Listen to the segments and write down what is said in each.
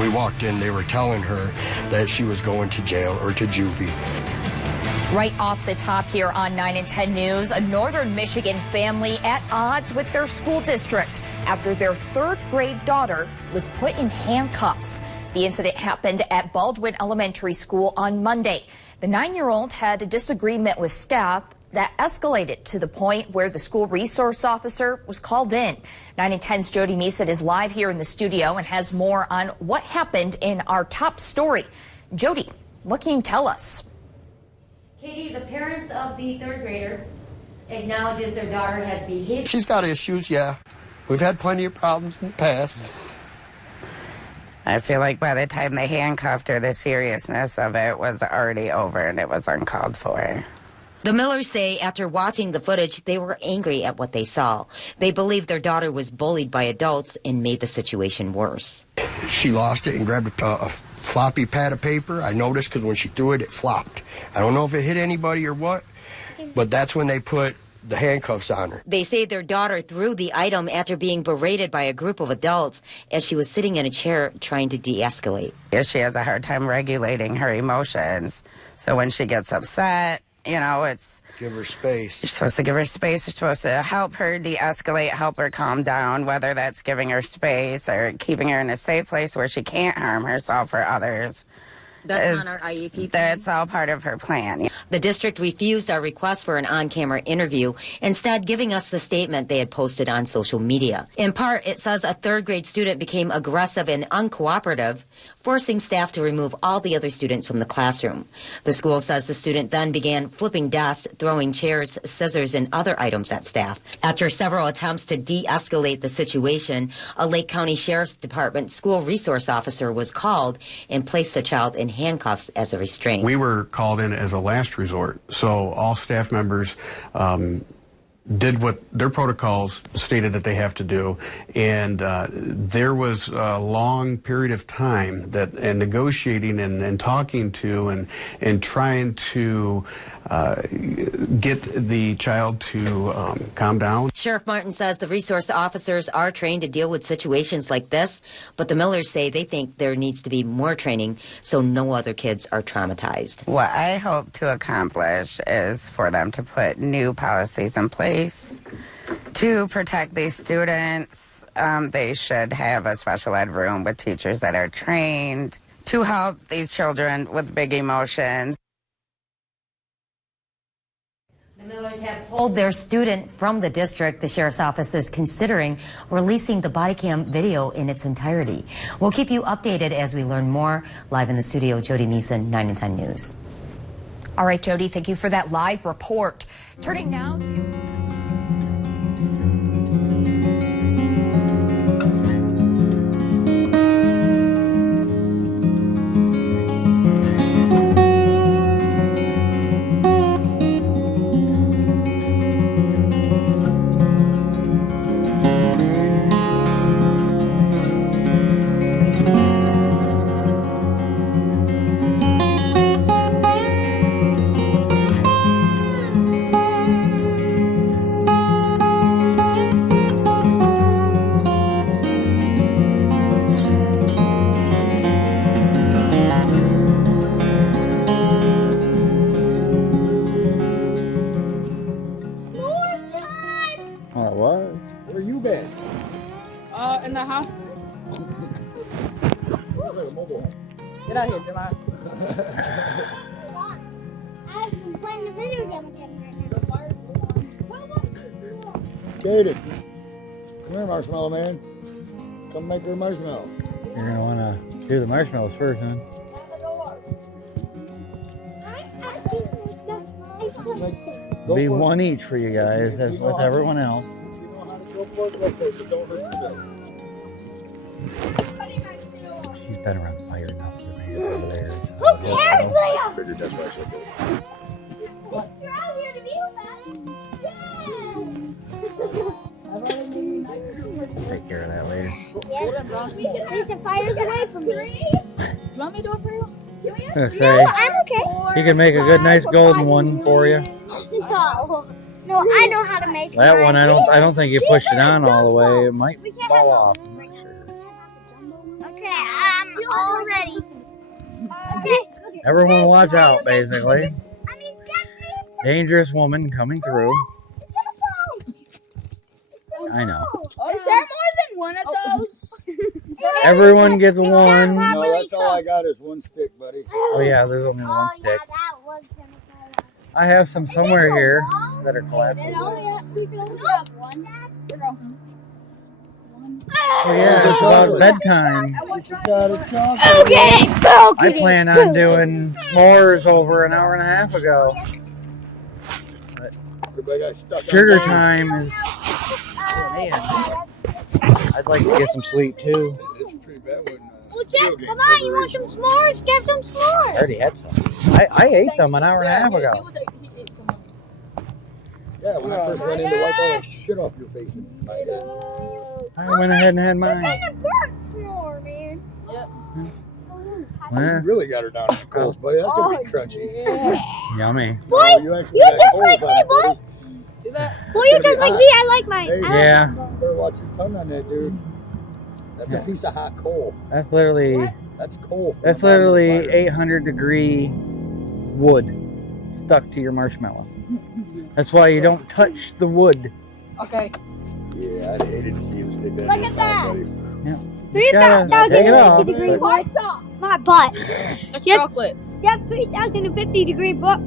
When we walked in, they were telling her that she was going to jail or to juvie. Right off the top here on 9 and 10 News, a northern Michigan family at odds with their school district after their third-grade daughter was put in handcuffs. The incident happened at Baldwin Elementary School on Monday. The 9-year-old had a disagreement with staff that escalated to the point where the school resource officer was called in. 9 and 10's Jody Meeson is live here in the studio and has more on what happened in our top story. Jody, what can you tell us? Katie, the parents of the third grader acknowledges their daughter has behaved. She's got issues, yeah. We've had plenty of problems in the past. I feel like by the time they handcuffed her, the seriousness of it was already over and it was uncalled for. The Millers say after watching the footage, they were angry at what they saw. They believe their daughter was bullied by adults and made the situation worse. She lost it and grabbed a floppy pad of paper. I noticed because when she threw it, it flopped. I don't know if it hit anybody or what, but that's when they put the handcuffs on her. They say their daughter threw the item after being berated by a group of adults as she was sitting in a chair trying to de-escalate. Yeah, she has a hard time regulating her emotions. So when she gets upset, you know, it's... Give her space. You're supposed to give her space. You're supposed to help her de-escalate, help her calm down, whether that's giving her space or keeping her in a safe place where she can't harm herself or others. That's on our IEP plan? That's all part of her plan. The district refused our request for an on-camera interview, instead giving us the statement they had posted on social media. In part, it says a third-grade student became aggressive and uncooperative, forcing staff to remove all the other students from the classroom. The school says the student then began flipping desks, throwing chairs, scissors, and other items at staff. After several attempts to de-escalate the situation, a Lake County Sheriff's Department school resource officer was called and placed the child in handcuffs as a restraint. We were called in as a last resort, so all staff members did what their protocols stated that they have to do, and there was a long period of time that and negotiating and talking to and trying to get the child to calm down. Sheriff Martin says the resource officers are trained to deal with situations like this, but the Millers say they think there needs to be more training so no other kids are traumatized. What I hope to accomplish is for them to put new policies in place to protect these students. They should have a special ed room with teachers that are trained to help these children with big emotions. The Millers have pulled their student from the district. The sheriff's office is considering releasing the body cam video in its entirety. We'll keep you updated as we learn more. Live in the studio, Jody Meeson, 9 and 10 News. All right, Jody, thank you for that live report. Turning now to... In the house. Get out here, Jamal. I'm playing the video game again right now. Katie, come here, marshmallow man. Come make her a marshmallow. You're gonna wanna do the marshmallows first, huh? Be one each for you guys, as with everyone else. She's been around fire enough to be over there. Who cares, Leah? Figured that's why I said that. You're out here to be with us. Take care of that later. Yes. Please, the fire's away from me. You want me to do it for you? I'm gonna say, No, I'm okay. he can make a good, nice golden one for you. No, I know how to make That one, I don't think you push it on all the way. It might fall off. I'm not sure. Okay, already. Everyone watch out, basically. Dangerous woman coming through. I know. Is there more than one of those? Everyone gets one. No, that's all I got is one stick, buddy. Oh yeah, there's only one stick. I have some somewhere here that are collapsing. We can only have one. Oh yeah, it's about bedtime. Okay, I plan on doing s'mores over an hour and a half ago. Everybody got stuck. Sugar time is. I'd like to get some sleep too. It's pretty bad when. Well, Jeff, come on, you want some s'mores? Get some s'mores. I already had some. I ate them an hour and a half ago. Yeah, when I first went in to wipe all that shit off your face. I went ahead and had mine. It's a burnt s'more, man. You really got her down in the coals, buddy. That's gonna be crunchy. Yummy. Boy, you're just like me, boy. See that? Boy, you're just like me. I like mine. Hey, Yeah. better watch your tongue on that, dude. That's a piece of hot coal. That's literally. That's coal. from That's the bottom of the literally fire. 800-degree wood stuck to your marshmallow. That's why you don't touch the wood. Okay. Yeah, I'd hated to see him stick that. Look in at his that. mouth, buddy. Take it off. 3,050-degree but- butt. My butt. That's Yep. chocolate. That's 3,050-degree butt.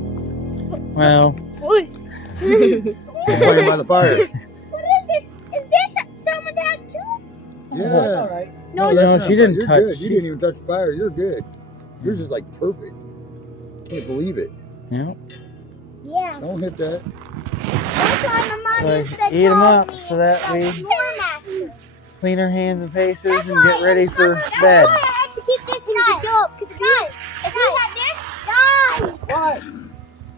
Well, What Put him by the fire. is this? Is this some of that too? Yeah. All right. No, that's no, not she didn't You're touch- Good. You didn't even touch fire. You're good. Yours is like perfect. Can't believe it. yeah. Yeah. Don't hit that. That's why my mom So used to eat 'em call up me so that the we s'more master. Clean our hands and faces That's and why get ready in for summer, bed. That's why I have to keep this in the dope. Because if you have this, guys.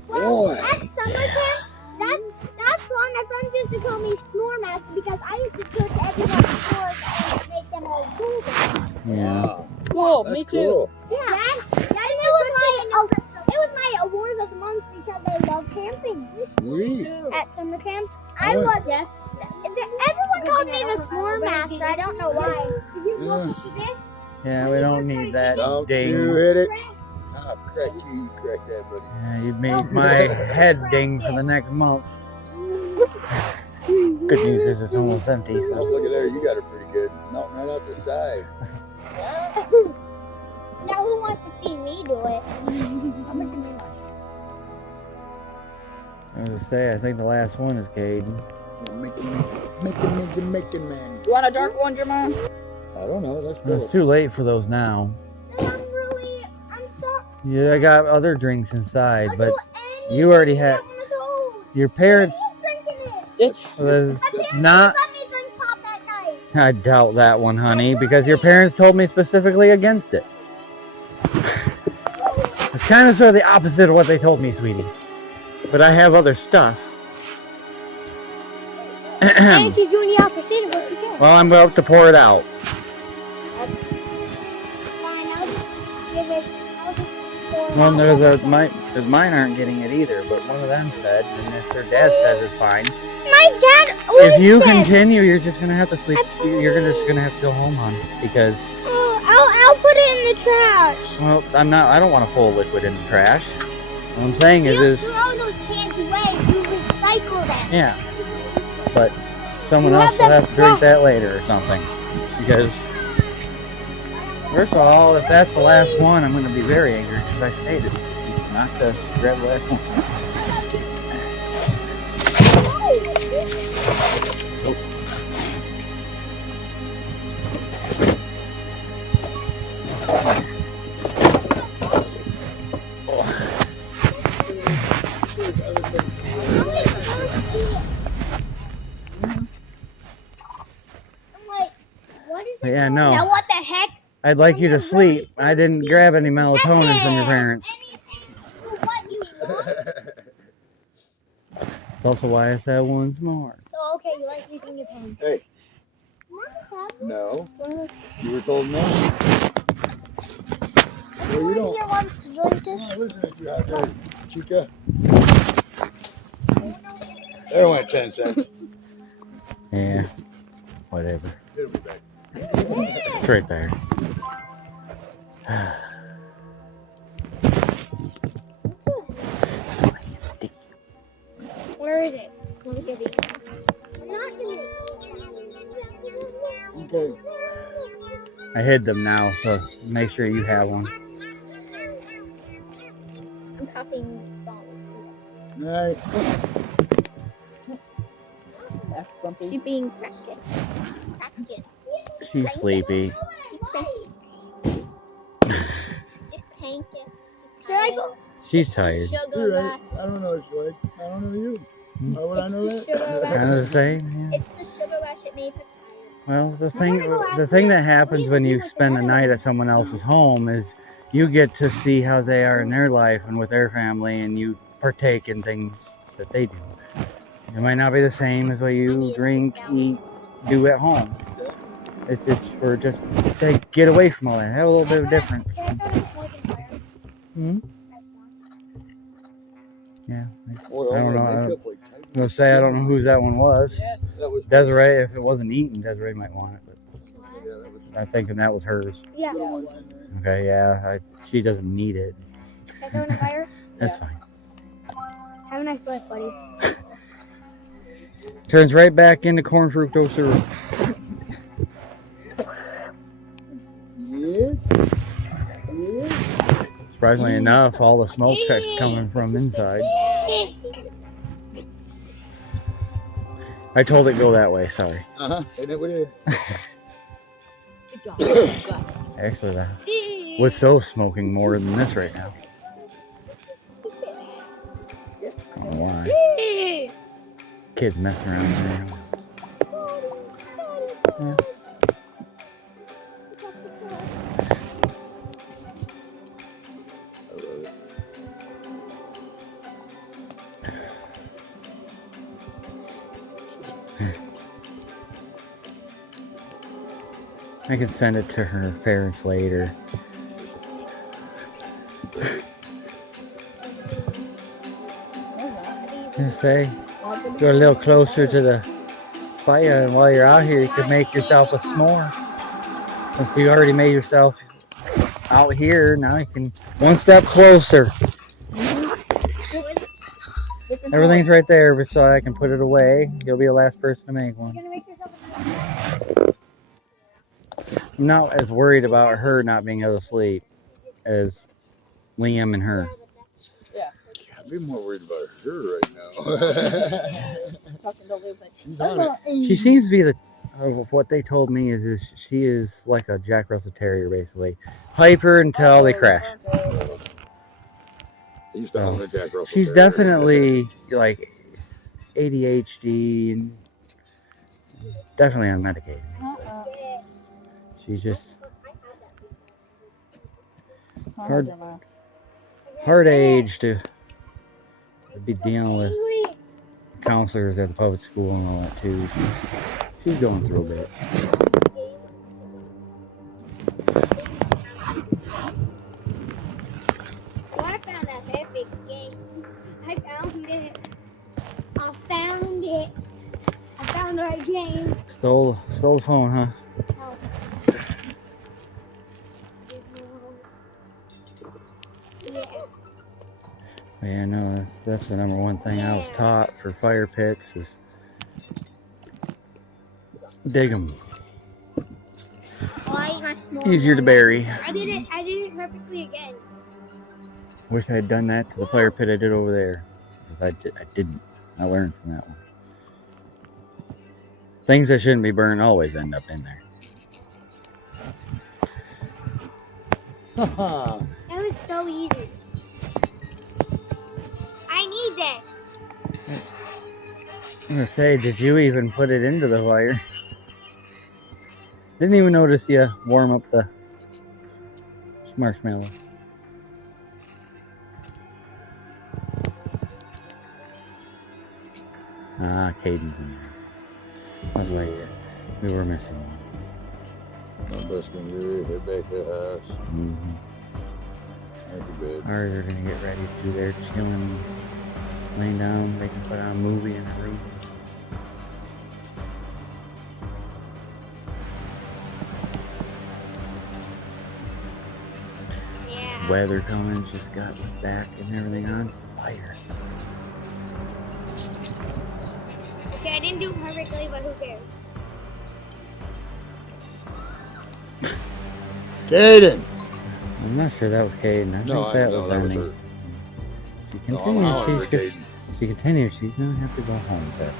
Well, Boy. at summer camp, that's why my friends used to call me s'more master, because I used to cook everyone's s'mores and make them all cool. Yeah. Cool. That's Me too. cool. Yeah. And it was my award of the month because I love camping. Sweet. At summer camp, I Nice. was. Everyone called me the s'more master. I don't know why. Yeah, we don't need that Don't ding. you hit it. Oh, crack you. You crack that, buddy. Yeah, you made my head ding for the next month. Good news is it's almost empty, Oh, so. look at there. You got it pretty good. Melting right out the side. Now who wants to see me do it? I was gonna say, I think the last one is Caden. Making Jamaican man. You want a dark one, Jamal? I don't know. That's It's Philip. too late for those now. I'm sorry. Yeah, I got other drinks inside, I'll but do anything you already had one of those. your parents I hate drinking it. It's was My parents not. let me drink pop at night. I doubt that one, honey, because your parents told me specifically against it. It's kind of sort of the opposite of what they told me, sweetie. But I have other stuff. And she's doing the opposite of what you said. Well, I'm about to pour it out. Fine, I'll just give it. I'll just pour it Well, out. because mine aren't getting it either, but one of them said, and if their dad says it's fine. My dad always If you says. continue, you're just gonna have to sleep. You're just gonna have to go home, hon, because I'll put it in the trash. well, I don't want to pull liquid in the trash. What I'm saying You don't is, throw those cans away. You recycle them. yeah. But someone You have else will them have to drink fresh. that later or something, because first of all, if that's the last one, I'm gonna be very angry because I stated not to grab the last one. What is But it? yeah, no. Now what the heck? I'd like you to sleep. I didn't grab any melatonin from your parents. What you want? It's also why I said once more. So okay, you like using your pen? Hey. No. You were told no. Well, you don't. Here wants to drink this. Oh, listen at you out there, Chica. There went 10 cents. Yeah, whatever. It'll be back. It's right there. Okay. I hid them now, so make sure you have one. I'm copying song. Night. She being cracked. She's sleepy. Just paint it. Should I go? She's tired. Sugar You're rush. right. I don't know what you like. I don't know you. Why would I know It's the that? sugar rush. Kind of the same. Yeah. It's the sugar rush. It made her tired. Well, the wanna go after thing it. that happens What do when you you think spend the about night it? at someone else's home is you get to see how they are in their life and with their family, and you partake in things that they do. It might not be the same as what you drink, eat, do at home. It's for just to get away from all that, have a little bit of difference. Can I go to the Morgan Fire? Hmm? Yeah. Boy, I all don't my know. I'm makeup, like, tight. gonna say I don't know whose that one was. That was Desiree, if it wasn't eaten, Desiree might want it, but Yeah, that was I'm thinking that was hers. Yeah. Okay, yeah, she doesn't need it. Can I go in the fire? That's fine. Have a nice life, buddy. Turns right back into corn fructose syrup. Yeah. Surprisingly enough, all the smoke's actually coming from inside. I told it go that way, sorry. Ain't that what it Good job. Good. Actually, that was so smoking more than this right now. I don't know why. Kids messing around there. Yeah. I can send it to her parents later. Just say, go a little closer to the fire, and while you're out here, you can make yourself a s'more. If you already made yourself out here, now you can one step closer. Everything's right there, so I can put it away. You'll be the last person to make one. I'm not as worried about her not being able to sleep as Liam and her. I'd be more worried about her right now. She's on it. She seems to be of what they told me is she is like a Jack Russell Terrier, basically. Hyper until they crash. They used to own a Jack Russell She's Terrier. definitely like ADHD and definitely unmedicated. She's just hard age to be dealing with counselors at the public school and all that too. She's going through a bit. Well, I found that epic game. I found it. I found it. I found our game. Stole the phone, huh? Yeah, no, that's the number one thing I was taught for fire pits is dig them. Oh, I ate my small Easier to one. bury. I did it perfectly again. Wish I had done that to the fire pit I did over there. Because I didn't. I learned from that one. Things that shouldn't be burned always end up in there. That was so easy. I need this. I'm gonna say, did you even put it into the fire? Didn't even notice you warm up the marshmallow. Ah, Caden's in there. I was like, we were missing one. I'm busting you. Head back to the house. Back to bed. Ours are gonna get ready to do their chilling, laying down. They can put on a movie in the room. Yeah. Weather coming, just got the back and everything on fire. Okay, I didn't do it perfectly, but who cares? Caden. I'm not sure that was Caden. I think that was that was Emmy. her. She No, continues. I'm hollering at Caden. She continues. She's gonna have to go home, Pepe.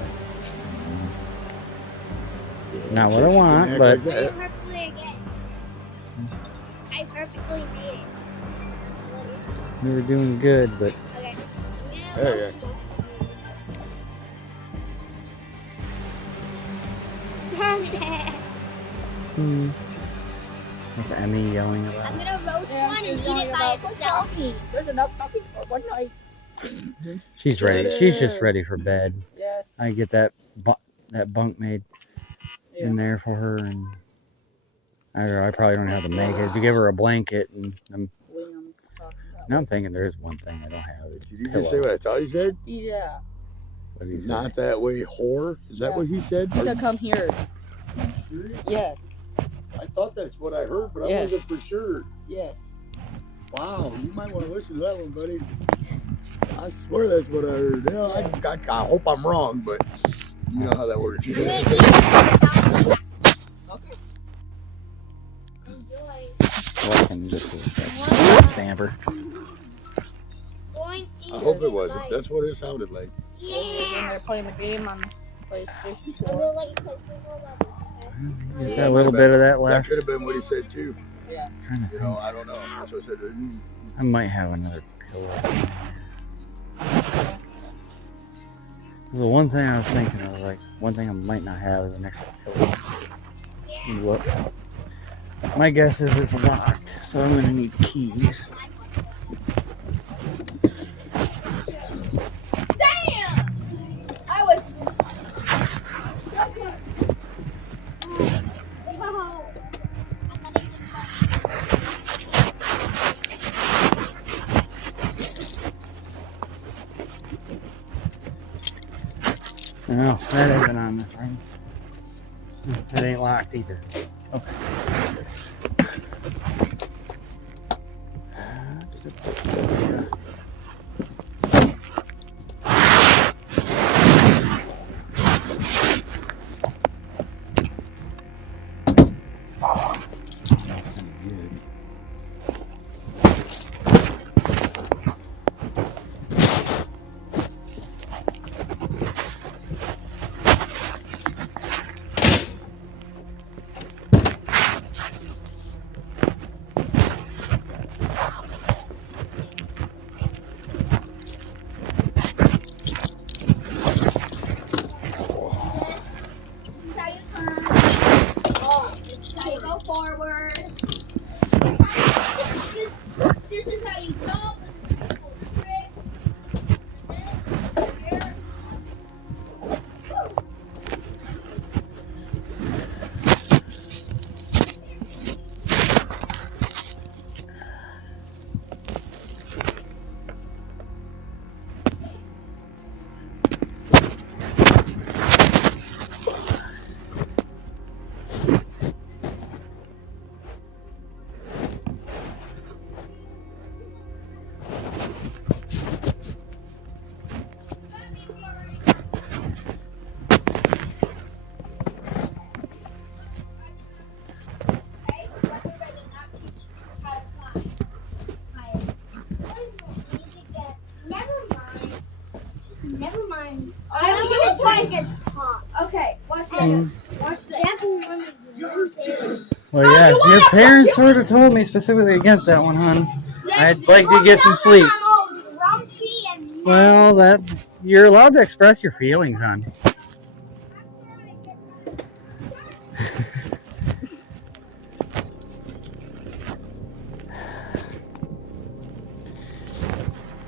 Not what I want, but I perfectly again. I perfectly made it. we were doing good. But Okay. There with Emmy yelling I'm about. gonna roast Yeah, one and she's eat yelling it by about, "Quit itself. talking. There's enough talking for one night." She's ready. She's just ready for bed. Yes. I get that bunk made in there for her, and I probably don't have to make it. You give her a blanket, and Liam's talking about. now I'm thinking there is one thing I don't have. Did you just say what I thought he said? Yeah. What did he say? Not that way, whore. Is that Yeah. what he said? He said, "Come here." Serious? Yes. I thought that's what I heard, but I Yes. wasn't for sure. Yes. Wow, you might want to listen to that one, buddy. I swear that's what I heard. You know, I hope I'm wrong, but you know how that works. I'm gonna eat it by itself. Okay. Enjoy. Well, I can just stamper. Going I hope it wasn't. That's what it sounded like. He was in Yeah. there playing the game on PlayStation I 4. will let you play football level, okay? Just got a little bit of that That left. could have been what he said too. Yeah. Trying to You think. know, I don't know. That's what I said. I might have another pillow. The one thing I was thinking of, like, one thing I might not have is an extra pillow. Look. My guess is it's locked, so I'm gonna need keys. Damn! I was. No. I'm not even No, that ain't on this ring. That ain't locked either. Okay. This is how you turn. Oh, this is how you go forward. This is how you jump. Never mind. I'm gonna try this pop. Okay, watch this. Watch this. Well, yes, your parents sort of told me specifically against that one, hon. I'd like to get some sleep. Well, you're allowed to express your feelings, hon.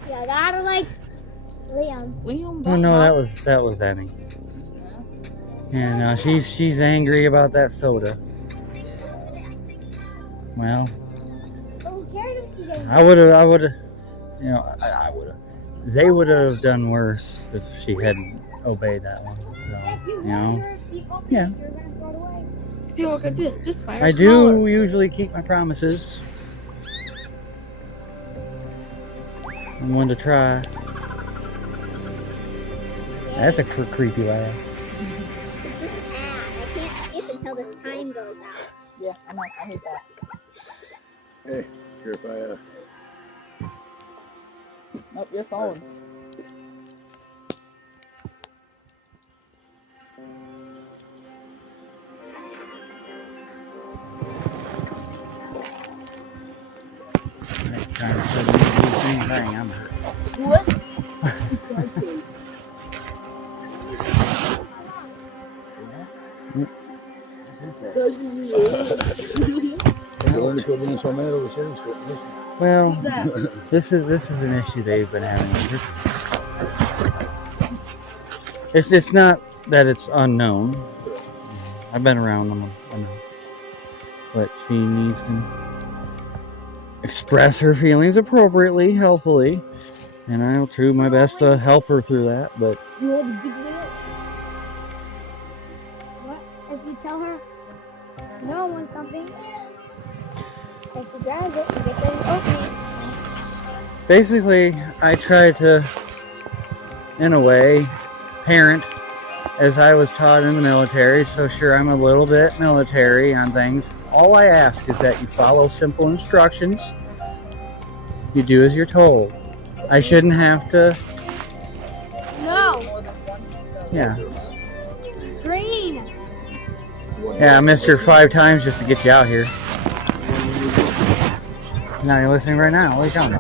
Yeah, that or like Liam. Liam. Oh no, that was Annie. Yeah, no, she's angry about that soda. Well, I would have, you know, I would have. They would have done worse if she hadn't obeyed that one. So, you know, yeah. Hey, look at this. This fire's I do smaller. usually keep my promises. I'm one to try. That's a creepy laugh. This is ad. I can't skip until this time goes out. Yeah, I know. I hate that. Hey, here if I, Nope, your phone. Right, trying to show me the same thing. I'm hurt. What? Well, this is an issue they've been having. It's not that it's unknown. I've been around them, I know. But she needs to express her feelings appropriately, healthily, and I'll do my best to help her through that. But You want to give it up? What? If you tell her no on something, if she grabs it and gets it open. basically, I try to, in a way, parent as I was taught in the military. So sure, I'm a little bit military on things. All I ask is that you follow simple instructions. You do as you're told. I shouldn't have to. No. Yeah. Green. Yeah, I missed her 5 times just to get you out here. Now you're listening right now. What are you telling me?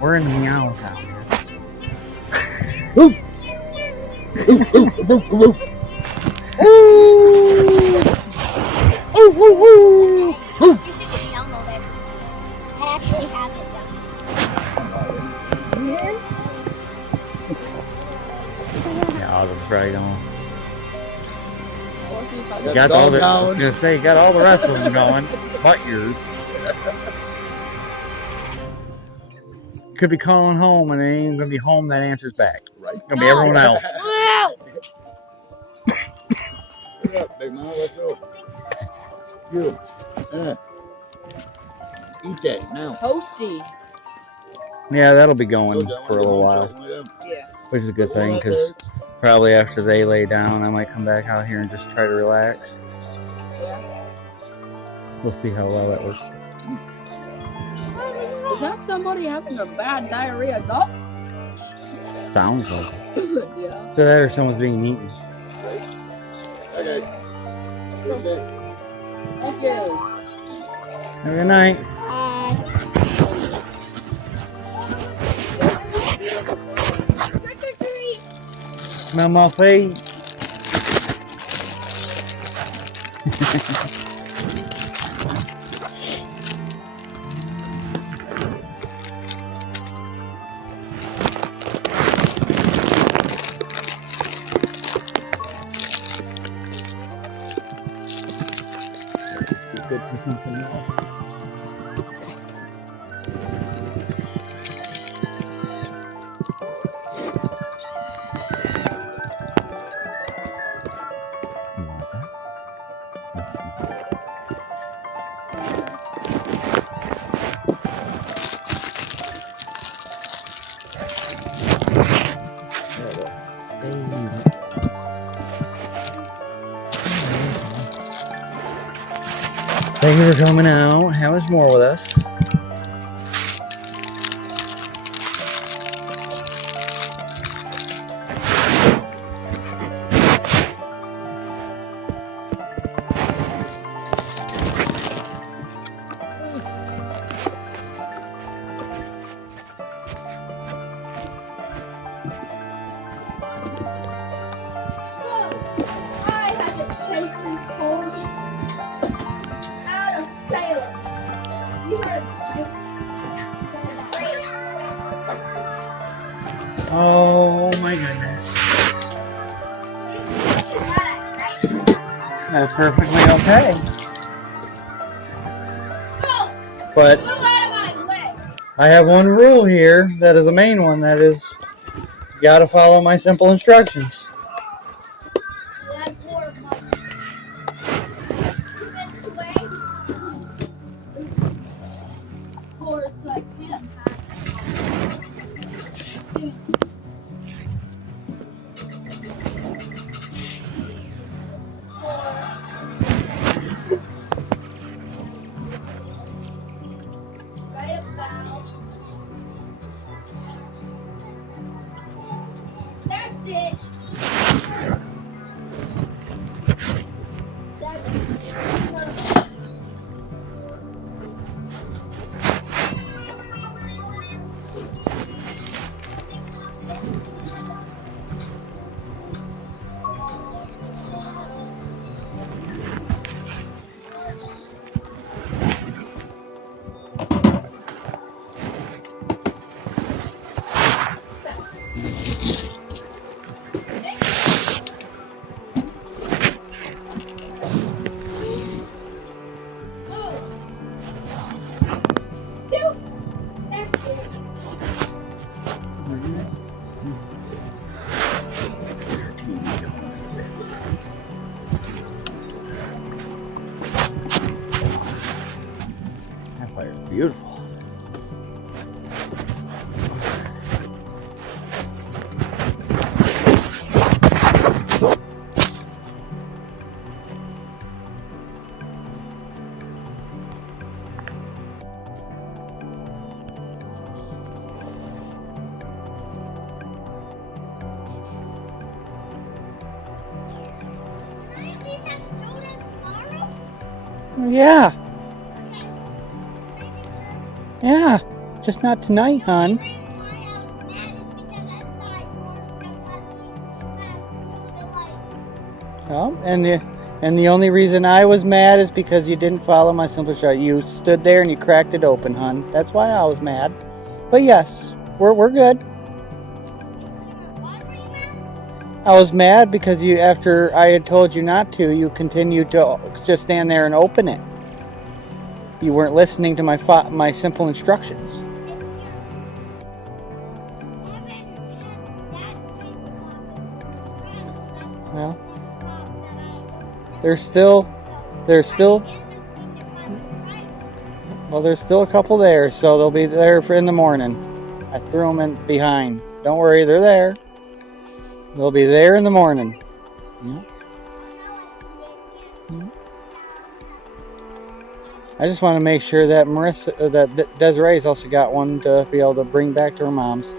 We're in Meow Town. Ooh, ooh, ooh, ooh, ooh. Ooh, ooh, ooh, ooh. You should just download it. I actually have it downloaded. Yeah, all of them's probably going. You Got got the all dog the. I was howling. gonna say, you got all the rest of them going, but yours. Could be calling home, and it ain't even gonna be home that answers back. Right. Gonna be everyone else. Hurry up, big man. Let's go. You. Eat that now. Toasty. Yeah, that'll be going for a little while, Yeah. which is a good thing because probably after they lay down, I might come back out here and just try to relax. Yeah. We'll see how well that works. Is that somebody having a bad diarrhea? Dog? Sounds like it. Yeah. So that or someone's being eaten. Okay. Thank you. Have a good night. Trick or treat. Smell my feet. Good for something else. You want that? Thank you for coming out. Have much more with us. I had to chase these holes out of Salem. You heard Oh my goodness. That's perfectly okay. But Go out of my way. I have one rule here that is a main one, that is, you gotta follow my simple instructions. That's more of my. 2 minutes away. Horse like him. fire is beautiful. Yeah. Yeah. Just not tonight, hon. Oh, and the only reason I was mad is because you didn't follow my simple shot. You stood there and you cracked it open, hon. That's why I was mad. But yes, we're good. I was mad because you, after I had told you not to, you continued to just stand there and open it. You weren't listening to my simple instructions. Well, there's still a couple there, so they'll be there for in the morning. I threw them in behind. Don't worry, they're there. They'll be there in the morning. Yeah. Yeah. I just want to make sure that that Desiree's also got one to be able to bring back to her mom's.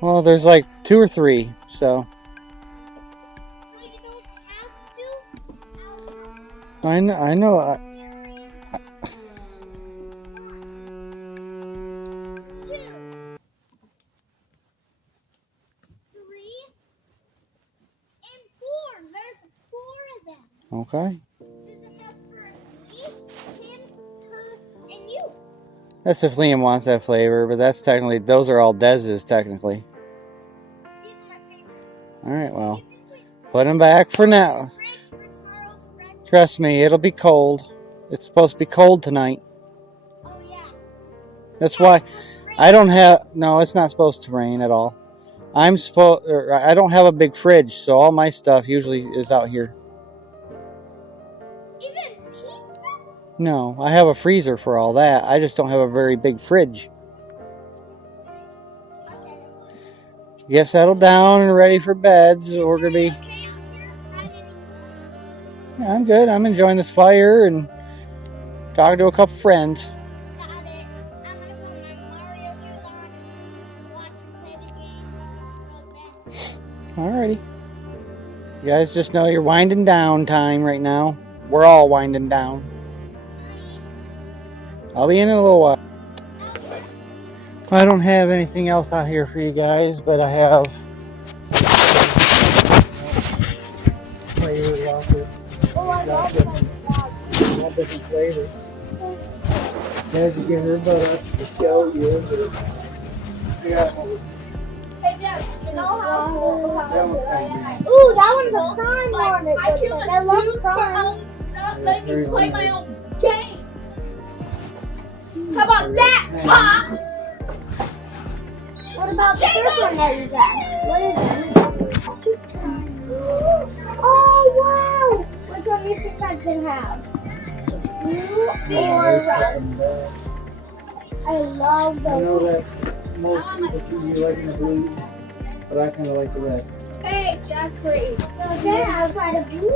Well, there's like 2 or 3, so. I know. 2, 3, and 4. There's 4 of them. Okay. There's enough for me, him, her, and you. That's if Liam wants that flavor, but that's technically, those are all Dez's technically. These are my favorite. Alright, well, put them back for now. Trust me, it'll be cold. It's supposed to be cold tonight. Oh, yeah. That's why I don't have, no, it's not supposed to rain at all. I don't have a big fridge, so all my stuff usually is out here. Even pizza? No, I have a freezer for all that. I just don't have a very big fridge. Okay. Get settled down and ready for beds. We're gonna be. Yeah, I'm good. I'm enjoying this fire and talking to a couple friends. Got it. I'm gonna put my Mario shoes on, watch and play the game, go to bed. Alrighty. You guys just know you're winding down time right now. We're all winding down. I'll be in a little while. I don't have anything else out here for you guys, but I have flavor locker. Oh, I love that. All different flavors. Had to get her butt up to show you. Yeah. Hey, Jeff, you know how good I am? Ooh, that one's a prime one. I killed a dude for not letting me play my own game. How about that, Pops? What about the first one that you got? What is it? Oh, wow. Which one do you think I can have? Blue or red? I love I know those. that most people should be liking the blue, but I kind of like the red. Hey, Jeffrey. Okay, I'll try the blue.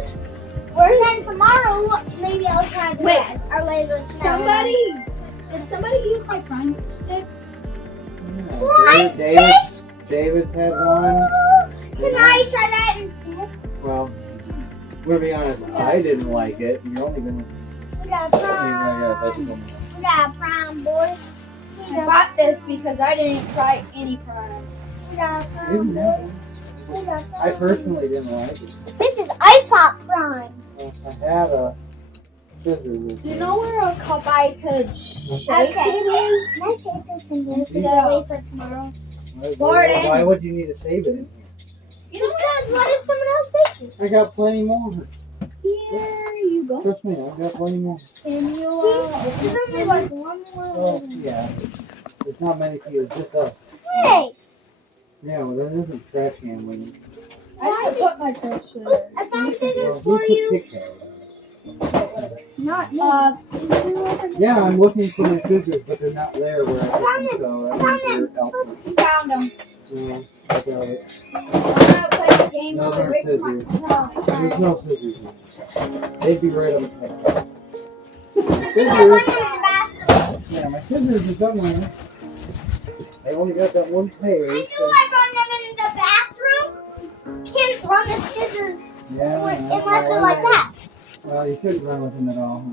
And then tomorrow, maybe I'll try the red. Or later tonight. Did somebody use my crime sticks? David's had one. Can I try that instead? Well, we'll be honest, I didn't like it. You're only gonna. We got a prime, boys. I bought this because I didn't try any prime. We got a prime, boys. I personally didn't like it. This is Ice Pop prime. I had a scissors. You know where a cup I could shake it in? Can I save this in here so that I wait for tomorrow? Why would you need to save it in here? You know what? What if someone else takes it? I got plenty more. Here you go. Trust me, I got plenty more. Can you, there's only like one more. Oh, yeah. There's not many for you, it's just us. Hey! Yeah, well, that isn't trash can when you. I put my trash there. I found scissors for you. Not me. Yeah, I'm looking for my scissors, but they're not there where I put them, so I think they're elsewhere. Found them. No, I got it. I'm gonna play the game No, with there Rick. aren't scissors. No, There's no scissors here. They'd be right on the top. I went in the bathroom. Yeah, my scissors are somewhere. I only got that one pair. I knew I found them in the bathroom. Can't run the scissors unless they're like that. Well, you shouldn't run with them at all.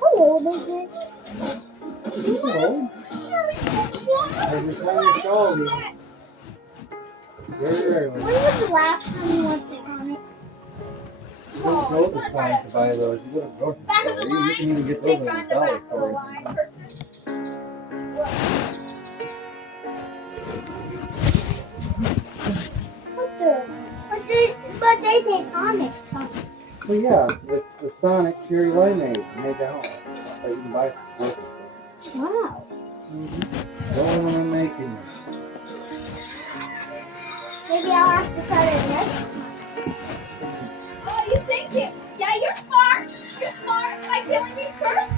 How old is it? No. Every time you show me. Very rarely. When was the last time you went to Sonic? You wouldn't go to Sonic to buy those. You wouldn't go to Back of the store. You can even get those Think in on the the dollar back of the store. line person. But they say Sonic. Well, yeah, it's the Sonic Cherry Limeade made at home. That you can buy from the grocery store. Wow. Don't want to make it. Maybe I'll have to try it next time. Oh, you think it? Yeah, you're smart. You're smart by killing me first.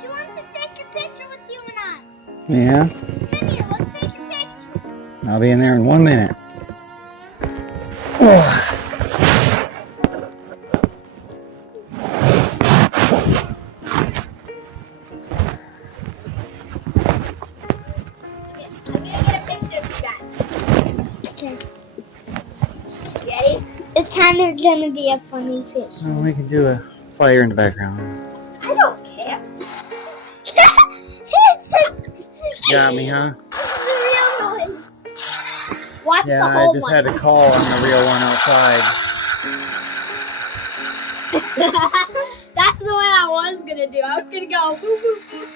She wants to take a picture with you and I. Yeah, Come here, let's take a picture. I'll be in there in 1 minute. Okay, I'm gonna get a picture of you guys. Okay. Ready? It's kind of gonna be a funny picture. Well, we can do a fire in the background. I don't care. Got me, huh? It's a real noise. Watch Yeah, the I whole just one. had to call on the real one outside. That's the one I was gonna do. I was gonna go. Woo, woo, woo.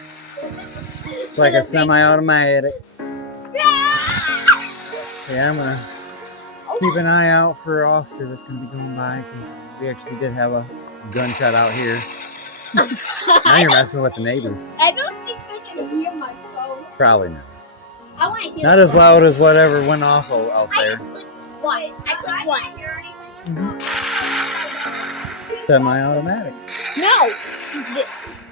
It's like a semi-automatic. Yeah, I'm gonna keep an eye out for an officer that's gonna be going by because we actually did have a gunshot out here. Now you're messing with the neighbors. I don't think they're gonna hear my phone. Probably not. I want to hear. Not as loud as whatever went off out I there. just clicked what? I clicked what? Semi-automatic. No.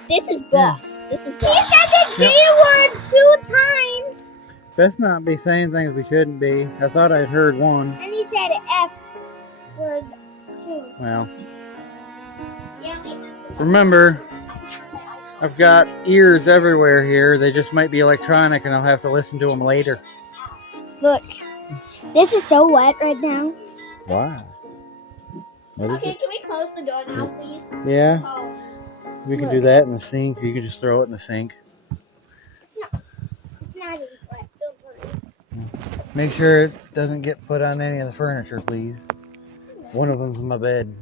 This is boss. This is boss. He said the G word 2 times. Let's not be saying things we shouldn't be. I thought I'd heard one. And he said F word 2. Well, Yeah, remember, I've got ears everywhere here. They just might be electronic and I'll have to listen to them later. Look. This is so wet right now. Why? What is Okay, it? can we close the door now, please? Yeah, Oh. we can do that in the sink. You can just throw it in the sink. It's not even wet. Don't worry. Make sure it doesn't get put on any of the furniture, please. One of them's in my bed.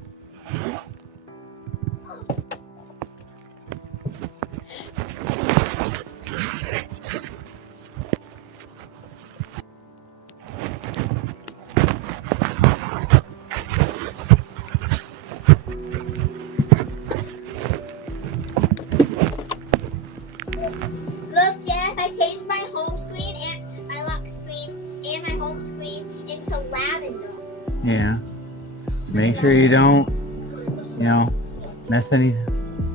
Look, Jeff, I changed my home screen and my lock screen and my home screen into lavender. Yeah. Make sure you don't, mess any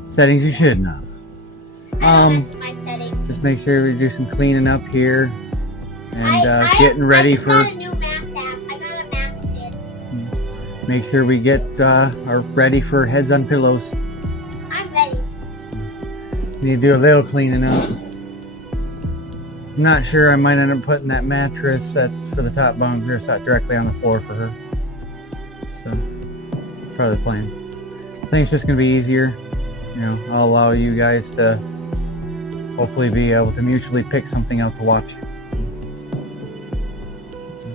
settings you shouldn't have. I don't mess with my settings. Just make sure we do some cleaning up here and getting ready I just for. got a new math app. I got a math kit. Make sure we are ready for heads on pillows. I'm ready. Need to do a little cleaning up. I'm not sure. I might end up putting that mattress for the top bunk here, sat directly on the floor for her. So, probably the plan. I think it's just gonna be easier. I'll allow you guys to hopefully be able to mutually pick something out to watch.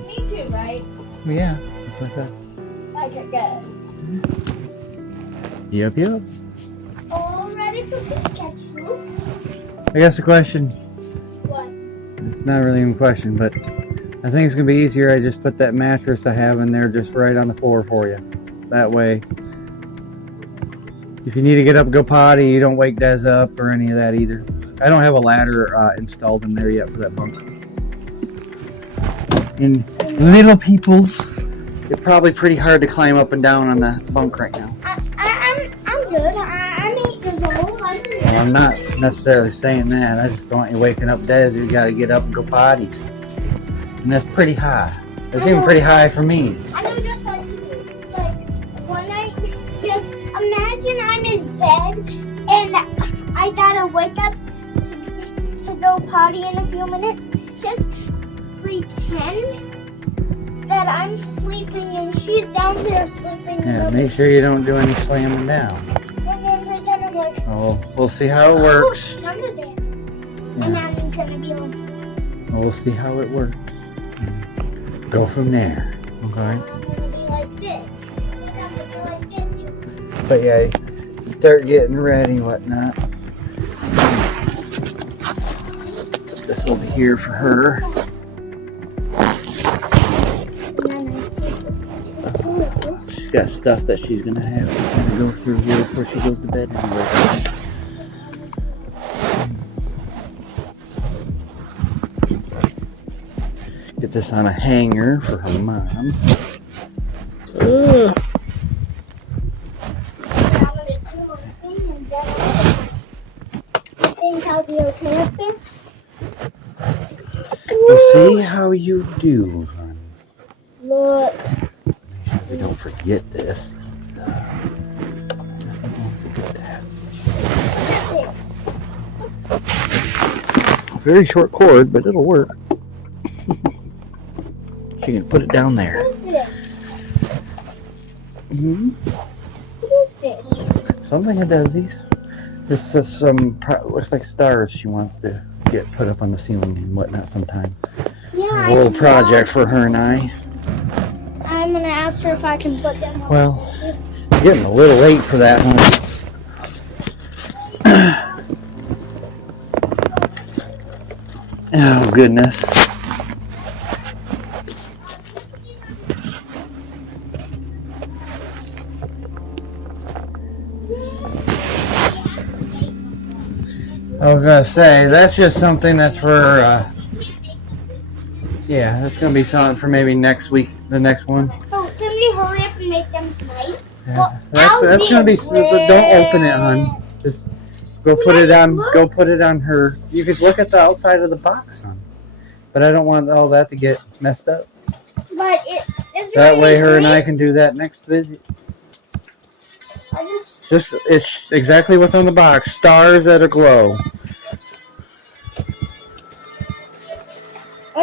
Me too, right? Yeah, that's what I thought. Like a good. Yep. All ready for Pikachu? I guess the question, What? it's not really even a question, but I think it's gonna be easier. I just put that mattress I have in there just right on the floor for you. That way, if you need to get up and go potty, you don't wake Des up or any of that either. I don't have a ladder installed in there yet for that bunk. And little people's, it's probably pretty hard to climb up and down on the bunk right now. I'm good. I'm 8 years old. Well, I'm not necessarily saying that. I just don't want you waking up dead as you got to get up and go potties. And that's pretty high. That's even pretty high for me. I know just what to do. Like, one night, just imagine I'm in bed and I gotta wake up to go potty in a few minutes. Just pretend that I'm sleeping and she's down there sleeping. Yeah, make sure you don't do any slamming down. And then pretend I'm like, Oh, we'll see how it works. she's under there. Yeah. And I'm gonna be like, We'll see how it works. Go from there. Okay. I'm gonna be like this. And I'm gonna be like this too. But yeah, start getting ready, whatnot. Put this over here for her. She's got stuff that she's gonna have to kind of go through here before she goes to bed anyway. Get this on a hanger for her mom. I'm gonna do my thing and then you think I'll be okay up there? We'll see how you do, hon. Look. Make sure we don't forget this. Don't forget that. This. Very short cord, but it'll work. She can put it down there. What is this? Mm-hmm. What is this? Something that does these. This is some looks like stars she wants to get put up on the ceiling and whatnot sometime. Yeah, A little project for her and I. I'm gonna ask her if I can put them on. Well, it's getting a little late for that one. Oh goodness. I was gonna say, that's just something that's for, yeah, that's gonna be something for maybe next week, the next one. Oh, can we hurry up and make them tonight? Yeah. Well, That's gonna be, don't open it, hon. Just go put it on, go put it on her. You could look at the outside of the box, hon. But I don't want all that to get messed up. But it's That way her and I can do that next visit. I Just, it's exactly what's on the box. Stars that aglow.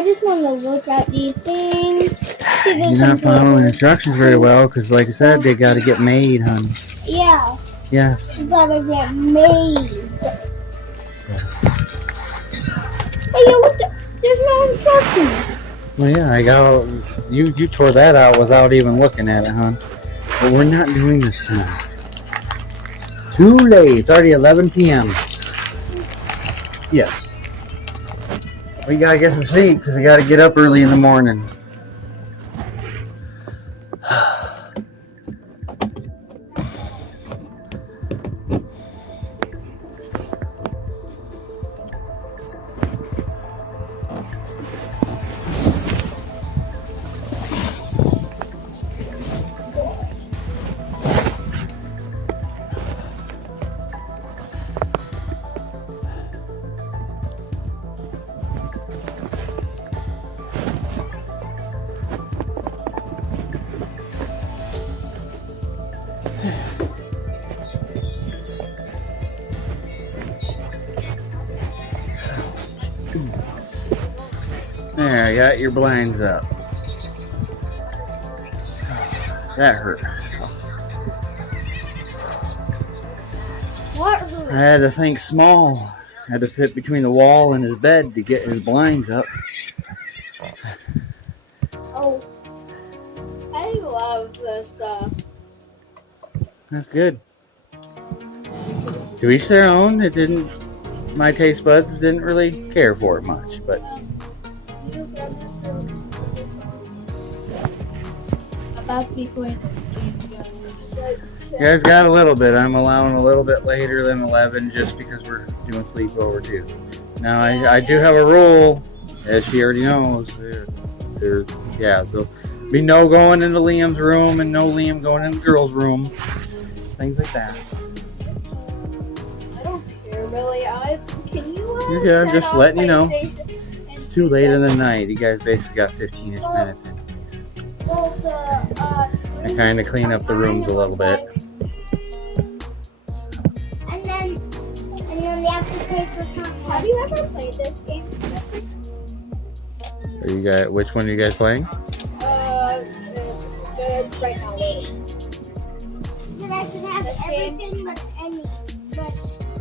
just want to look at these things. See, there's You're not some following paper. instructions very well, because like I said, they got to get made, hon. Yeah, Yes. it's gotta get made. So. Hey, yo, what the? There's no instruction. Well, yeah, I got you tore that out without even looking at it, hon. But we're not doing this tonight. Too late. It's already 11 p.m. Yes. We gotta get some sleep because we gotta get up early in the morning. There, I got your blinds up. That hurt. What hurt? I had to think small. I had to fit between the wall and his bed to get his blinds up. Oh, I love this stuff. That's good. To each their own. It didn't. My taste buds didn't really care for it much, but You got this from about to be playing this game together. You guys got a little bit. I'm allowing a little bit later than 11 just because we're doing sleepover too. Now I do have a rule, as she already knows. There's there'll be no going into Liam's room and no Liam going in the girls' room. Things like that. I don't care really. Can you? You're good. I'm set just off letting you know. PlayStation and It's too late in the PlayStation? night. You guys basically got 15-ish minutes in. Well, I kind of clean up the rooms a little bit. And then they have to take for time. Have you ever played this game? Are you guys? Which one are you guys playing? It's right now. So that just have everything but any.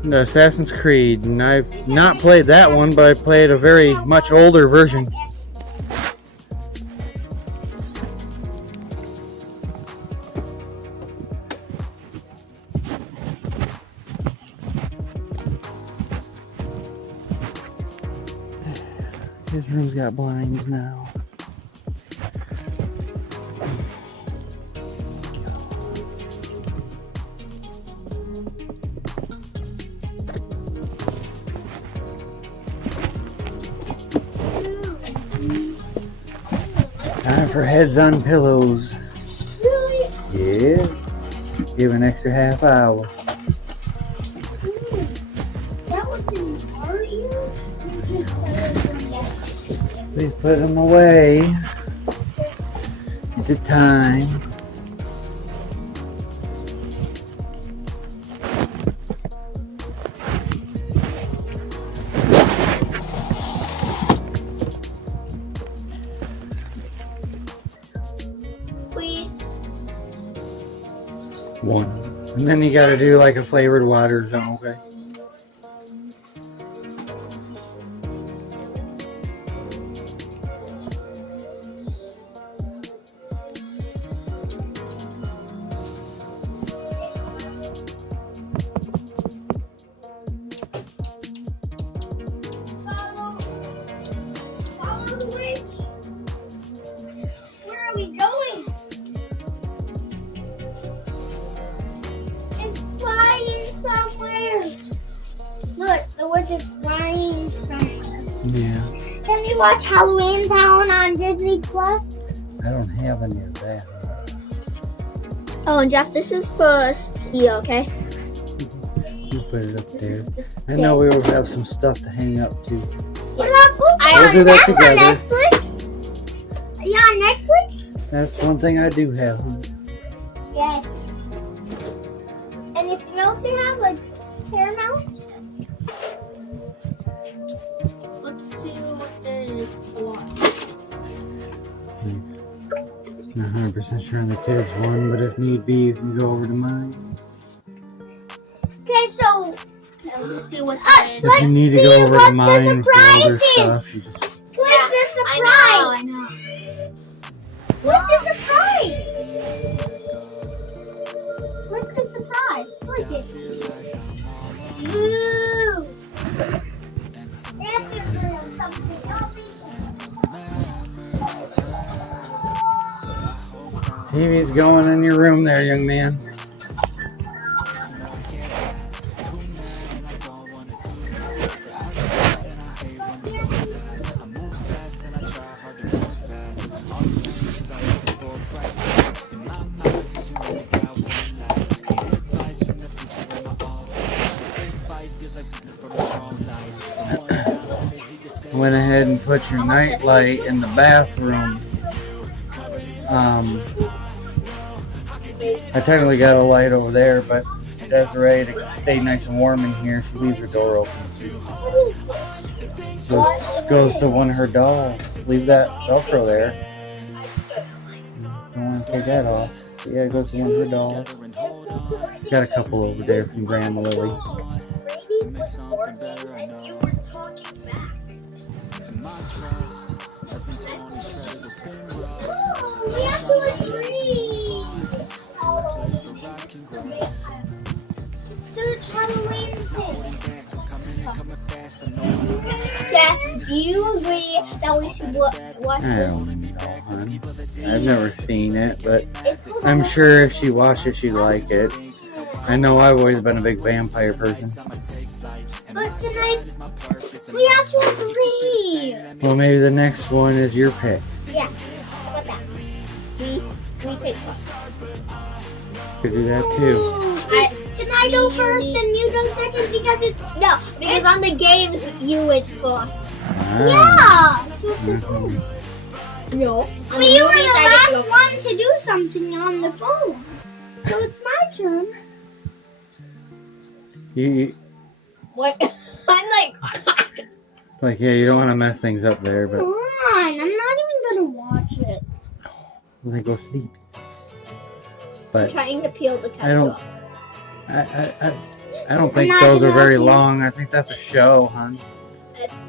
The Assassin's Creed, and I've not played that one, but I played a very much older version. His room's got blinds now. Time for heads on pillows. Yeah. Give an extra half hour. Please put them away at the time. Please. One. And then you gotta do like a flavored water or something, okay? Follow the witch. Where are we going? It's flying somewhere. Look, the witch is flying somewhere. Yeah. Can we watch Halloween Town on Disney Plus? I don't have any of that. Oh, and Jeff, this is for ski, okay? You put it up there. Just I know we will have some stuff to hang up too. What about We'll do that that's together. on Netflix? Are you on Netflix? That's one thing I do have. Yes. Anything else you have, like Paramount? Let's see what there is to watch. Not 100% sure on the kids one, but if need be, you can go over to mine. Okay, so let's see what there is. If you need to go over to mine for older surprise stuff, you just Click the surprise. I know. Click the surprise. Click the surprise. Click it. Ooh. TV's going in your room there, young man. Went ahead and put your night light in the bathroom. I technically got a light over there, but Desiree, to stay nice and warm in here, she leaves her door open. Goes to one of her dolls. Leave that Velcro there. Don't want to take that off. But yeah, it goes to one of her dolls. Got a couple over there from Grandma Lily. We have to agree. Search Halloween thing. Jeff, do you agree that we should watch I this? don't know. hon. I've never seen it, but It's I'm sure if she watched it, she'd like it. I know I've always been a big vampire person. But tonight we have to agree. Well, maybe the next one is your pick. Yeah. How about that? We take one. Could do that too. Can I go first and you go second? Because on the games you went first. Ah. Yeah. So it's No. I mean, you were the last one to do something on the phone. So it's my turn. You, What? I'm like, yeah, you don't want to mess things up there, but come on. I'm not even going to watch it. then go sleep. I'm But trying to peel the tattoo I don't. off. I don't think not those are gonna very help you. long. I think that's a show, hon.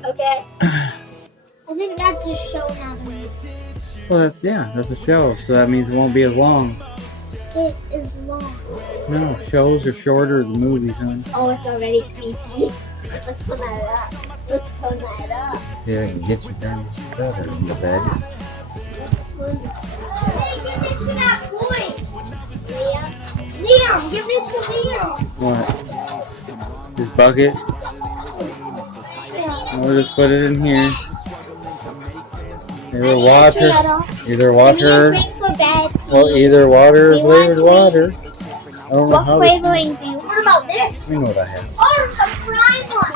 Okay. I think that's a show now. Well, yeah, that's a show, so that means it won't be as long. It is long. No, shows are shorter than movies, hon. Oh, it's already creepy. Let's turn that up. Let's turn that up. Yeah, you get your damn brother in the bed. Hey, give this to that boy. Liam, give this to Liam. What? This bucket? We'll just put it in here. Either water, Give me a drink for bed. well, either water or We want flavored drink. water. I don't know What how flavoring do you? What about this? You know what I have. Oh, the prime one.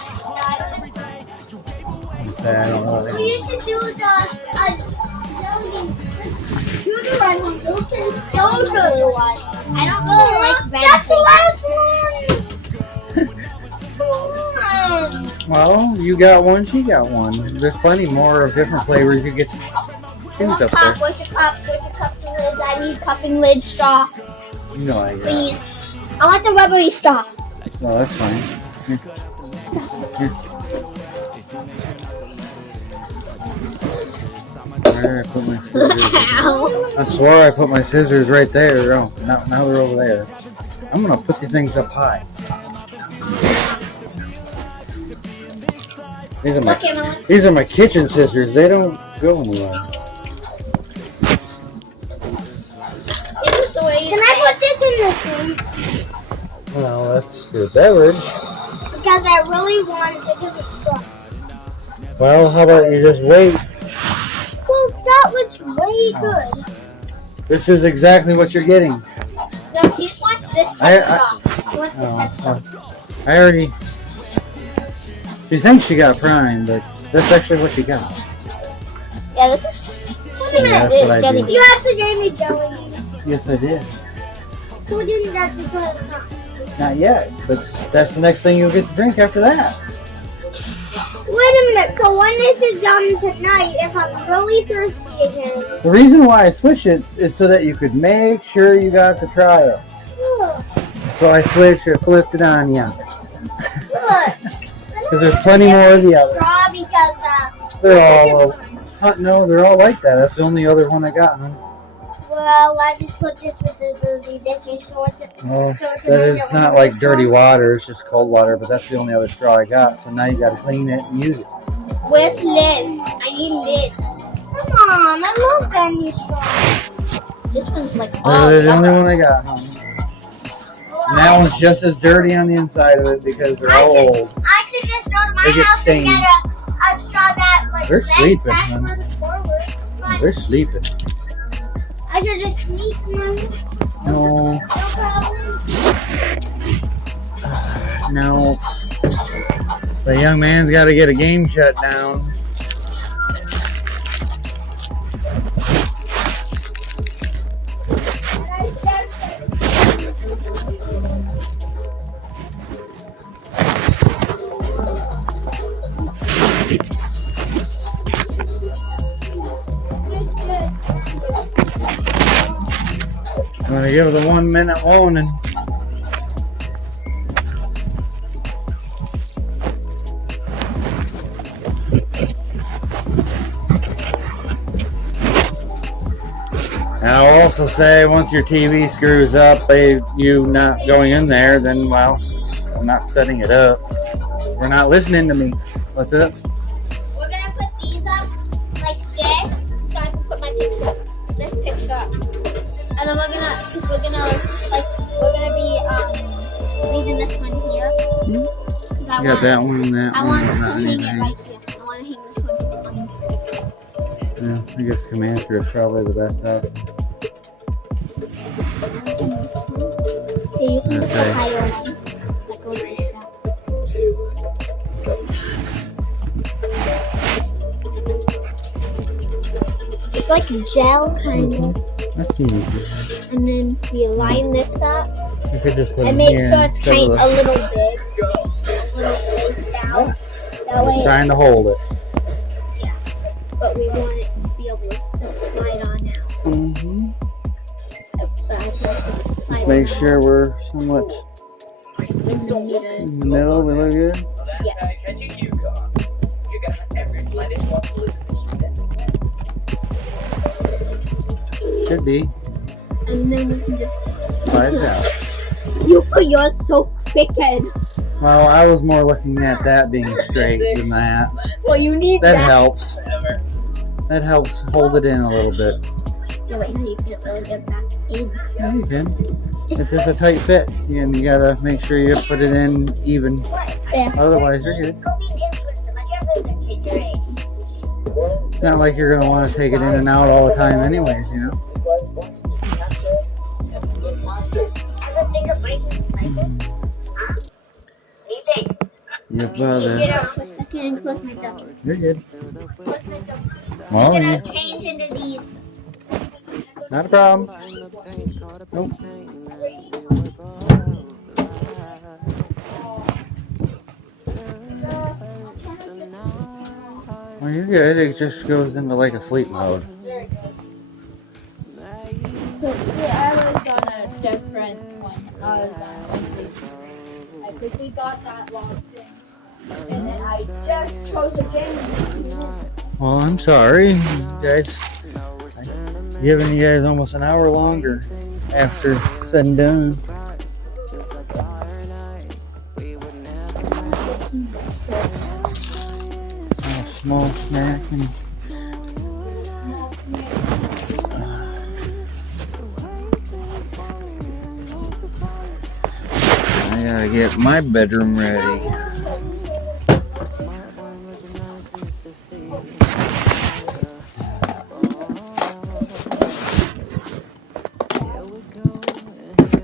I don't know what I We used to do the do the red one. Those are the ones. I don't really like red. That's the last one. Well, you got one, she got one. There's plenty more of different flavors you get to choose up there. Where's your cup? Where's your cupping lid? I need cupping lid straw, You know I got. please. I want the rubbery straw. No, that's fine. Here. Here. Where I put my scissors? Ow. I swore I put my scissors right there. Oh, now they're over there. I'm gonna put these things up high. These are my kitchen scissors. They don't go anywhere. Can I put this in the sink? Well, that's your beverage. Because I really wanted to give it straw. Well, how about you just wait? Well, that looks way good. This is exactly what you're getting. No, she just wants this type I- straw. She wants this type of straw. I already. She thinks she got Prime, but that's actually what she got. Yeah, this is. Yeah, that's what I jelly do. bean. You actually gave me jelly bean. Yes, I did. Who didn't that because Not yet, but that's the next thing you'll get to drink after that. Wait a minute, so when this is done tonight, if I'm really thirsty again. The reason why I switched it is so that you could make sure you got to try it. So I switched it, flipped it on you. Look. Because there's plenty more of the other. Straw because They're all. No, they're all like that. That's the only other one I got, huh? well, I just put this with the dirty dishes so it Well, so it can that make is it not with like the dirty straws. water. It's just cold water, but that's the only other straw I got. So now you got to clean it and use it. Where's lid? I need lid. Come on, I love candy straws. This one's like They're the only one I got, huh? And that one's just as dirty on the inside of it because they're all old. I could just go to my They get house stained. and get a straw that like They're bends sleeping, backward man. and forward. But They're sleeping. I could just sneak them. No, No problem. no. The young man's got to get a game shut down. I'm going to give it a 1 minute warning. And I'll also say once your TV screws up, you not going in there, then, well, I'm not setting it up. You're not listening to me. What's up? We're gonna put these up like this so I can put my picture. because we're gonna be leaving this one here. Because I You got that one and that I one. want to Not hang it anything. right here. I want to hang this one on Yeah, I guess Commander is probably the best up. Okay, you can get the Okay. higher one that goes like that. It's like gel, kind of. That's easy. And then we line this up You could just put and it make here sure it's instead kind of a little big. A little spaced out. That way, trying to hold it. but we want it to be able to still slide on out. Mm-hmm. Slide Make on sure we're somewhat out. in the middle. We look good. Should be. And then we can just. Slide it out. You put yours so quick, Well, I was more looking at that being straight than that. Well, you need That helps. That helps hold it in a little bit. So wait, how you can't really get back in. Yeah, you can. If it's a tight fit, and you gotta make sure you put it in even. There. Otherwise, you're good. It's not like you're gonna want to take it in and out all the time, anyways. You know. Your brother. Get out for a second and close my door. You're good. Close my door. Oh, I'm yeah. gonna change into these. Not a problem. Nope. Well, you're good. It just goes into like a sleep mode. I was on a different one. I was on a sleep. I quickly got that long thing. And then I just chose again. Well, I'm sorry, you guys. I've given you guys almost an hour longer after said and done. A small snack and I gotta get my bedroom ready.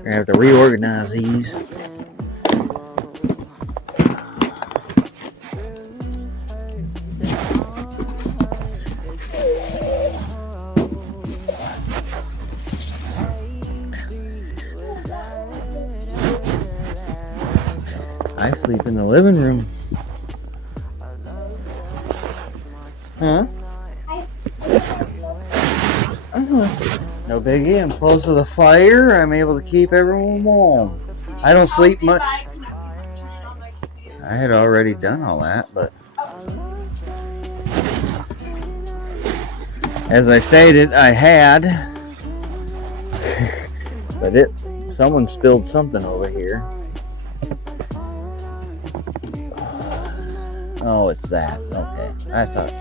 I have to reorganize these. I sleep in the living room. Huh? No biggie. I'm close to the fire. I'm able to keep everyone warm. I don't sleep much. I had already done all that, but as I stated, I had. But someone spilled something over here. Oh, it's that. Okay. I thought.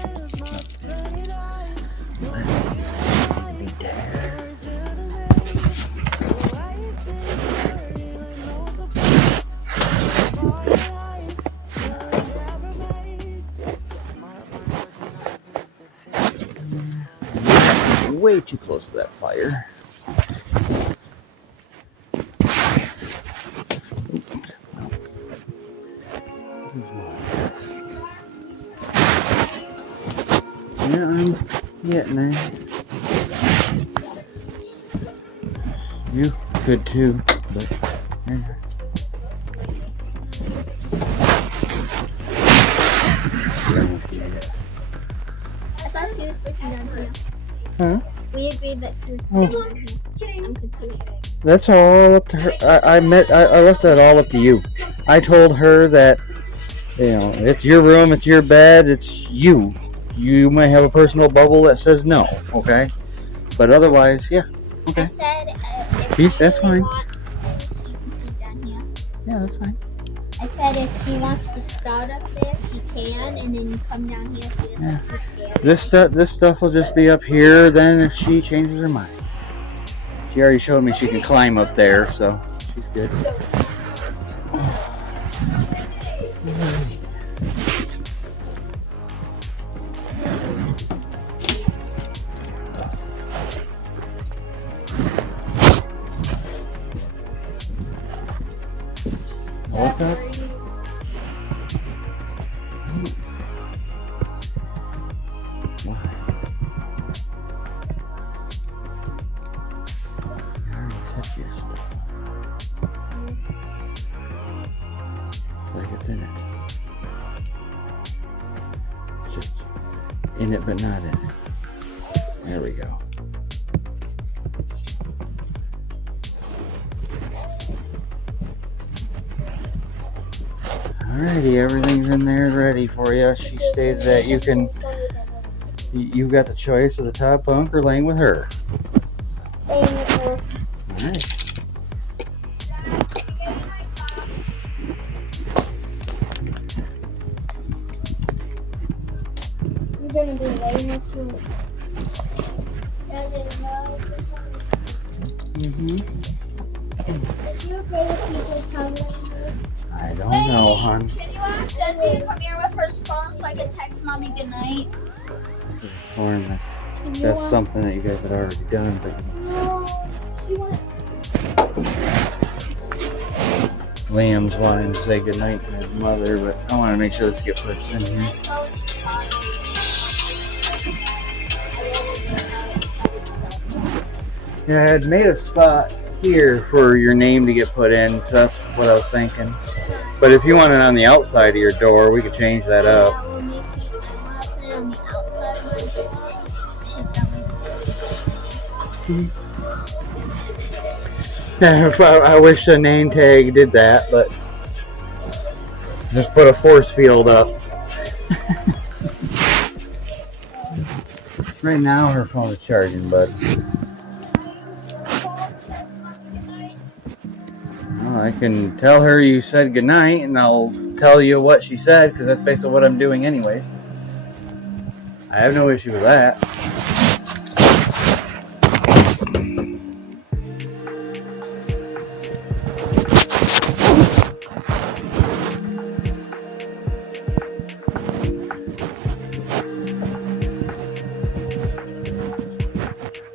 Let me there. Way too close to that fire. Yeah, I'm getting there. You could too, but yeah. I thought she was sleeping down here. Huh? We agreed that she was sleeping down here. I'm confused. That's all up to her. I left that all up to you. I told her that, you know, it's your room, it's your bed, it's you. You might have a personal bubble that says no, okay? But otherwise, yeah, okay. I said if That's she fine. wants to, she can sleep down here. Yeah, that's fine. I said if she wants to start up there, she can, and then come down here so she doesn't too scared. This stuff will just be up here then if she changes her mind. She already showed me she can climb up there, so she's good. What's up? Why? I already said your stuff. It's like it's in it. It's just in it but not in it. There we go. Alrighty, everything's in there ready for you. She stated that you've got the choice of the top bunk or laying with her. Alright. You're gonna be laying next to me. Does it know? Is she okay with people coming? I don't know, hon. Can you ask Desi to come here with her phone so I can text Mommy goodnight? That's something that you guys had already done, but No, she wants. Liam's wanting to say goodnight to his mother, but I want to make sure this gets put in here. Yeah, I had made a spot here for your name to get put in, so that's what I was thinking. But if you want it on the outside of your door, we could change that up. I want to put it on the outside of my door. Yeah, I wish the name tag did that, but just put a force field up. Right now, her phone is charging, bud. Well, I can tell her you said goodnight, and I'll tell you what she said, because that's basically what I'm doing anyway. I have no issue with that.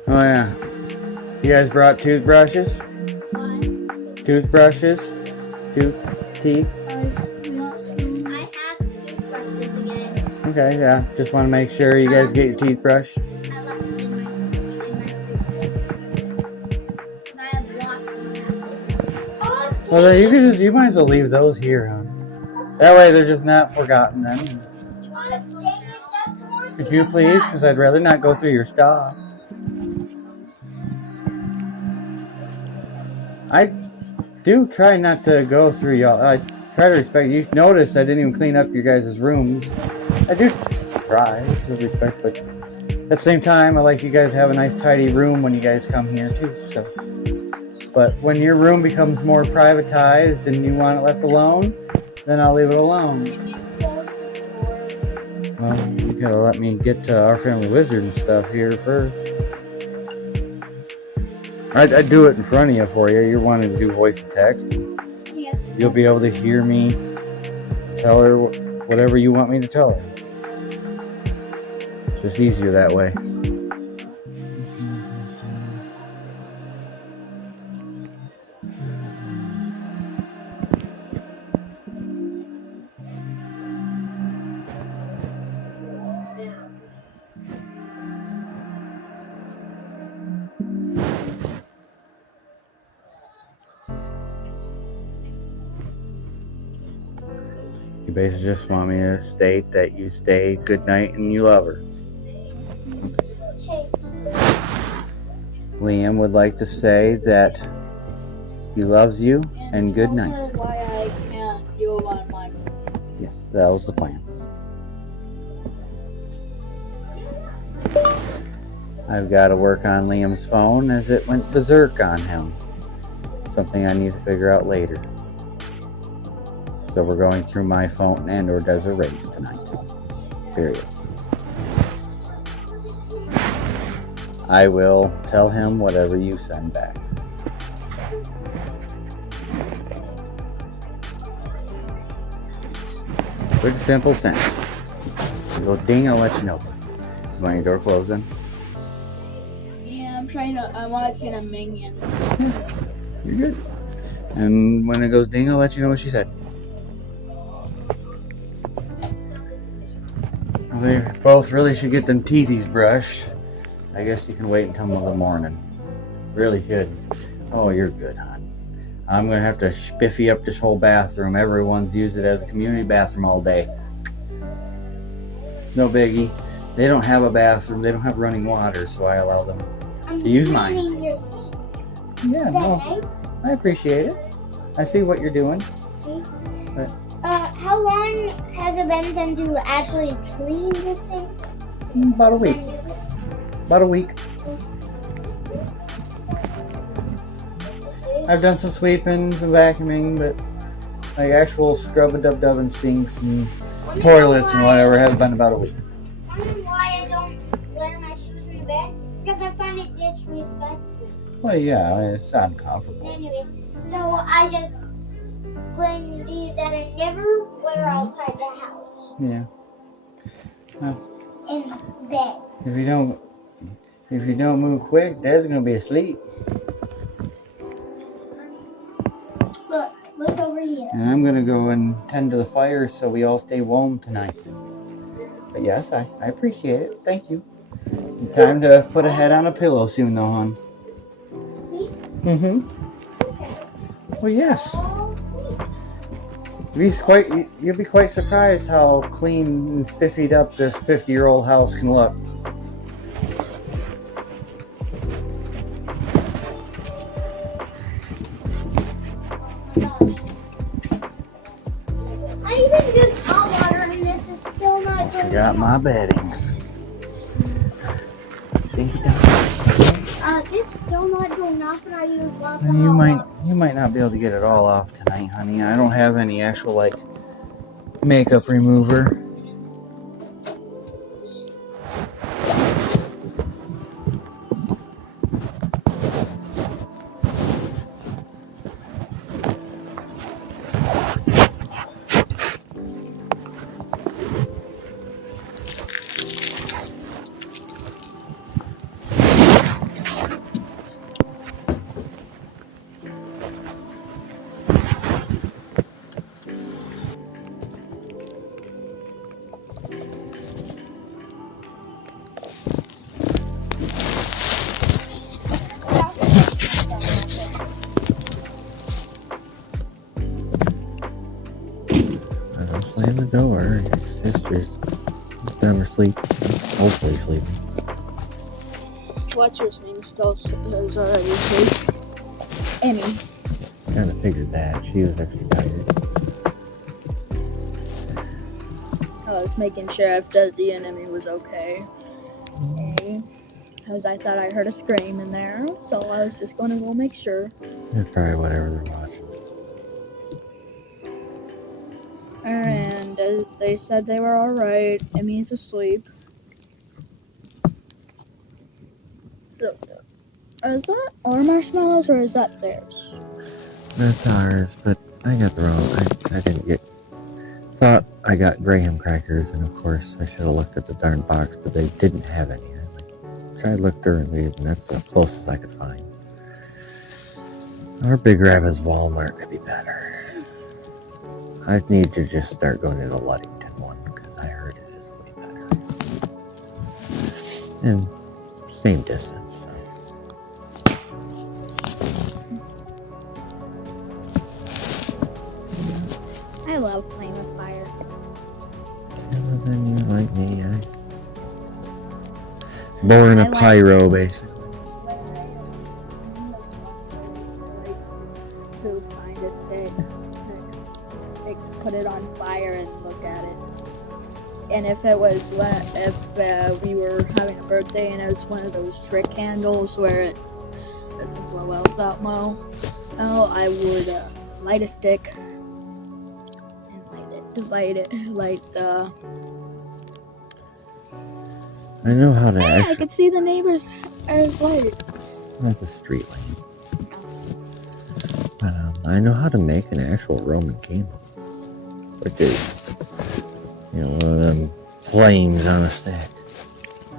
Oh yeah. You guys brought toothbrushes? Toothbrushes? Teeth? I have toothbrushes again. Okay, yeah. Just want to make sure you guys get your teeth brushed. I left them in my toothpaste. I have lots of them. Well, then you might as well leave those here, huh? That way they're just not forgotten then. You want to take it? That's more. Could you please? Because I'd rather not go through your stuff. I do try not to go through y'all. I try to respect you. Notice I didn't even clean up your guys' rooms. I do try to respect, but at the same time, I like you guys to have a nice tidy room when you guys come here too. So, but when your room becomes more privatized and you want it left alone, then I'll leave it alone. Well, you gotta let me get to Our Family Wizard and stuff here first. I'd do it in front of you for you. You're wanting to do voice to text. Yes. You'll be able to hear me tell her whatever you want me to tell her. It's just easier that way. You basically just want me to state that you say good night and you love her. Okay. Liam would like to say that he loves you and good night. Tell her why I can't do it on my phone. Yes, that was the plan. I've got to work on Liam's phone as it went berserk on him. Something I need to figure out later. So we're going through my phone and or Desiree's tonight. Period. I will tell him whatever you send back. Quick, simple sentence. You go ding, I'll let you know. You want your door closed then? Yeah, I'm watching a Minions. You're good. And when it goes ding, I'll let you know what she said. Well, they both really should get them teethies brushed. I guess you can wait until the morning. Really should. Oh, you're good, hon. I'm going to have to spiffy up this whole bathroom. Everyone's used it as a community bathroom all day. No biggie. They don't have a bathroom. They don't have running water, so I allow them to use mine. Your sink. Yeah, no, Nice? I appreciate it. I see what you're doing. See? But, How long has it been since you actually cleaned your sink? about a week. About a week. I've done some sweeping, some vacuuming, but like actual scrub-a-dub-dub sinks and toilets and whatever has been about a week. Wondering why I don't wear my shoes in the bed? Because I find it disrespectful. Well, yeah, it's uncomfortable. Anyways, so I just bring these that I never wear outside the house. Yeah. Well, In bed. if you don't move quick, Dad's gonna be asleep, Look over here. and I'm gonna go and tend to the fire so we all stay warm tonight. But yes, I appreciate it. Thank you. Time to put a head on a pillow soon, though, hon. See? Mm-hmm. Well, yes. You'll be quite surprised how clean and spiffied up this 50-year-old house can look. I even used hot water and this is still not good. Forgot my bedding. Stinky dog. This is still not good enough and I use lots of You hot water. might not be able to get it all off tonight, honey. I don't have any actual like makeup remover. Slam the door. Your sister's down asleep. Hopefully sleeping. What's your name? Still is already asleep. Emmy. Kind of figured that. She was actually tired. I was making sure if Desi and Emmy was okay. Because I thought I heard a scream in there. So I was just going to go make sure. It's probably whatever they're watching. And they said they were alright. Emmy's asleep. So, is that our marshmallows or is that theirs? That's ours, but I got the wrong. I didn't get. Thought I got graham crackers, and of course I should have looked at the darn box, but they didn't have any. I tried to look during these, and that's the closest I could find. Our Big Rapids Walmart could be better. I need to just start going to the Ludington one because I heard it is way better. And same distance. So. I love playing with fire. Yeah, then you like me, born a pyro, basically. To find a stick, put it on fire and look at it. And if it was we were having a birthday and it was one of those trick candles where it doesn't blow out that well, I would light a stick and light the. I know how to Hey, I actually... could see the neighbors' lights. That's a street lamp. I know how to make an actual Roman candle. Which is, you know, one of them flames on a stick.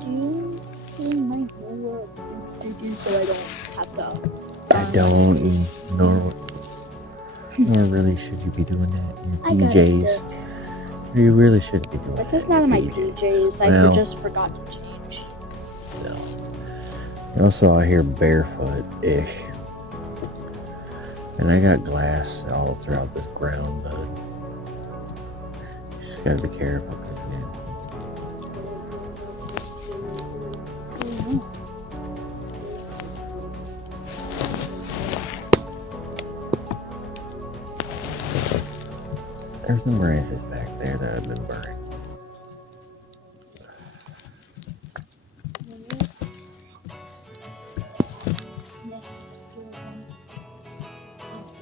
Do you mind where a big stick is so I don't have to... I don't, nor really should you be doing that in I got a PJs. stick. You really should be doing This that is not in my PJs. PJs. Well, I just forgot to change. No. You're also out here barefoot-ish. And I got glass all throughout this ground, bud. Just gotta be careful coming in. There's some branches back there that have been burning.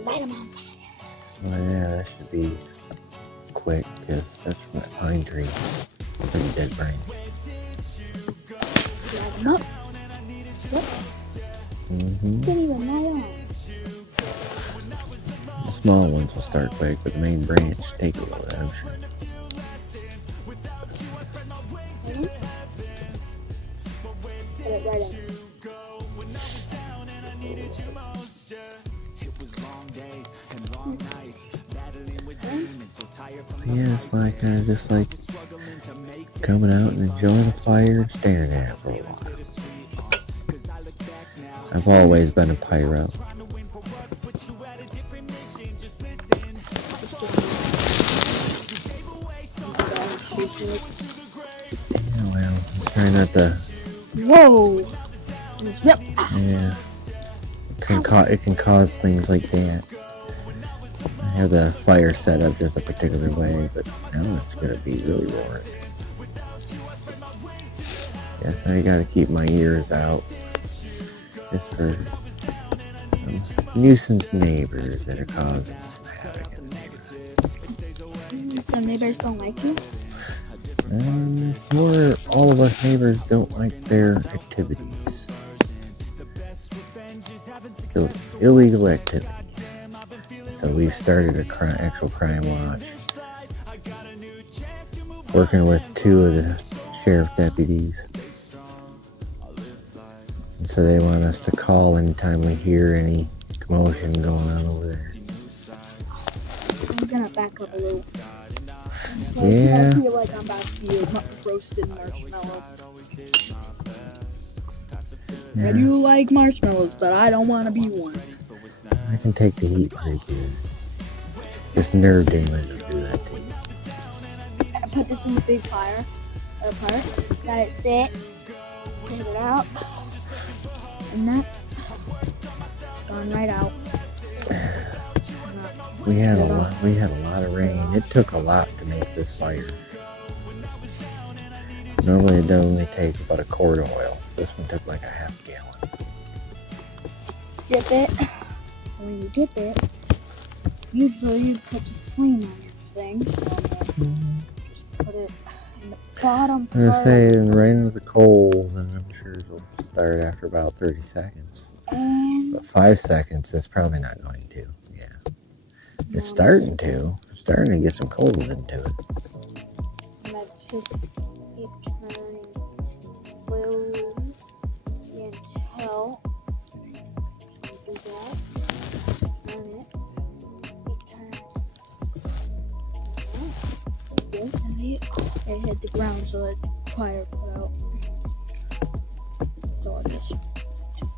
Light 'em on fire. Well, yeah, that should be quick, because that's from that pine tree. Pretty dead branch. Light 'em up. What? Didn't even light on. The small ones will start quick, but the main branch take a little bit, I'm sure. Put it right in. Yeah, that's why I kind of just like coming out and enjoying the fire and staring at it for a while. I've always been a pyro. Yeah, well, I'm trying not to. Whoa! Yep. Yeah, it can cause things like that. I have the fire set up just a particular way, but now it's gonna be really roaring. Yes, I gotta keep my ears out, just for nuisance neighbors that are causing some havoc in the neighborhood. Some neighbors don't like you? More all of us neighbors don't like their activities. Illegal activities. So we've started a actual crime watch. Working with 2 of the sheriff deputies. And so they want us to call anytime we hear any commotion going on over there. I'm gonna back up a little. Yeah. I feel like I'm about to be a roasted marshmallow. Yeah. I do like marshmallows, but I don't want to be one. I can take the heat pretty good. This nerve damage will do that to you. I put this in the big fire. Let it sit. Take it out. And that gone right out. We had a lot of rain. It took a lot to make this fire. Normally it only takes about a quart of oil. This one took like a half gallon. Dip it. When you dip it, usually you put some flame on your thing. Just put it in the bottom part. I'm gonna say right into the coals, and I'm sure it'll start after about 30 seconds. And But 5 seconds, it's probably not going to. Yeah. It's starting to. It's starting to get some coals into it. let's just keep turning slowly until do that. Turn it. Keep turning. Good. And it hit the ground, so the fire put out. So I'll just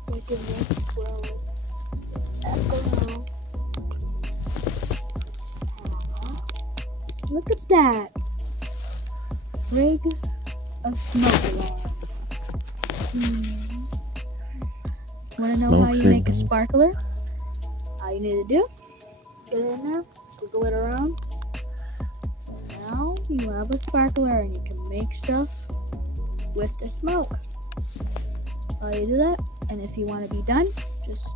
make it more slowly. Look at that. Rig of smoke alarm. Want to know Smoke how you make a signals. sparkler? All you need to do, get it in there, wiggle it around. Now you have a sparkler and you can make stuff with the smoke. All you do that, and if you want to be done, just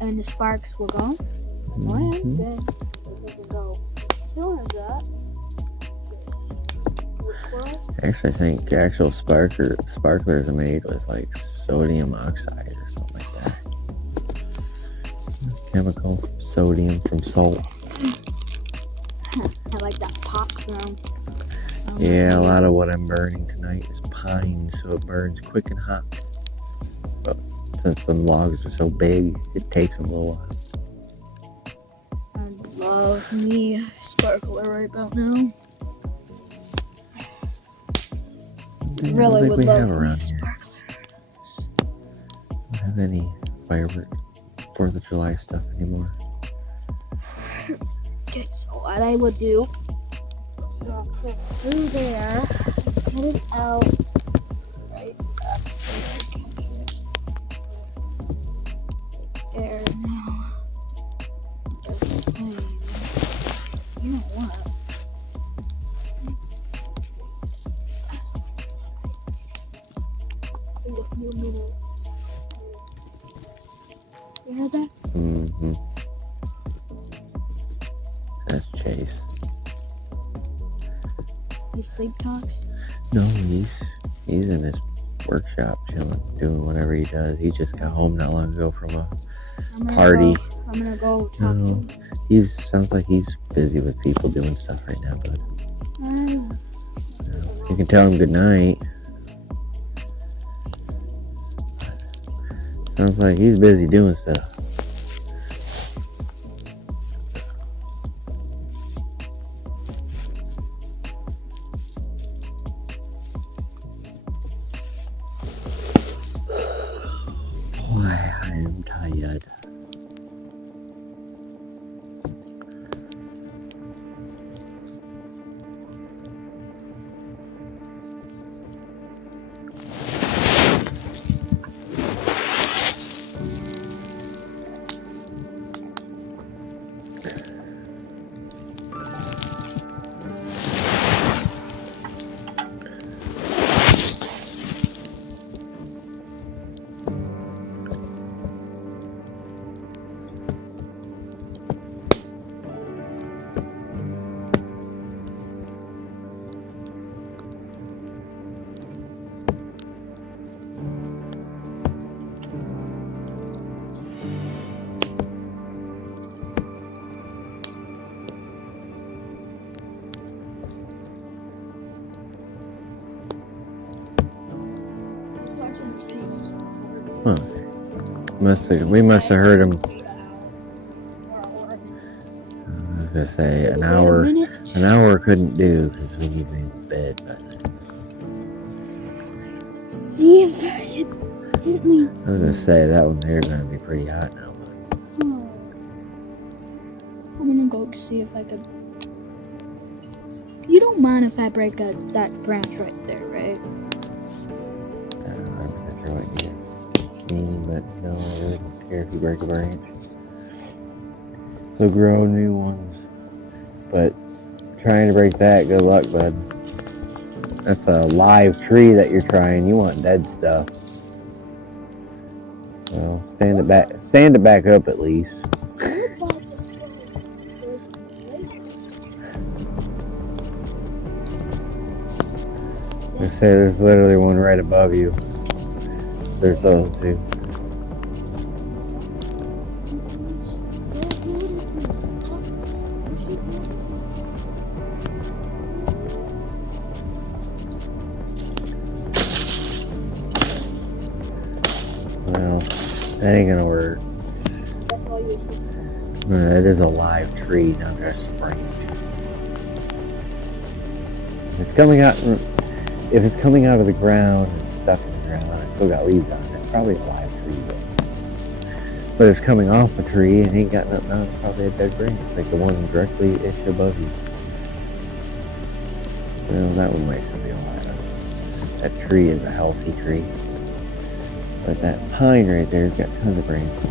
and the sparks will go. And then it can go. As soon as that, swirl. Actually, I think actual sparklers are made with like sodium oxide or something like that. Chemical sodium from salt. I like that pop sound. Yeah, a lot of what I'm burning tonight is pine, so it burns quick and hot. But since the logs are so big, it takes them a little while. I love me sparkler right about now. I Really don't think would we love have me around here. Don't have any fireworks, 4th of July stuff anymore. Okay, so what I would do is I'll click through there, cut it out right there now. You know what? In a few minutes. You heard that? Mm-hmm. That's Chase. He sleep talks? No, he's in his workshop chilling, doing whatever he does. He just got home not long ago from a party. I'm gonna go talk to No, him. sounds like he's busy with people doing stuff right now, but you can tell him good night. Sounds like he's busy doing stuff. Boy, I am tired. Huh. We must have heard him. I was gonna say an hour couldn't do because we need to be in bed. But See if I gently. I was gonna say that one there's gonna be pretty hot now. I'm gonna go see if I could. You don't mind if I break that branch right there, right? I'm not sure what you mean, but no, I really don't care if you break a branch. They'll grow new ones. But trying to break that, good luck, bud. That's a live tree that you're trying. You want dead stuff. Well, stand it back up at least. I say there's literally one right above you. There's those two. Well, that ain't gonna work. That is a live tree, not just a branch. If it's coming out of the ground and stuck in the ground, it's still got leaves on it. It's probably a live tree, but if it's coming off a tree and ain't got nothing on it, it's probably a dead branch, like the one directly-ish above you. Well, that one might still be alive. That tree is a healthy tree. But that pine right there has got tons of branches.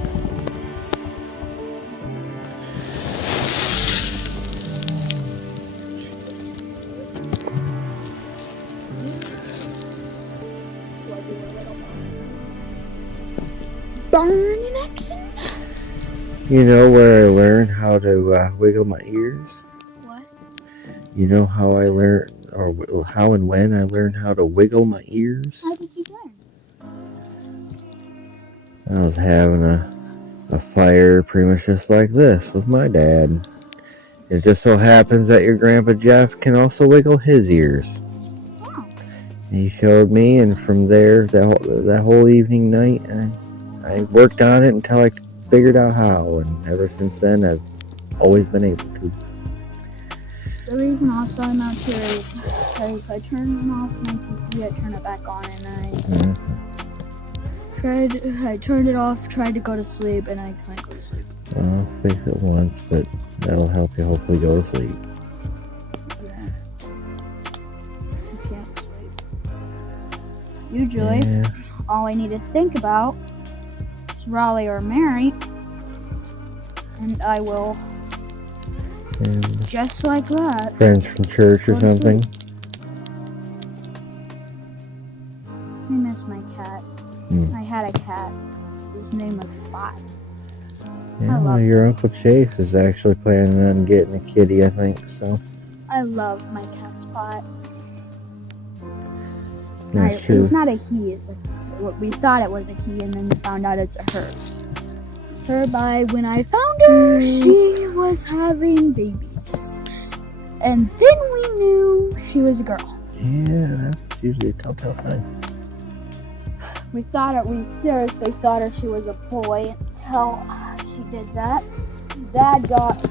Burning action? You know where I learned how to wiggle my ears? What? You know how I learned or how and when I learned how to wiggle my ears. How did you learn? I was having a fire pretty much just like this with my dad. It just so happens that your Grandpa Jeff can also wiggle his ears. Oh. He showed me, and from there, that whole evening night, I worked on it until I figured out how, and ever since then, I've always been able to. The reason also I'm out here is because I turned off my TV, I turned it back on, and I turned it off, tried to go to sleep, and I couldn't go to sleep. I'll fix it once, but that'll help you hopefully go to sleep. Yeah. I can't sleep. Usually, all I need to think about is Raleigh or Mary, and I will, And just like that. friends from church or something. I miss my cat. I had a cat. His name was Spot. Yeah, well, your Uncle Chase is actually planning on getting a kitty, I think, so. I love my cat Spot. Not sure. It's not a he, it's a, we thought it was a he, and then we found out it's a her. When I found her, she was having babies. And then we knew she was a girl. Yeah, that's usually a telltale sign. We seriously thought she was a boy until she did that. Dad got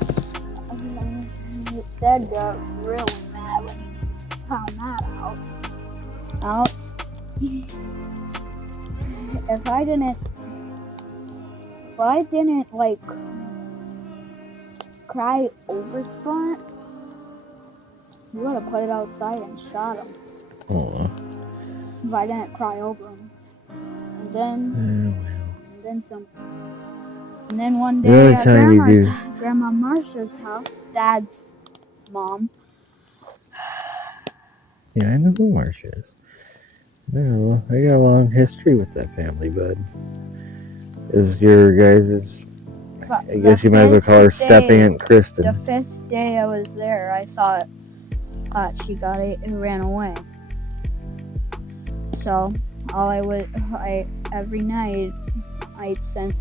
really mad when he found that out. If I didn't like cry over Spot, he would have put it outside and shot him. Oh. If I didn't cry over him. And then some. And then one day at Grandma Marcia's house, Dad's mom. Yeah, I know who Marcia is. I got a long history with that family, bud. Is your guys', I guess you might as well call her Step Aunt Kristen. The 5th day I was there, I thought she got it and ran away. So every night, since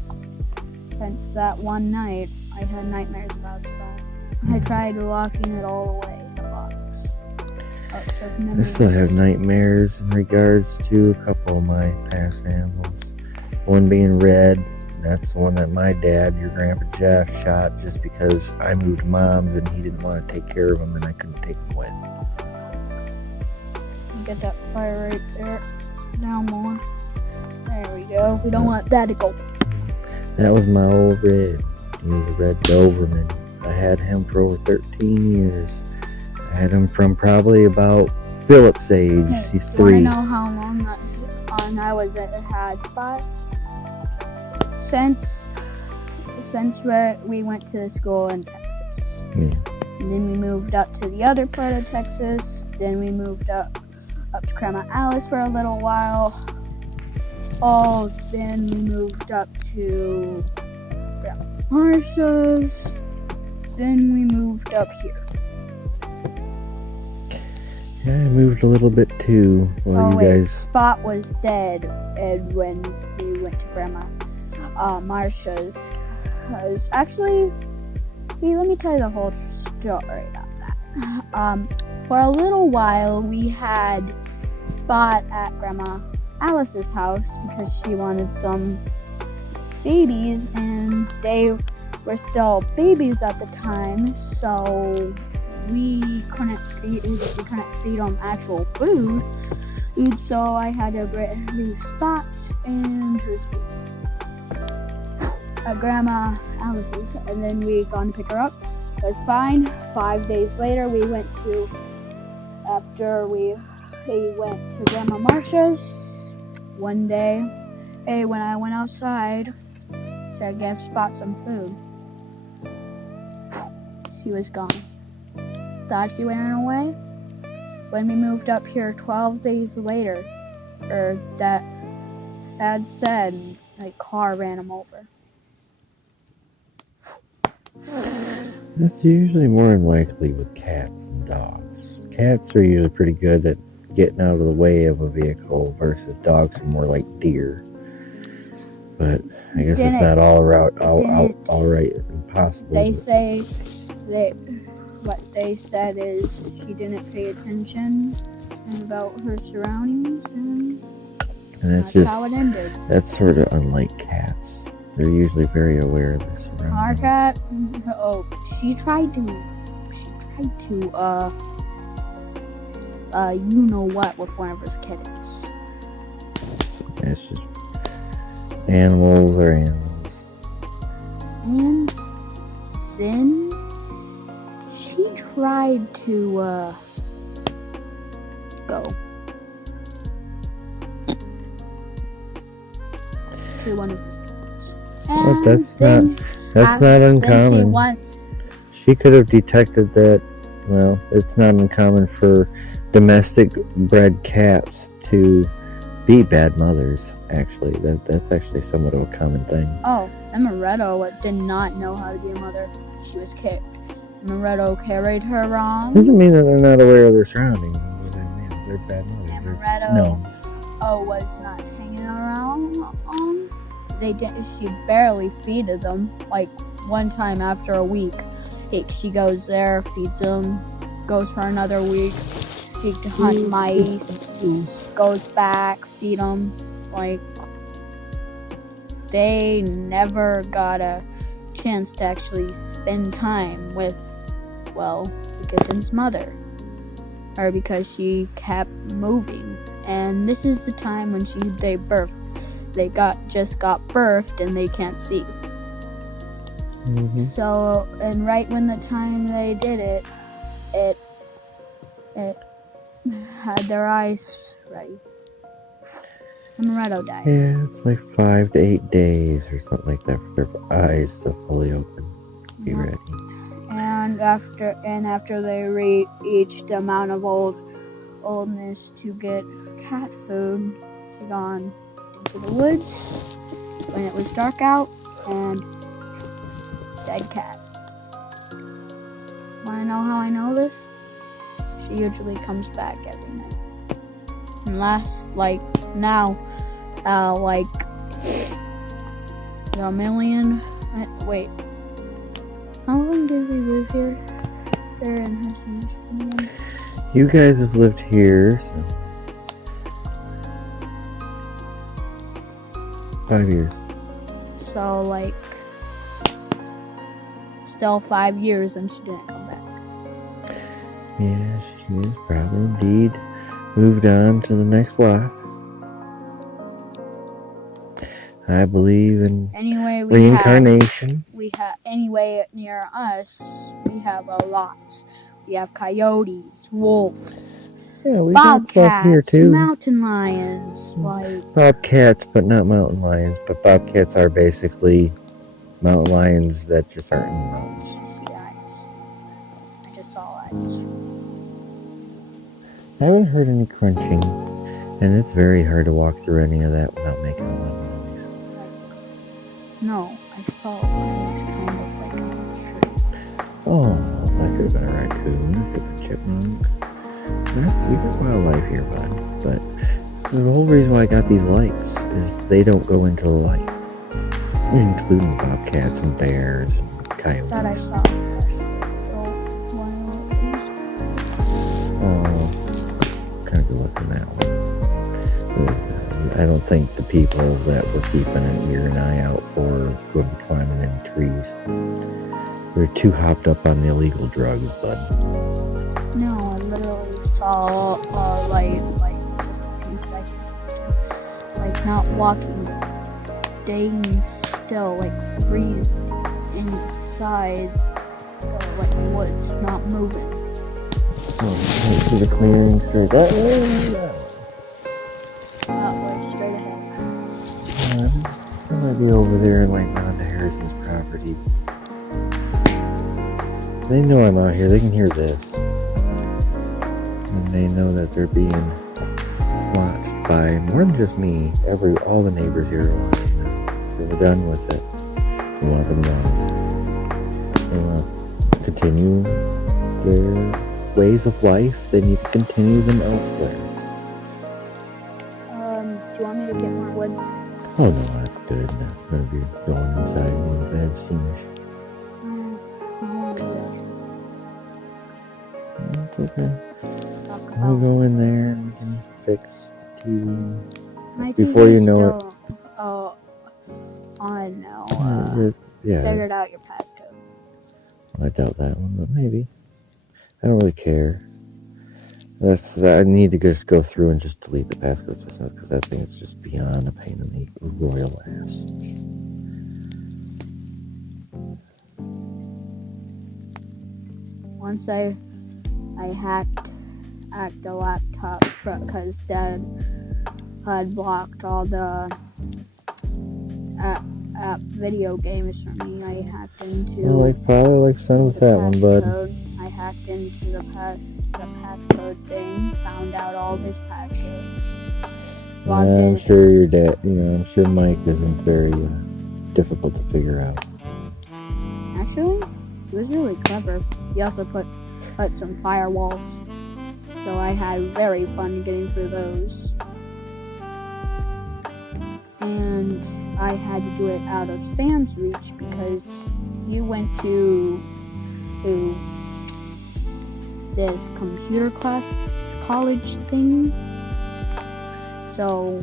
that one night, I had nightmares about Spot. I tried locking it all away in the box. I still have nightmares in regards to a couple of my past animals. One being Red. That's the one that my dad, your Grandpa Jeff, shot just because I moved moms and he didn't want to take care of him and I couldn't take him away. Get that fire right there. Down more. There we go. We don't want that to go. That was my old Red. He was a red Doberman. I had him for over 13 years. I had him from probably about Philip's age. Hey, he's 3. You want to know how long I was at Spot? Since we went to the school in Texas. Yeah. And then we moved up to the other part of Texas. Then we moved up to Grandma Alice for a little while. Then we moved up to Grandma Marcia's. Then we moved up here. Yeah, I moved a little bit too. Guys. Spot was dead, and when we went to Grandma Marcia's, actually, let me tell you the whole story about that. For a little while, we had Spot at Grandma Alice's house because she wanted some babies, and they were still babies at the time, so we couldn't feed them actual food, so I had to leave Spot and her babies at Grandma Alice's, and then we gone to pick her up. It was fine. 5 days later, after we went to Grandma Marcia's. One day, when I went outside to give Spot some food, she was gone. Thought she ran away. When we moved up here 12 days later, Dad said a car ran him over. That's usually more than likely with cats and dogs. Cats are usually pretty good at getting out of the way of a vehicle versus dogs are more like deer. But I guess it's not all right impossible. They say that what they said is she didn't pay attention about her surroundings, and that's how it ended. That's sort of unlike cats. They're usually very aware of their surroundings. Our cat, she tried to, you know what, with one of her kittens. It's just animals are animals. And then she tried to go to one of his kittens. But that's not uncommon. She could have detected that. Well, it's not uncommon for domestic bred cats to be bad mothers. Actually, that's actually somewhat of a common thing. Oh, Amaretto did not know how to be a mother. She was kicked. Amaretto carried her wrong. Doesn't mean that they're not aware of their surroundings. They're bad mothers. Amaretto was not hanging around. She barely feeded them. Like one time after a week, she goes there, feeds them, goes for another week, she hunt mice, goes back, feed them. Like, they never got a chance to actually spend time with, the kitten's mother. Or because she kept moving. And this is the time when they birthed. They just got birthed and they can't see. Mm-hmm. So, and right when the time they did it had their eyes ready. Amaretto died. Yeah, it's like 5 to 8 days or something like that for their eyes to fully open, be ready. And after they reached the amount of oldness to get cat food, she gone into the woods when it was dark out and dead cat. Wanna know how I know this? She usually comes back every night. And a million. Wait. How long did we live here? There in Hershey, Michigan. You guys have lived here, so 5 years. So still 5 years and she didn't come back. Yeah, she is probably indeed moved on to the next life. I believe in reincarnation. Anyway, near us, we have a lot. We have coyotes, wolves, bobcats, here too. Mountain lions. Bobcats, but not mountain lions. But bobcats are basically mountain lions that just aren't in the mountains. I just saw eyes. I haven't heard any crunching, and it's very hard to walk through any of that without making a lot of noise. No, I thought it was kind of like a tree. Oh, that could have been a raccoon, that could have been a chipmunk. We got wildlife here, bud. But the whole reason why I got these lights is they don't go into the light, including bobcats and bears and coyotes. That I saw. Oh, kind of good looking that one. I don't think the people that were keeping an ear and eye out for would be climbing any trees. They're too hopped up on the illegal drugs, bud. No, I literally saw a light, just a few seconds. Not walking, staying still, freeze inside the woods, not moving. Oh, to the clearing straight that way. That way, straight ahead. I might be over there, onto Harrison's property. They know I'm out here. They can hear this. And they know that they're being watched by more than just me. All the neighbors here are watching them. They're done with it. They want them gone. They want to continue their ways of life, they need to continue them elsewhere. Do you want me to get more wood? Oh no, that's good. No good going inside one bad soonish. It's okay. We'll go in there and we can fix the TV. My Before you know still, no. Figured out your passcode. I doubt that one, but maybe. I don't really care. I need to just go through and just delete the passcode system because that thing is just beyond a pain in the royal ass. Once I hacked at the laptop because Dad had blocked all the app video games for me. I hacked into Probably like son with that one, bud. I hacked into the passcode thing, found out all his passcodes. I'm sure your dad, I'm sure Mike isn't very difficult to figure out. Actually, he was really clever. He also put some firewalls, so I had very fun getting through those. And I had to do it out of Sam's reach because you went to this computer class college thing. So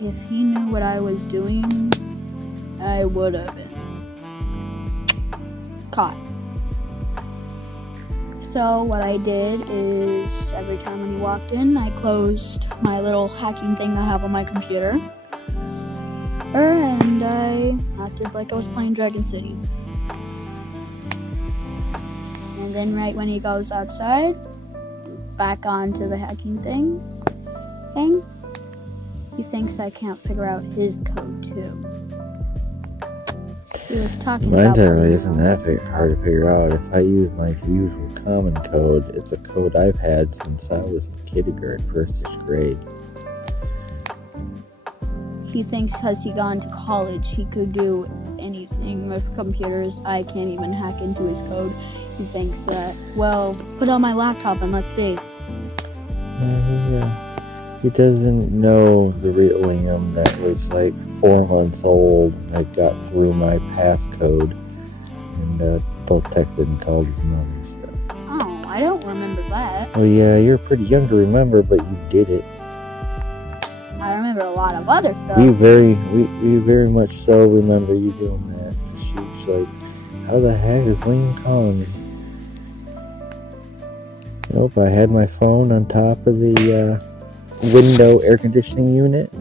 if he knew what I was doing, I would have been caught. So what I did is every time when he walked in, I closed my little hacking thing I have on my computer. And I acted like I was playing Dragon City. And then right when he goes outside, back onto the hacking thing, he thinks I can't figure out his code too. He was talking about... Mine really isn't that hard to figure out. If I use my usual common code, it's a code I've had since I was in kindergarten, first grade. He thinks because he gone to college, he could do anything with computers. I can't even hack into his code. He thinks that, well, put on my laptop and let's see. He doesn't know the real Liam that was like 4 months old. I got through my passcode and both texted and called his mother. So. Oh, I don't remember that. Oh yeah, you're pretty young to remember, but you did it. I remember a lot of other stuff. We very much so remember you doing that. She was like, how the heck is Liam calling me? Nope, I had my phone on top of the window air conditioning unit.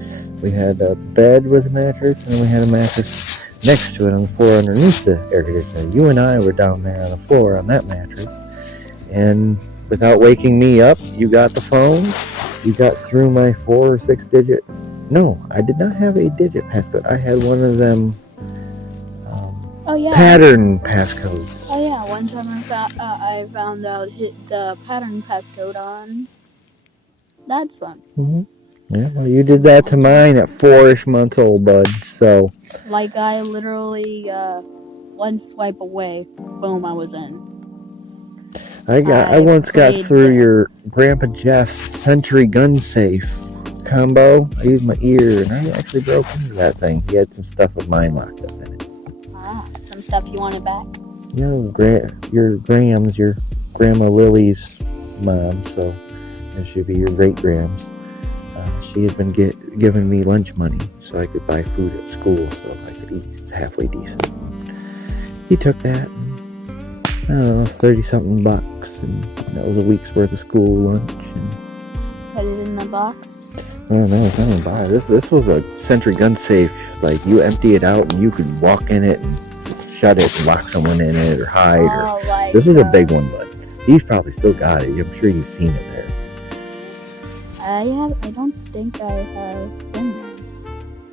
We had a bed with a mattress, and we had a mattress next to it on the floor underneath the air conditioner. You and I were down there on the floor on that mattress, and without waking me up, you got the phone. You got through my 4 or 6 digit. No, I did not have a digit passcode. I had one of them pattern passcodes. Oh yeah, one time I found out the pattern passcode on Dad's phone. Mm-hmm. Yeah, well, you did that to mine at 4-ish months old, bud. So. Like I literally one swipe away, boom, I was in. I once got through your Grandpa Jeff's Century gun safe combo. I used my ear and I actually broke into that thing. He had some stuff of mine locked up in it. Some stuff you wanted back? Your Grandma Lily's mom, so it should be your great Grams. She had been giving me lunch money so I could buy food at school so I could eat halfway decent. He took that. I don't know, 30-something bucks, and that was a week's worth of school lunch. And put it in the box? No, it's not in the box. This was a Century gun safe. Like, you empty it out and you could walk in it and shut it and lock someone in it or hide. This was a big one, but he's probably still got it. I'm sure you've seen it there. I don't think I have been there.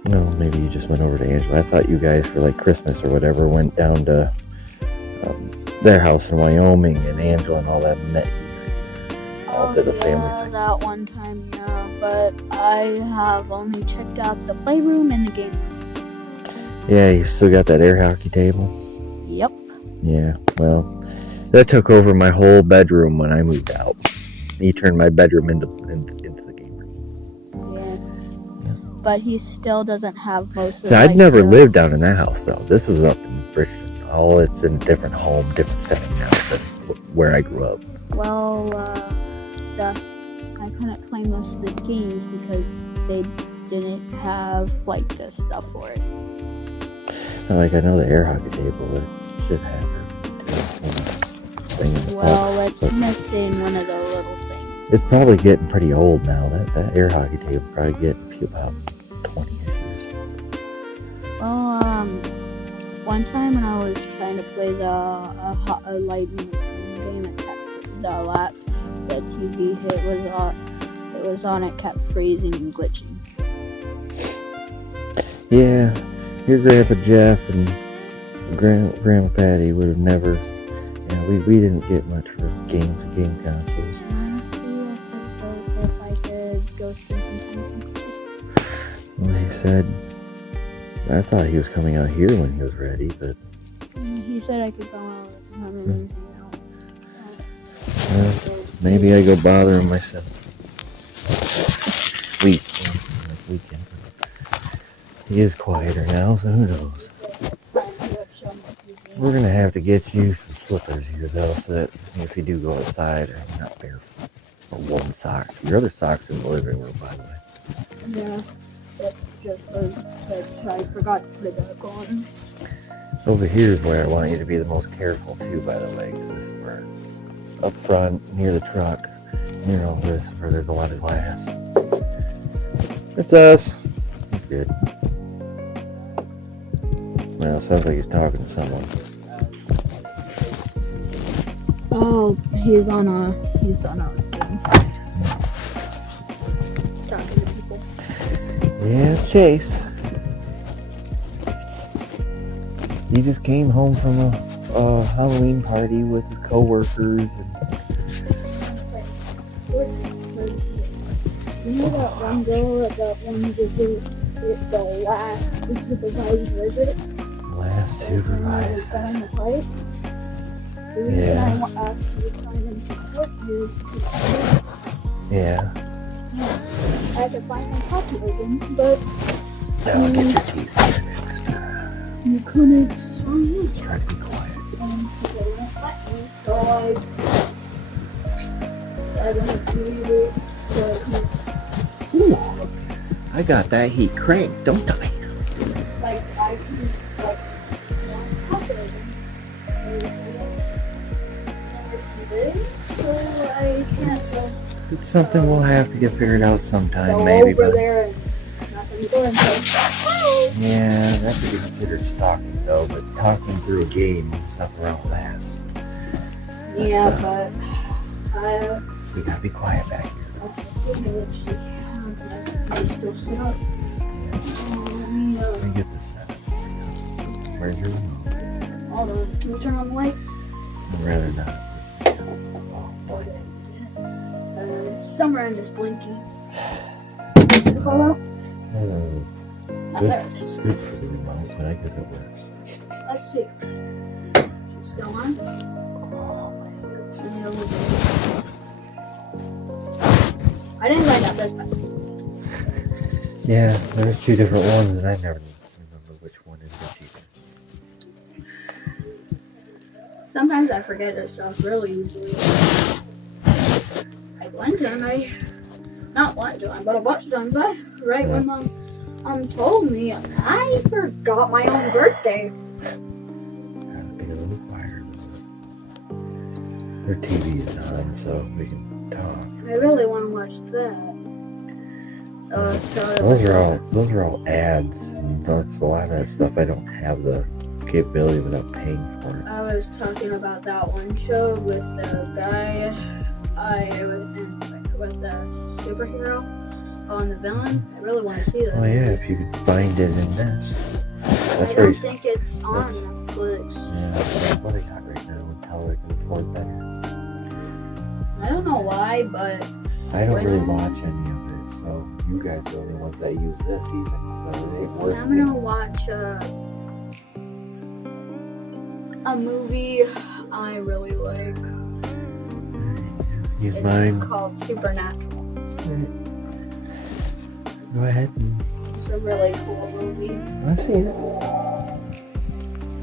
No, maybe you just went over to Angela. I thought you guys, for like Christmas or whatever, went down to their house in Wyoming, and Angela and all that met you guys there. All did a family thing. That one time, yeah. But I have only checked out the playroom and the game room. Yeah, you still got that air hockey table? Yep. Yeah, well, That took over my whole bedroom when I moved out. He turned my bedroom into the game room. Yeah. But he still doesn't have most of So I'd never lived down in that house, though. This was up in Bridgeton. It's in a different home, different setting now than where I grew up. Well, I couldn't play most of the games because they didn't have, like, the stuff for it. Like, I know the air hockey table, it should have it. Well, it's missing one of the little things. It's probably getting pretty old now. That air hockey table probably getting about 20 years old. Well, one time when I was trying to play the lightning game, it kept the TV it was on, it kept freezing and glitching. Yeah, your Grandpa Jeff and Grandma Patty would have never. Yeah, we didn't get much for game consoles. If I could go spend some time. Well, he said, I thought he was coming out here when he was ready, but he said I could go out and maybe I go bother him myself. Weekend. He is quieter now, so who knows? We're gonna have to get you some slippers here, though, so that if you do go outside, you're not barefoot. Or woolen socks. Your other socks in the living room, by the way. Yeah, that's just because I forgot to put it back on. Over here is where I want you to be the most careful, too, by the way, because this is where, up front, near the truck, near all this, where there's a lot of glass. It's us. Good. Well, it sounds like he's talking to someone. Oh, he's on a thing. Talking to people. Yeah, it's Chase. He just came home from a Halloween party with his co-workers. And you know that one girl that one visit the last supervised visit? Last supervised visit. Yeah. I asked you to find him support his. Yeah. I had to find him copy again, but I'll get your teeth fixed. You couldn't find it. Let's try to be quiet. They won't let me, so I don't have to leave it. Ooh, I got that heat cranked, don't I? Like I can one copy of him. So I can't It's something we'll have to get figured out sometime, go maybe. over But there and nothing's going so. yeah, that could be considered stalking, though. But talking through a game, there's nothing wrong with that. Yeah, but we gotta be quiet back here. Let me get this set up. Where's your remote? Hold on, can we turn on the light? I'd rather not. Somewhere in this blinky. Hold on. It's good for the remote, but I guess it works. Let's see. Still on? I didn't light up this one. Yeah, there's two different ones, and I never remember which one is which either. Sometimes I forget this stuff really easily. Like one time not one time, but a bunch of times when Mom told me, I forgot my own birthday. Gotta be a little quieter. Their TV is on, so we can talk. I really want to watch that. Those are all ads, and that's a lot of that stuff. I don't have the capability without paying for it. I was talking about that one show with the guy with the superhero and the villain. I really want to see that. Oh yeah, if you could find it in this. I don't think it's on Netflix. Yeah, what they got right now until they can afford better. I don't know why, but I don't really watch any of it, so you guys are the only ones that use this even, so it ain't worth it. I'm gonna watch a movie I really like. You It's mind? called Supernatural. Go ahead. It's a really cool movie. I've seen it.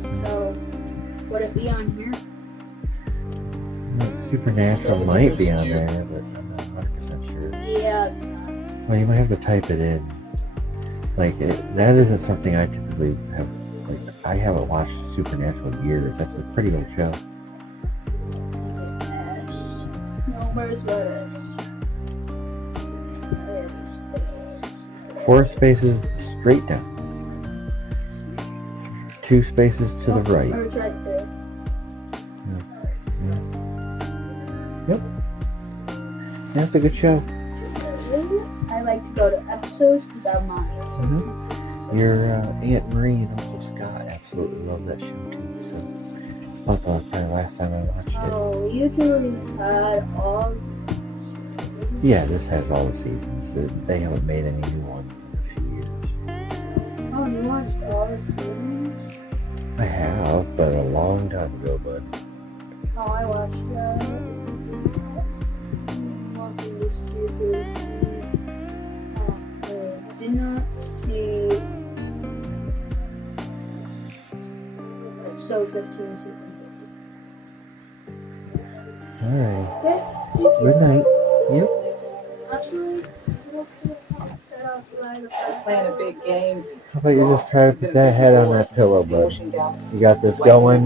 So, would it be on here? Supernatural might be on there, but I'm not 100% sure. Yeah, it's not. Well, you might have to type it in. Like, that isn't something I typically have. Like, I haven't watched Supernatural in years. That's a pretty old show. No, where's this? 4 spaces straight down. 2 spaces to the right. Or it's right there. Yep. That's a good show. I like to go to episodes because I'm on. Your Aunt Marie and Uncle Scott absolutely love that show too. So it's about the probably last time I watched it. Oh, you usually had all. Yeah, this has all the seasons. They haven't made any new ones in a few years. Oh, you watched all the seasons? I have, but a long time ago, bud. Oh, I watched that. I'm looking to see if there's any. I did not see episode 15, season 50. Alright. Okay. Good night. Yep. Actually, Playing a big game. How about you just try to put that head on that pillow, bud? You got this going.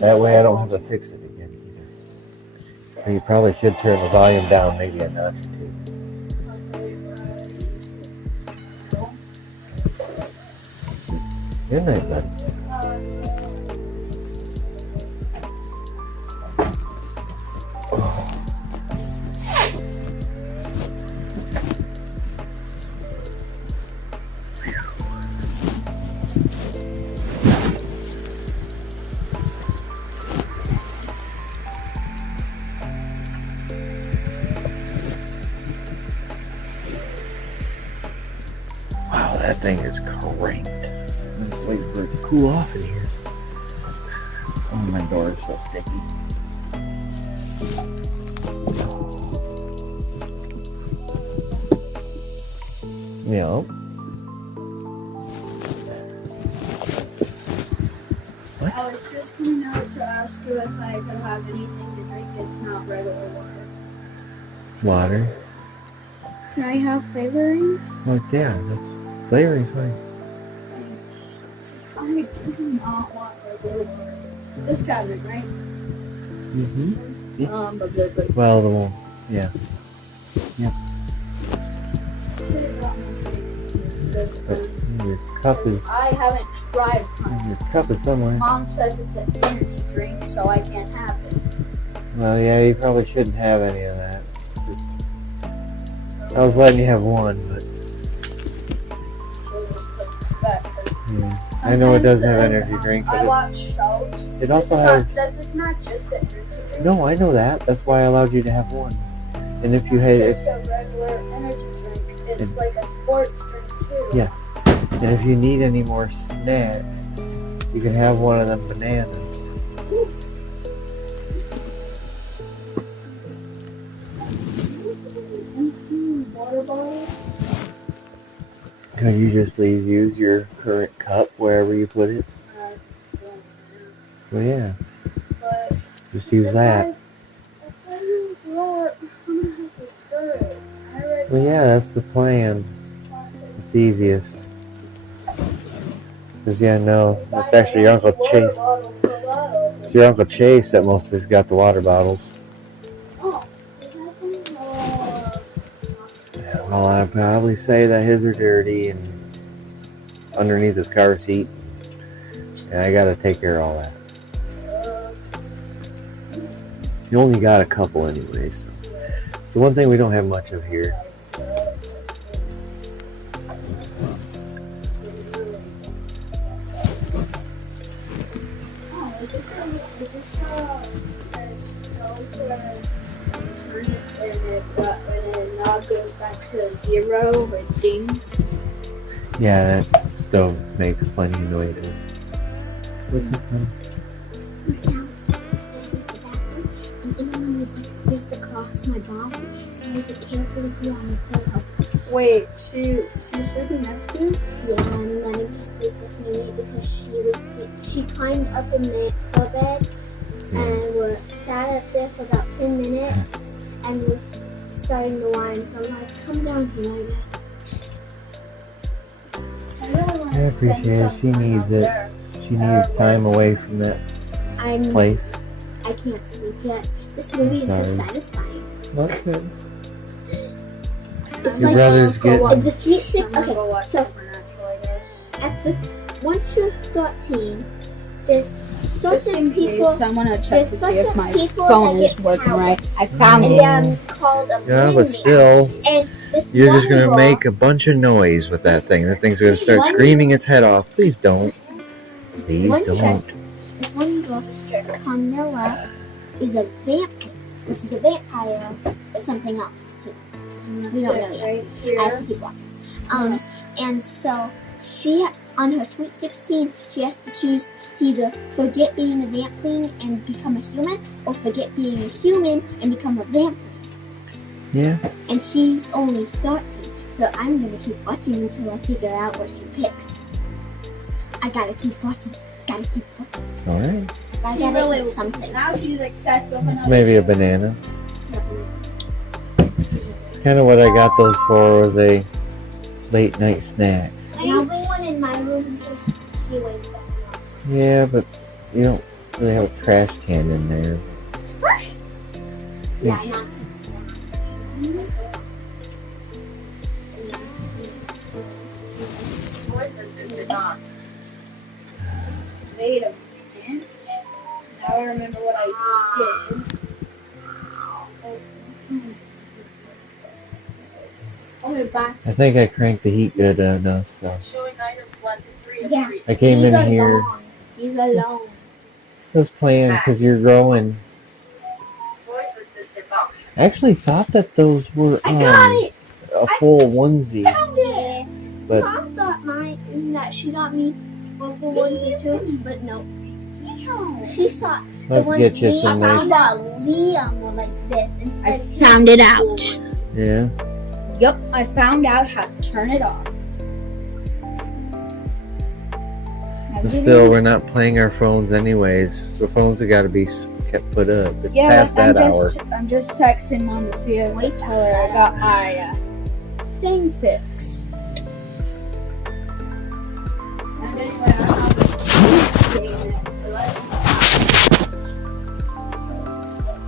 That way I don't have to fix it again either. But you probably should turn the volume down maybe a notch or two. Good night, bud. Wow, that thing is cranked. I'm just waiting for it to cool off in here. Oh, my door is so sticky. Yeah. I was just coming out to ask you if I could have anything to drink. It's not regular water. Water. Can I have flavoring? Well, yeah, that's flavoring's fine. I do not want regular water. This cabinet, right? Mm-hmm. But Well, the one, yeah. Yep. This But your cup is I haven't tried mine. your cup is somewhere. Mom says it's an energy drink, so I can't have it. Well, yeah, you probably shouldn't have any of that. I was letting you have one, but yeah. I know it does have energy drinks. I watch shows. It also This is not just an energy drink. No, I know that. That's why I allowed you to have one. And if you had, It's just a regular energy drink. It's like a sports drink too. yes. And if you need any more snack, you can have one of them bananas. Water bottle. Could you just please use your current cup wherever you put it? Well, yeah. But Just use that. if I use that, I'm gonna have to stir it. I already Well, yeah, that's the plan. It's easiest. Because, yeah, no, that's actually your Uncle Chase. It's your Uncle Chase that mostly has got the water bottles. Oh, Yeah, well, I'd probably say that his are dirty and underneath his car seat. And I gotta take care of all that. You only got a couple anyways. So one thing we don't have much of here. and it now goes back to 0 with dings. Yeah, that stove makes plenty of noises. What's up, honey? was like this across my body, so I had to carefully be on the pillow. Wait, she's sleeping next to you? Yeah, and letting her sleep with me because she climbed up in the bed and sat up there for about 10 minutes and was starting to whine. So I'm like, come down here, I guess. I appreciate it. She needs it. She needs time away from that place. I can't sleep yet. This movie is so satisfying. That's good. It's Your like brother's getting... the sweet sick. Okay, so once you're 13, there's certain people. So I'm gonna check to see if my people phone that is get working powers. right. I found And it. they're called a Yeah, bling but still, and this you're just one gonna girl- make a bunch of noise with that thing. That thing's gonna start screaming its head off. Please don't. Please don't. This one girl, Camilla, is a vampire. Well, she's a vampire, but something else too. We don't know yet. I have to keep watching. And so she, on her Sweet 16, she has to choose to either forget being a vamp thing and become a human, or forget being a human and become a vampire. Yeah. And she's only 13, so I'm gonna keep watching until I figure out what she picks. I gotta keep watching. All right. I gotta eat something. Now she's obsessed with another. Maybe a banana. It's kind of what I got those for, was a late night snack. And I'll bring one in my room in case she wakes up. Yeah, but you don't really have a trash can in there. Yeah, not. Wait a minute. Now I remember what I did. I think I cranked the heat good enough, so. Yeah. I came He's in here. alone. He's alone. I was playing because you're growing. I actually thought that those were a full onesie. Found it. But Mom thought that she got me a full onesie too, but no. She saw the let's ones get you me some found nice. out Liam were like this instead. I found it out. Yeah. Yep, I found out how to turn it off. But still, we're not playing our phones anyways. The phones have got to be kept put up. It's past that hour. I'm just texting Mom to see if tell her I got my thing fixed. And anyway,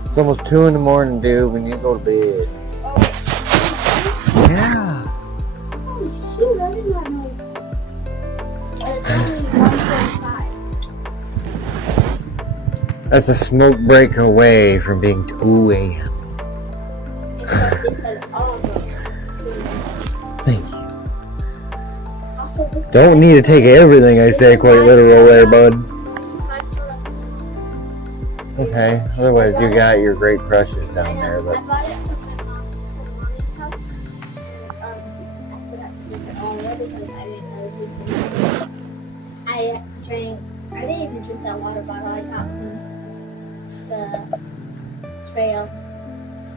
It's almost 2 in the morning, dude. We need to go to bed. Yeah. Oh shoot! I did not know. It's only 1:45. That's a smoke break away from being 2 a.m. Thank you. Don't need to take everything I say quite literal there, bud. Okay, otherwise you got your great crushes down there, but I bought it from my mommy's house. I forgot to drink it all because I didn't know I didn't even drink that water bottle I got from the trail.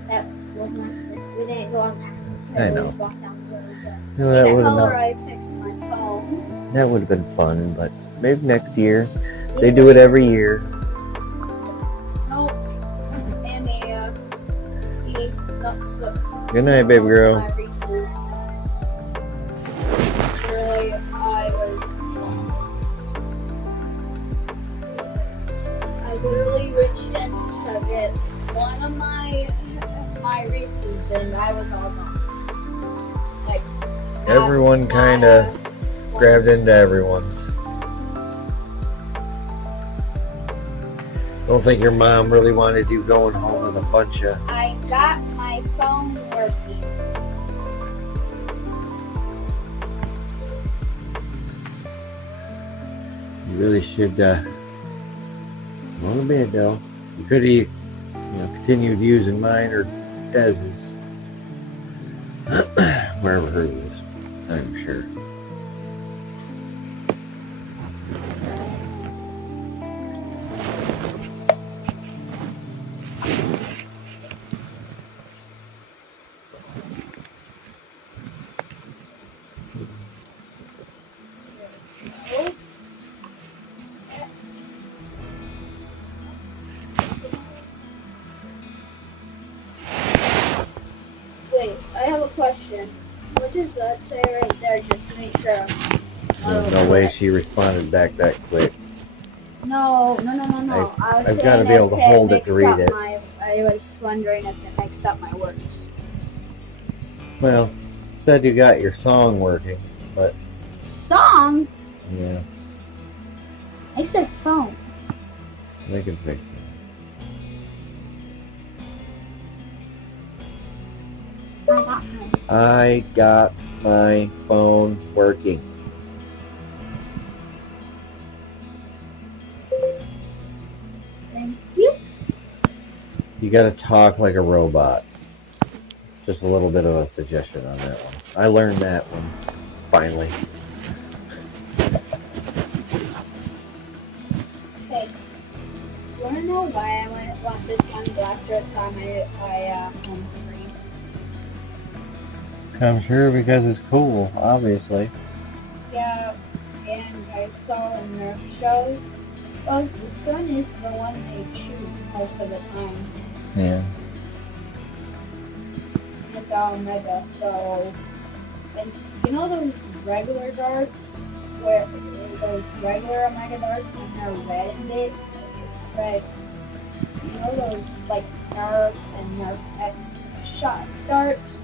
That wasn't actually, we didn't go on that trail. I know. We just walked down the road. no, that would That's have I fixed my phone. that would have been fun, but maybe next year. They do it every year. nope. Amy, he's not so. Good night, baby girl. My Reese's. Really, I literally reached in to get one of my Reese's and I was all gone. Like Everyone kind of grabbed into everyone's. Don't think your mom really wanted you going home with a bunch of. I got my phone working. You really should go to bed though. You could have, continued using mine or Dez's. Wherever hers is, I'm sure. question. What does that say right there, just to make sure? There's no way she responded back that quick. No. I was I've saying got to be able if to hold it mixed to read up it. I was wondering if it mixed up my words. Well, said you got your song working, but Song? yeah, I said phone. they can fix it. I got my phone working. Thank you. You got to talk like a robot. Just a little bit of a suggestion on that one. I learned that one finally. Okay. Do you want to know why I want this one after it's on my home screen? I'm sure because it's cool, obviously. Yeah, and I saw in their shows, this gun is the one they choose most of the time. Yeah. It's all mega, so it's, you know those regular darts where those regular Omega darts when they're red and big, red. You know those like Nerf and Nerf X shot darts.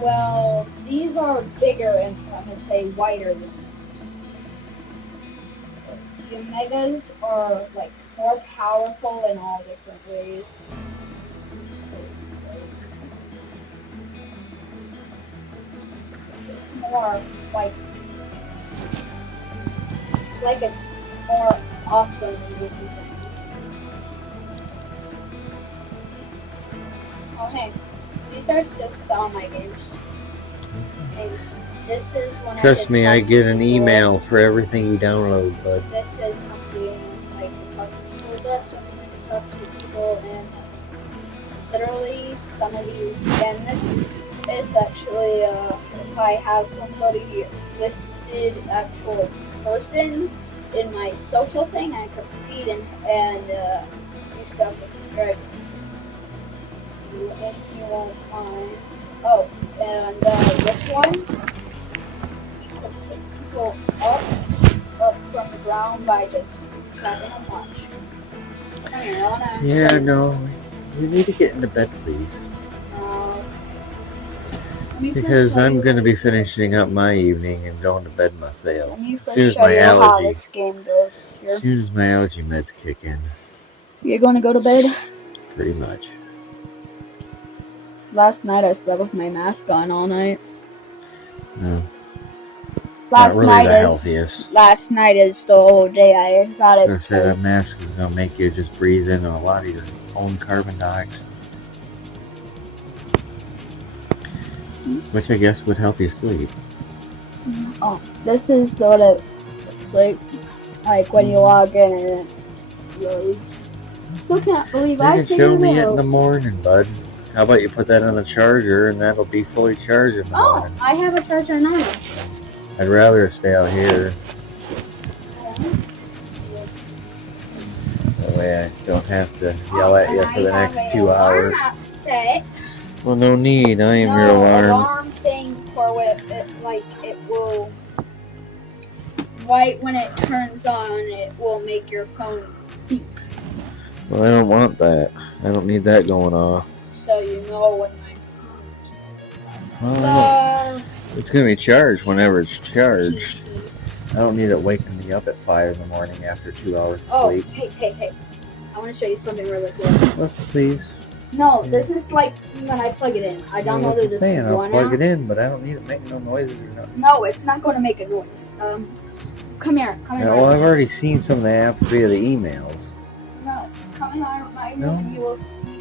Well, these are bigger and I would say wider than those. The Omegas are like more powerful in all different ways. It's more like it's more awesome than what you think. Oh hey, these are just all my games. This is when Trust me, I get an email for everything you download, bud. This is something like you talk to people, that's something you can talk to people, and literally some of these, and this is actually if I have somebody listed actual person in my social thing, I could feed and do stuff with these dragons. So if you won't mind. Oh, and this one, you can pick people up from the ground by just grabbing a punch. Come here, I wanna Yeah, no. You need to get into bed, please. Because I'm going to be finishing up my evening and going to bed myself. As soon as my allergy, this game goes here. as soon as my allergy meds kick in. You're going to go to bed? Pretty much. Last night I slept with my mask on all night. No. Last Not really night the healthiest. Last night is the whole day I got it. I said that mask is going to make you just breathe in a lot of your own carbon dioxide. Which I guess would help you sleep. Oh, this is what it looks like. Like when you log in and it loads. Still can't believe I You can figured show me it it in out. the morning, bud. How about you put that on the charger and that'll be fully charged in the morning. I have a charger now. I'd rather stay out here. That way I don't have to yell at you for the next 2 hours. Set. Well, no need. I am your alarm. Alarm thing for what it will. Right when it turns on, it will make your phone beep. Well, I don't want that. I don't need that going off. So you know when my Well, it's going to be charged whenever it's charged. I don't need it waking me up at 5 in the morning after 2 hours of sleep. Hey. I want to show you something really cool. Let's please. No, this is like when I plug it in. I downloaded this I'll one plug app. it in, but I don't need it making no noises or nothing. No, it's not going to make a noise. Come here. Yeah, well, I've already seen some of the apps via the emails. No, come in my room and you will see.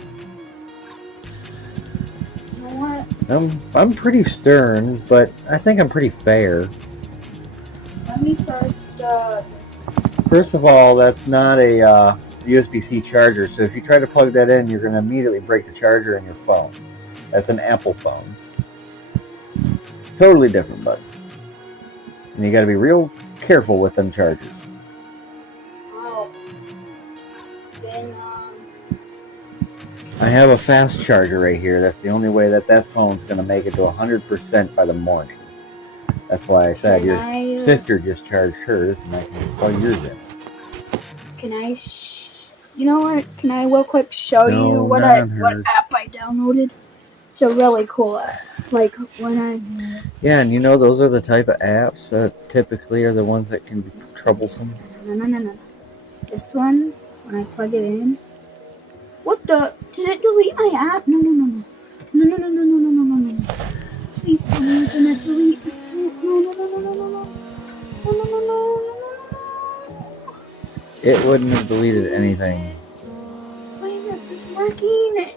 You know what? I'm pretty stern, but I think I'm pretty fair. Let me first. First of all, that's not a USB-C charger, so if you try to plug that in, you're going to immediately break the charger in your phone. That's an Apple phone. Totally different, bud. And you got to be real careful with them chargers. Oh. Then I have a fast charger right here. That's the only way that phone's going to make it to 100% by the morning. That's why I said your sister just charged hers, and I can plug yours in. Can I? You know what? Can I real quick show you what app I downloaded? It's a really cool app. Like when I. Yeah, and you know those are the type of apps that typically are the ones that can be troublesome. No. This one, when I plug it in. What the? Did it delete my app? No. Please tell me it didn't delete. No. It wouldn't have deleted anything. Why isn't this working?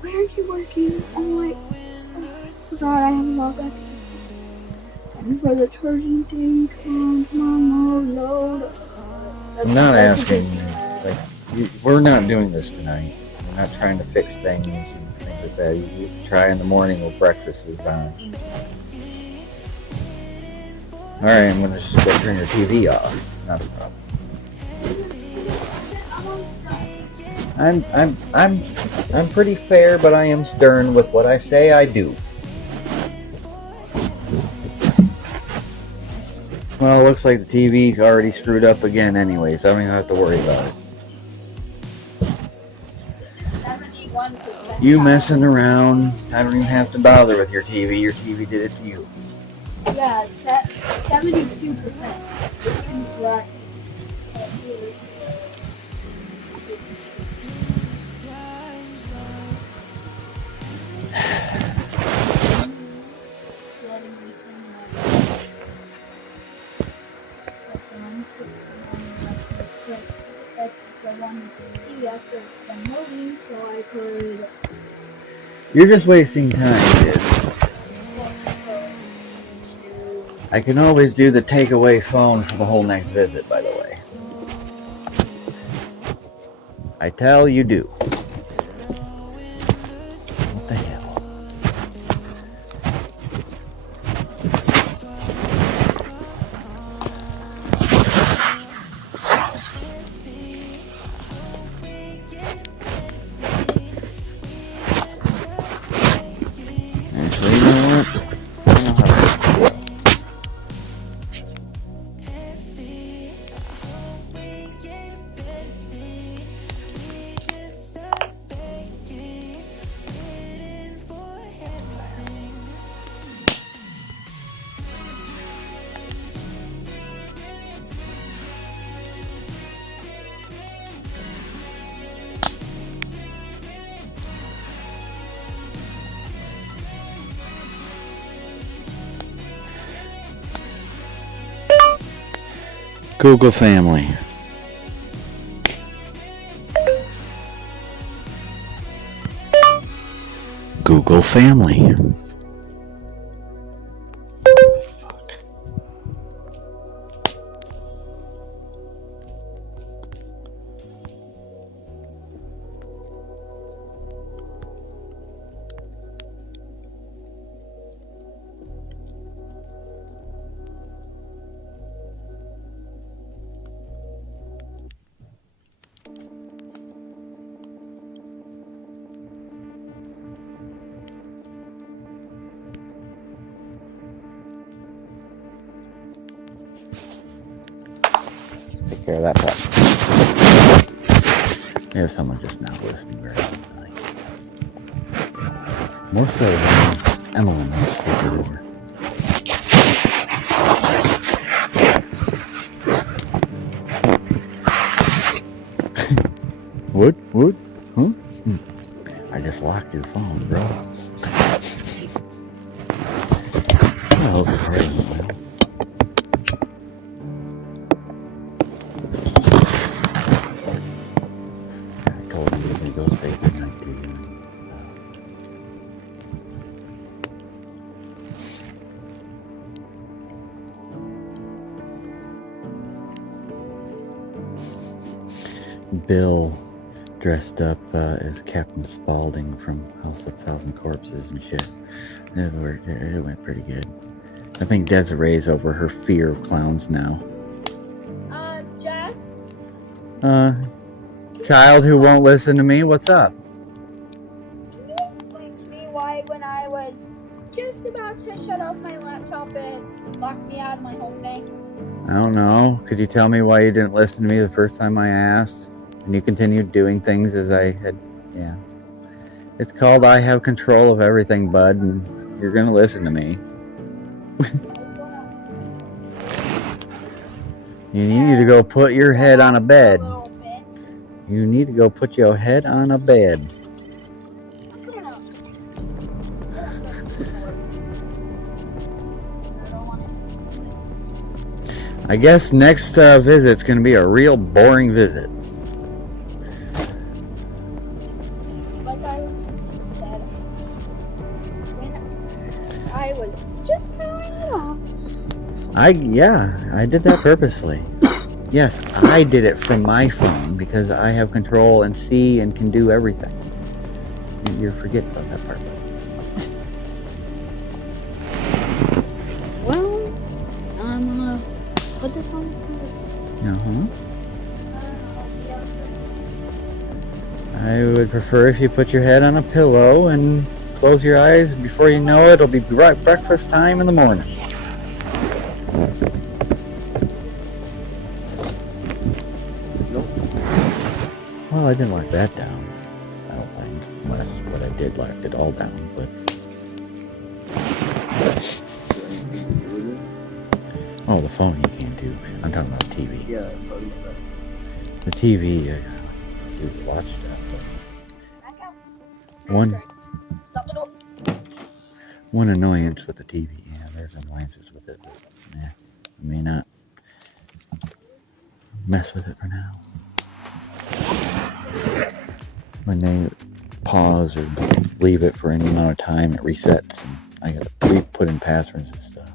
Why aren't you working? Oh, forgot I have a log back. And for the charging thing, come on, load. I'm not asking. Like, we're not doing this tonight. We're not trying to fix things and things like that. You try in the morning when breakfast is on. All right, I'm gonna just go turn your TV off. Not a problem. I'm pretty fair, but I am stern with what I say I do. Well, it looks like the TV's already screwed up again anyway, so I don't even have to worry about it. You messing around, I don't even have to bother with your TV. Your TV did it to you. Yeah, it's at 72%. Right. You're just wasting time, dude. I can always do the takeaway phone for the whole next visit, by the way. I tell you do. What the hell? Actually, you know what? I know how this goes. Google family. Google family. Take care of that part. There's someone just now listening very tonight. More so than Emily might sleep it over. What? Huh? I just locked your phone, bro. I hope it's raining well. I told him to go say goodnight to you. Bill dressed up as Captain Spaulding from House of Thousand Corpses and shit. It worked. It went pretty good. I think Desiree's over her fear of clowns now. Jack? Child who won't listen to me, what's up? why when I was just about to shut off my laptop, it locked me out of my whole thing? I don't know. Could you tell me why you didn't listen to me the first time I asked? And you continued doing things as I had, yeah. It's called I have control of everything, bud, and you're gonna listen to me. You need to go put your head on a bed. You need to go put your head on a bed. I guess next visit's gonna be a real boring visit. Like I said, when I was just turning it off. I did that purposely. Yes, I did it from my phone because I have control and see and can do everything. You're forgetting about that part. Well, I'm gonna put this on. I would prefer if you put your head on a pillow and close your eyes. Before you know it, it'll be breakfast time in the morning. Well, I didn't lock that down, I don't think, unless what I did locked it all down, but... Oh, the phone you can't do. I'm talking about the TV. Yeah, I'm talking about that. The TV, you watch that. One annoyance with the TV. Yeah, there's annoyances with it, but I may not mess with it for now. When they pause or leave it for any amount of time, it resets, and I gotta put in passwords and stuff.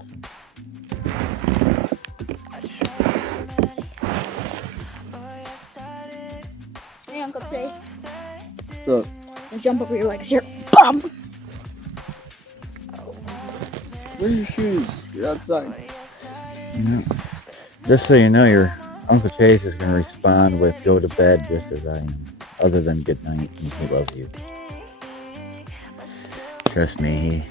Hey, Uncle Chase. So, I'll jump over your legs here. Bum! where are your shoes? You're outside. Yeah. Just so you know, your Uncle Chase is going to respond with go to bed just as I am, other than good night, and he loves you. Trust me,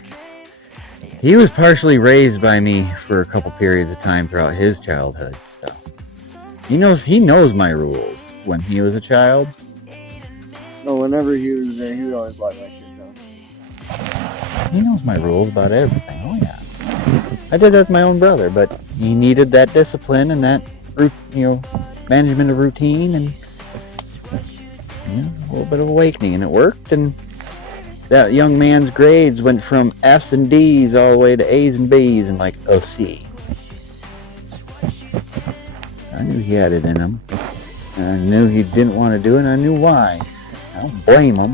he was partially raised by me for a couple periods of time throughout his childhood, so he knows my rules. When he was a child, No, whenever he was there, he would always lock my shit down. he knows my rules about everything. Oh yeah, I did that with my own brother, but he needed that discipline and that, management of routine and a little bit of awakening, and it worked. And that young man's grades went from F's and D's all the way to A's and B's and like a C. I knew he had it in him. And I knew he didn't want to do it, and I knew why. I don't blame him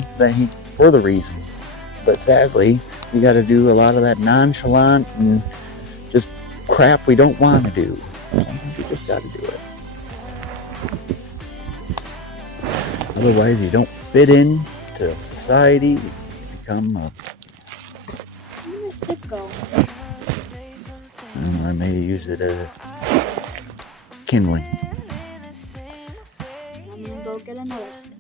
for the reasons. But sadly, you got to do a lot of that nonchalant and just crap we don't want to do. You just got to do it. Otherwise, you don't fit in to society. You become a... Where did this go? I don't know, I may use it as a kindling. I'm gonna go get another stick.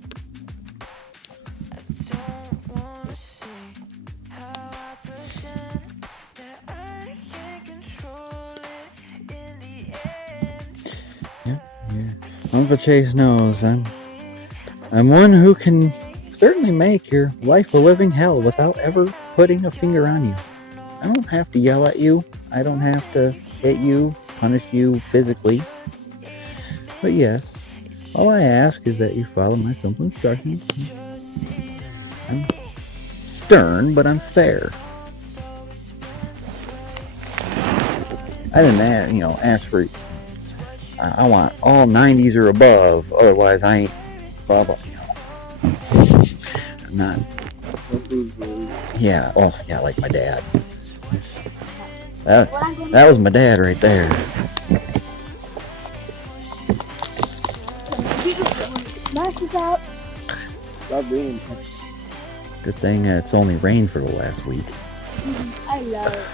Yeah. Uncle Chase knows I'm one who can certainly make your life a living hell without ever putting a finger on you. I don't have to yell at you. I don't have to hit you, punish you physically. But yes, all I ask is that you follow my simple instructions. I'm stern, but I'm fair. I didn't ask for... I want all 90s or above, otherwise I ain't blah blah. I'm not. Yeah, like my dad. That was my dad right there. Smash this out. Stop doing it. Good thing it's only rained for the last week. I love it.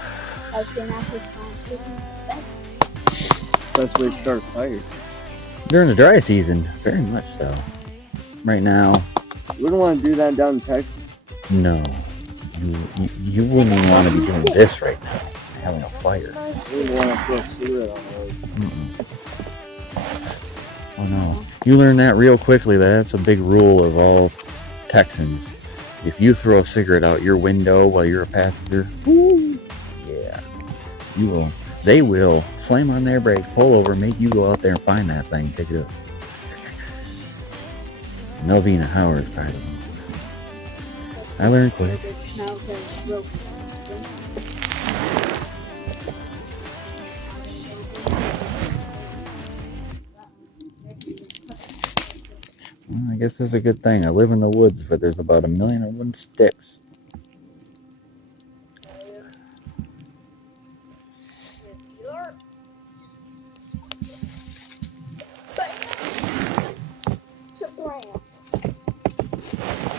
I was gonna ask this time. This is the best. Best way to start a fire. During the dry season, very much so. Right now, We don't want to do that down in Texas. no. You wouldn't want to be doing this right now, having a fire. You wouldn't want to throw a cigarette on those. Oh no. You learn that real quickly. That's a big rule of all Texans. If you throw a cigarette out your window while you're a passenger, yeah, you will. They will slam on their brakes, pull over, make you go out there and find that thing, pick it up. Melvina Howard's probably the one. I learned quick. Well, I guess that's a good thing. I live in the woods, but there's about 1 million of wooden sticks.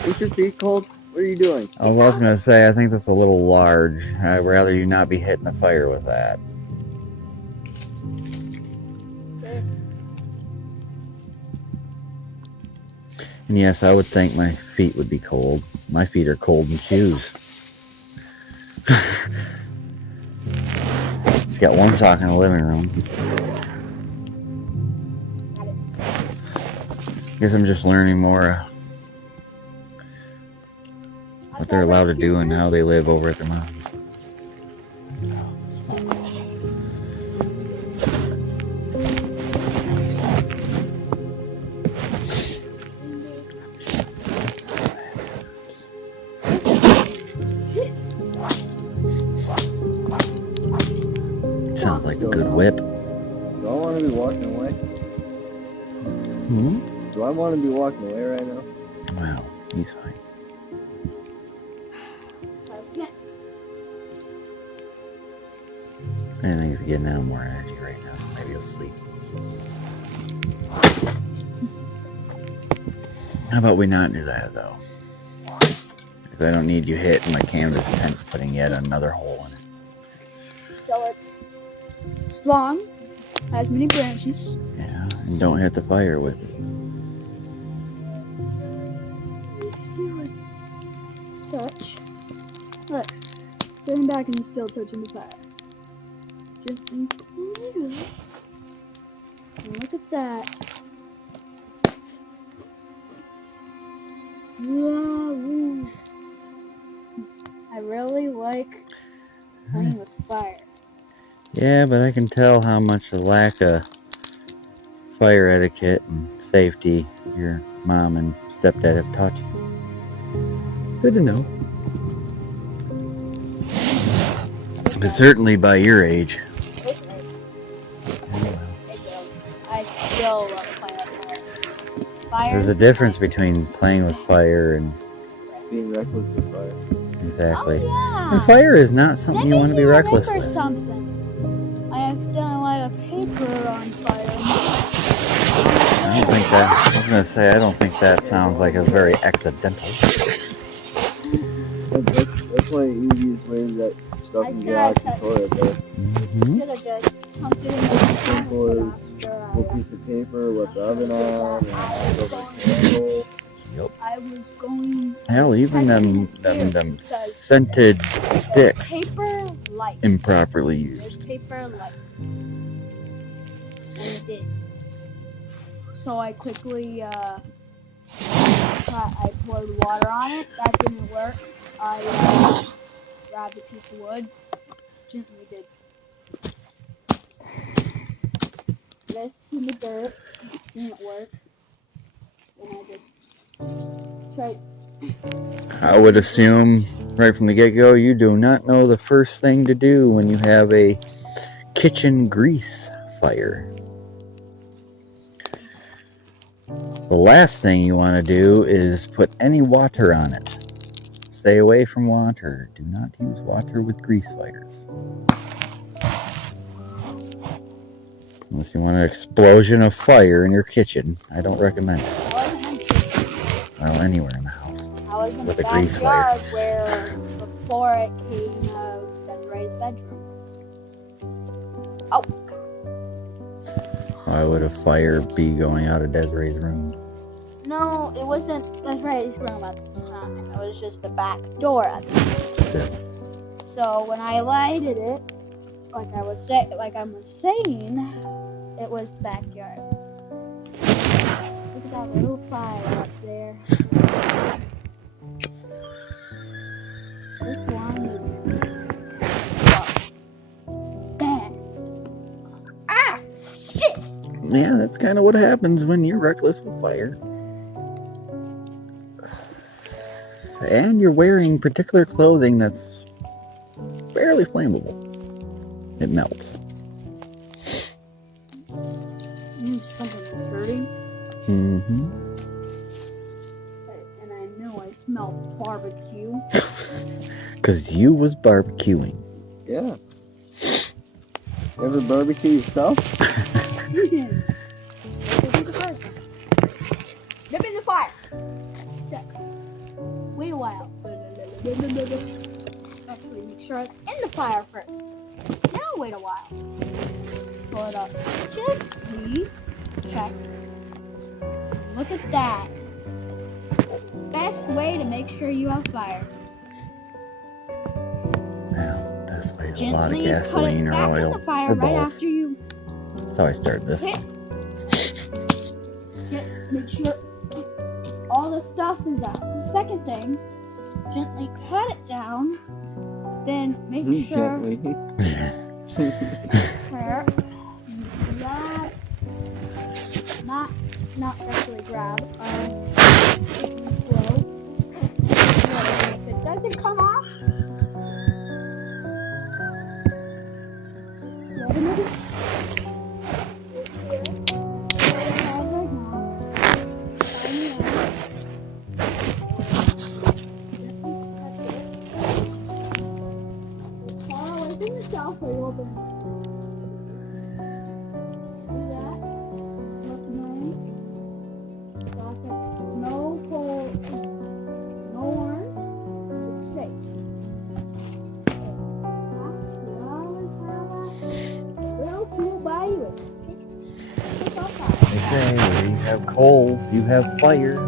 Is your feet cold? What are you doing? I was going to say, I think that's a little large. I'd rather you not be hitting the fire with that. And yes, I would think my feet would be cold. My feet are cold in shoes. Got one sock in the living room. Guess I'm just learning more what they're allowed to do and how they live over at their mom's. Sounds like a good whip. Do I want to be walking away? Do I want to be walking away right now? Wow, he's fine. I think he's getting out more energy right now, so maybe he'll sleep. How about we not do that, though? Because I don't need you hitting my canvas tent, putting yet another hole in it. So it's long, has many branches. Yeah, and don't hit the fire with it. Touch. Look, sitting back and still touching the fire. Just included. Look at that. Whoa. I really like playing with fire. Yeah, but I can tell how much a lack of fire etiquette and safety your mom and stepdad have taught you. Good to know. But certainly by your age. I still love playing with fire. There's a difference between playing with fire and being reckless with fire. Exactly. Oh, yeah. And fire is not something you want to be reckless with. Something. I accidentally light a paper on fire. I don't think that. I was gonna say I don't think that sounds like it's very accidental. That's one of the easiest ways that stuff can get out of control right there. Should have just pumped it in the Simple as a piece of paper with the oven on and over a candle. Yep. I was going. Hell, even them scented sticks Paper light. improperly There's used. paper light. And it did. So I quickly, I poured water on it. That didn't work. I grabbed a piece of wood. Gently did this in the dirt. Didn't work. And I just tried. I would assume right from the get-go you do not know the first thing to do when you have a kitchen grease fire. The last thing you want to do is put any water on it. Stay away from water. Do not use water with grease fires. Unless you want an explosion of fire in your kitchen, I don't recommend it. Well, anywhere in the house. I was in with the a grease fire. backyard where before it came out Desiree bedroom. Oh. Why would a fire be going out of Desiree's room? No, it wasn't Desiree's room at the time. It was was just a back door at the time. So when I lighted it, like I was saying, it was backyard. Look at that little fire up there. This one is fast. Ah, shit! Yeah, that's kind of what happens when you're reckless with fire. And you're wearing particular clothing that's fairly flammable. It melts. Something is hurting. Mm-hmm. And I know I smelled barbecue. Because you was barbecuing. Yeah. You ever barbecue yourself? Dip in the fire. Check. Wait a while. Actually, make sure it's in the fire first. Now wait a while. Pull it up. Gently. Check. Look at that. Best way to make sure you have fire. Now, best way is a Gently lot of put it gasoline or back oil. in the fire Or right both. after you That's how I started this. hit. Make sure all the stuff is out. The second thing, gently cut it down. Then make sure Gently. grab, not actually grab. Blow. If it doesn't come off, let it move. They say where you have coals, you have fire.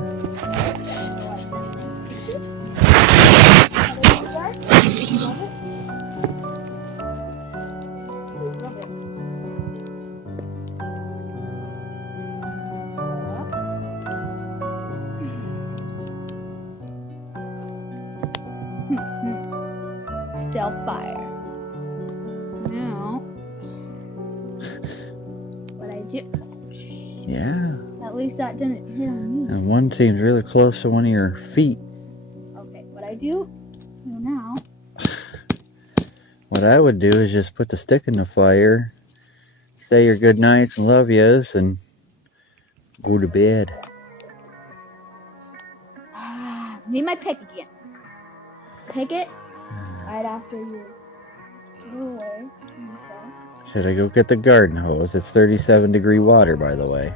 Still fire. Now, what I do? Yeah. At least that didn't hit on me. And one seems really close to one of your feet. Okay, what I do now? What I would do is just put the stick in the fire, say your good nights and love yous, and go to bed. Need my pick again. Pick it right after you go away. Should I go get the garden hose? It's 37-degree water, by the way.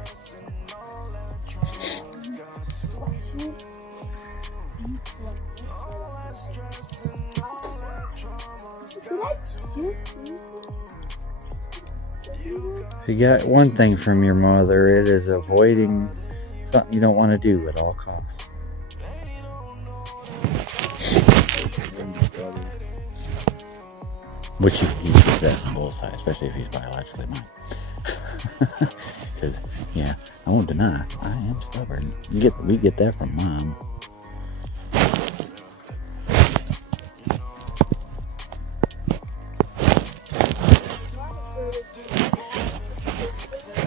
If you got one thing from your mother, it is avoiding something you don't want to do at all costs. Which you can use that on both sides, especially if he's biologically mine. Because, yeah, I won't deny, I am stubborn. We get that from Mom.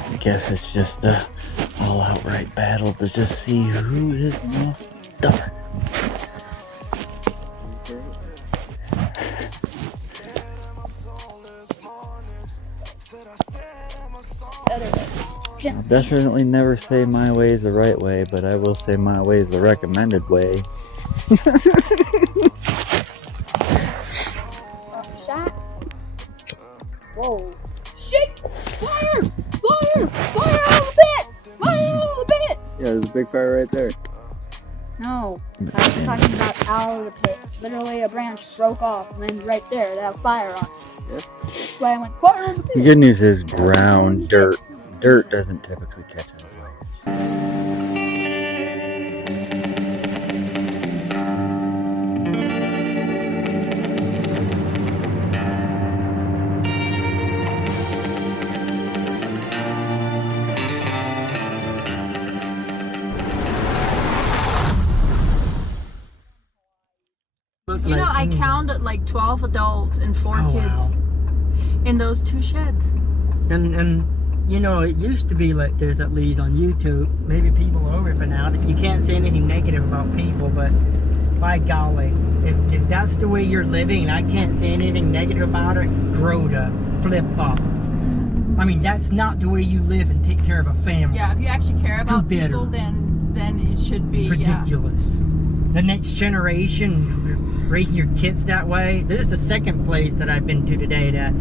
I guess it's just a all-outright battle to just see who is most stubborn. I'll definitely never say my way is the right way, but I will say my way is the recommended way. Whoa. Shit! Fire! Fire! Fire on the pit! Fire on the pit! Yeah, there's a big fire right there. No, I was talking about out of the pit. Literally a branch broke off and then right there it had fire on it. Yeah. That's why I went fire on the pit. The good news is ground, dirt. Dirt doesn't typically catch on fire. I counted like 12 adults and 4 kids wow. in those 2 sheds. And you know, it used to be like this, at least on YouTube. Maybe people are over it now. You can't say anything negative about people, but by golly, if that's the way you're living and I can't say anything negative about it, grow to flip up. I mean, that's not the way you live and take care of a family. Yeah, if you actually care about people, then it should be ridiculous. The next generation, raising your kids that way. This is the second place that I've been to today that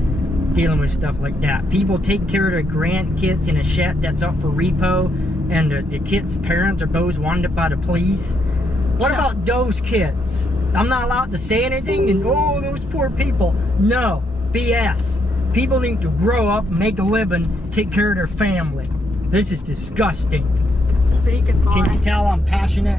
dealing with stuff like that. People take care of their grandkids in a shed that's up for repo, and the kids' parents are both wanted by the police. What about those kids? I'm not allowed to say anything, and oh, those poor people. No, BS. People need to grow up, make a living, take care of their family. This is disgusting. Speak it, boy. Can you tell I'm passionate?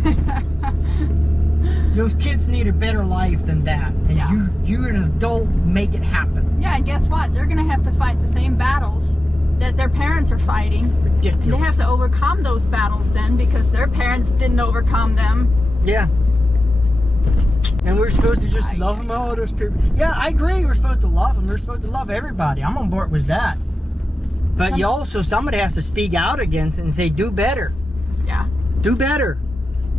Those kids need a better life than that. And you an adult, make it happen. Yeah, and guess what? They're going to have to fight the same battles that their parents are fighting. Ridiculous. They have to overcome those battles then because their parents didn't overcome them. Yeah. And we're supposed to just love them all, those people. Yeah, I agree. We're supposed to love them. We're supposed to love everybody. I'm on board with that. But you also, somebody has to speak out against it and say, do better. Yeah. Do better.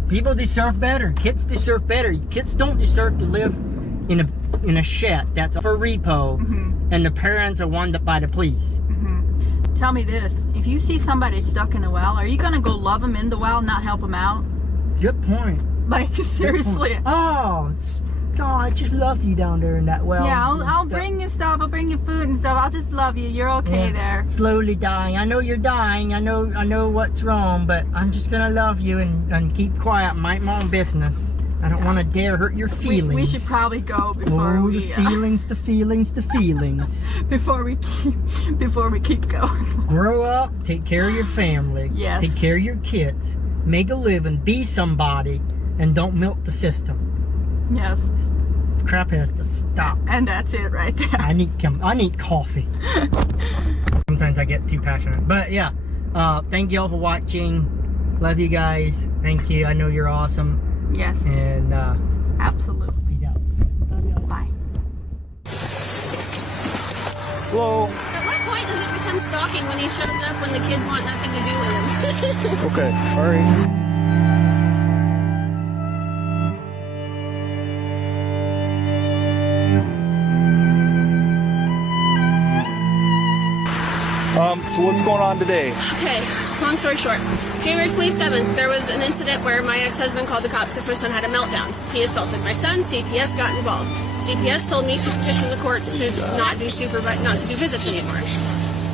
People deserve better. Kids deserve better. Kids don't deserve to live in a shed that's for repo, and the parents are wanted by the police. Tell me this. If you see somebody stuck in a well, are you going to go love them in the well, not help them out? Good point. Like, seriously. Oh, God, I just love you down there in that well. Yeah, I'll bring you stuff. I'll bring you food and stuff. I'll just love you. You're okay there. Slowly dying. I know you're dying. I know what's wrong, but I'm just gonna love you and keep quiet, mind my own business. I don't want to dare hurt your feelings. We should probably go before we. The feelings, the feelings, the feelings. before we keep going. Grow up. Take care of your family. Yes. Take care of your kids. Make a living. Be somebody, and don't milk the system. Yes. Crap has to stop. And that's it right there. I need coffee. Sometimes I get too passionate. But yeah, thank you all for watching. Love you guys. Thank you. I know you're awesome. Yes. And absolutely. Peace out. Bye. Hello. At what point does it become stalking when he shows up when the kids want nothing to do with him? Okay. All right. So what's going on today? Okay, long story short. January 27th, there was an incident where my ex-husband called the cops because my son had a meltdown. He assaulted my son. CPS got involved. CPS told me to petition the courts to not do visits anymore.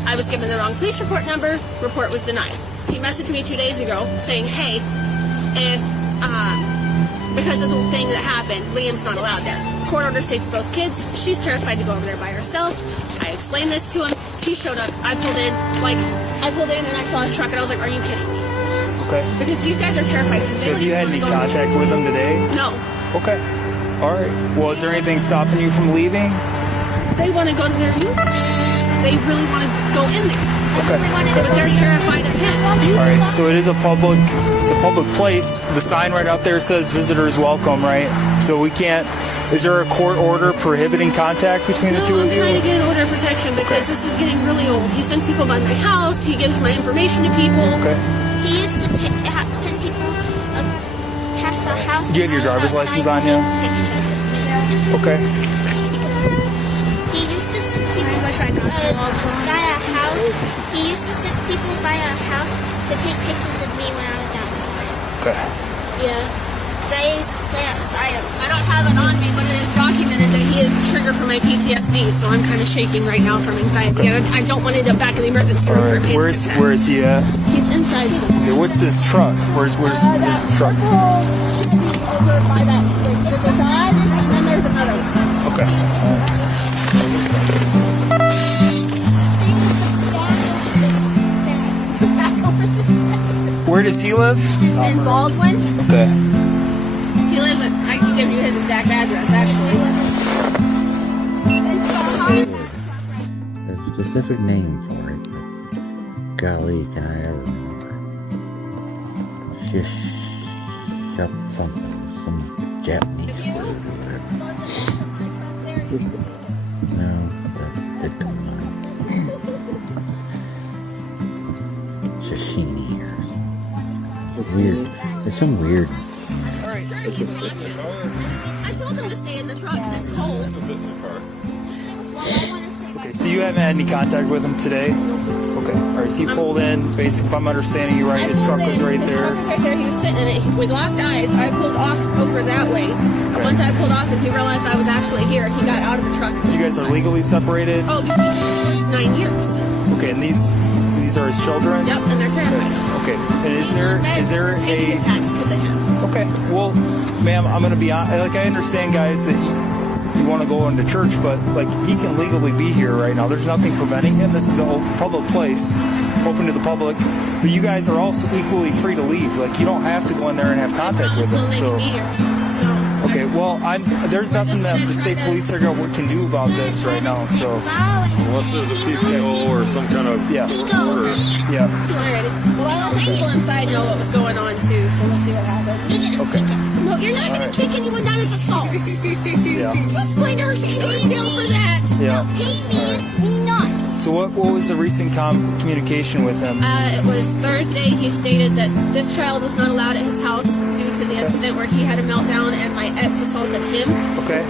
I was given the wrong police report number. Report was denied. He messaged me 2 days ago saying, hey, if because of the thing that happened, Liam's not allowed there. Court order states both kids. She's terrified to go over there by herself. I explained this to him. He showed up. I pulled in and I saw his truck and I was like, are you kidding me? Okay. Because these guys are terrified. So have you had any contact with them today? No. Okay. All right. Well, is there anything stopping you from leaving? They want to go to their youth. They really want to go in there. Okay. But they're terrified of him. All right. So it's a public place. The sign right out there says visitors welcome, right? So we can't. Is there a court order prohibiting contact between the two of you? I'm trying to get an order of protection because this is getting really old. He sends people by my house. He gives my information to people. Okay. He used to send people past the house. Do you have your driver's license on you? Okay. He used to send people by a house. He used to send people by a house to take pictures of me when I was outside. Okay. Yeah. I used to play outside. I don't have it on me, but it is documented that he is the trigger for my PTSD, so I'm kind of shaking right now from anxiety. Okay. I don't want to end up back in the emergency room for a panic attack. Where is he at? He's inside. Okay, what's his truck? Where's his truck? Over by that garage, and then there's another one. Okay. Where does he live? He's in Baldwin. Okay. He lives at, I can give you his exact address, actually. There's a specific name for it, but golly, can I ever remember? Shish, something, some Japanese word or whatever. No, that did come out. It's just sheeny here. Weird. There's some weird. I told him to stay in the truck because it's cold. Okay, so you haven't had any contact with him today? Okay. All right, so you pulled in. Basically, if I'm understanding you right, his truck was right there. His truck was right there. He was sitting in it. We locked eyes. I pulled off over that way. Okay. Once I pulled off and he realized I was actually here, he got out of the truck. You guys are legally separated? Oh, dude, he's 9 years. Okay, and these are his children? Yep, and they're terrified. Okay, and is there a... attacks because of him. Okay, well, ma'am, I'm going to be honest. Like, I understand, guys, that you want to go into church, but, like, he can legally be here right now. There's nothing preventing him. This is a public place, open to the public. But you guys are also equally free to leave. Like, you don't have to go in there and have contact with him. So, okay, well, there's nothing that the state police can do about this right now. So, unless there's a CPO or some kind of order. Yeah. Well, the people inside know what was going on too, so we'll see what happens. Okay. No, you're not going to kick anyone down as assault. Yeah. You explain to her she can go to jail for that. Yeah. Hate me not. So what was the recent communication with him? It was Thursday. He stated that this child was not allowed at his house due to the incident where he had a meltdown and my ex assaulted him. Okay.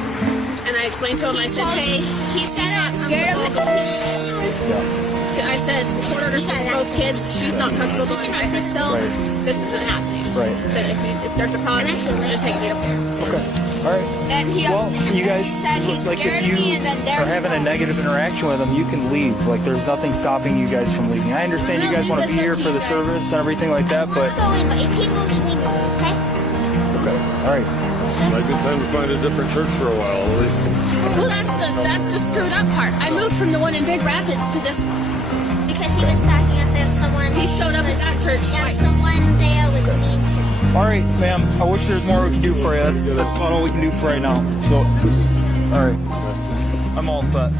And I explained to him, I said, hey, he said I'm scared of it. So I said, court order for both kids. She's not comfortable going by herself. Right. This isn't happening. Right. I said, if there's a problem, then take me up there. Okay. All right. And well, you guys, like, if you are having a negative interaction with him, you can leave. Like, there's nothing stopping you guys from leaving. I understand you guys want to be here for the service and everything like that, but... Okay? Okay. All right. Might be time to find a different church for a while, at least. Well, that's the screwed up part. I moved from the one in Big Rapids to this. Because he was stalking us and someone... He showed up at that church twice. And someone there was mean to me. All right, ma'am. I wish there's more we can do for you. That's about all we can do for right now. So, all right. I'm all set.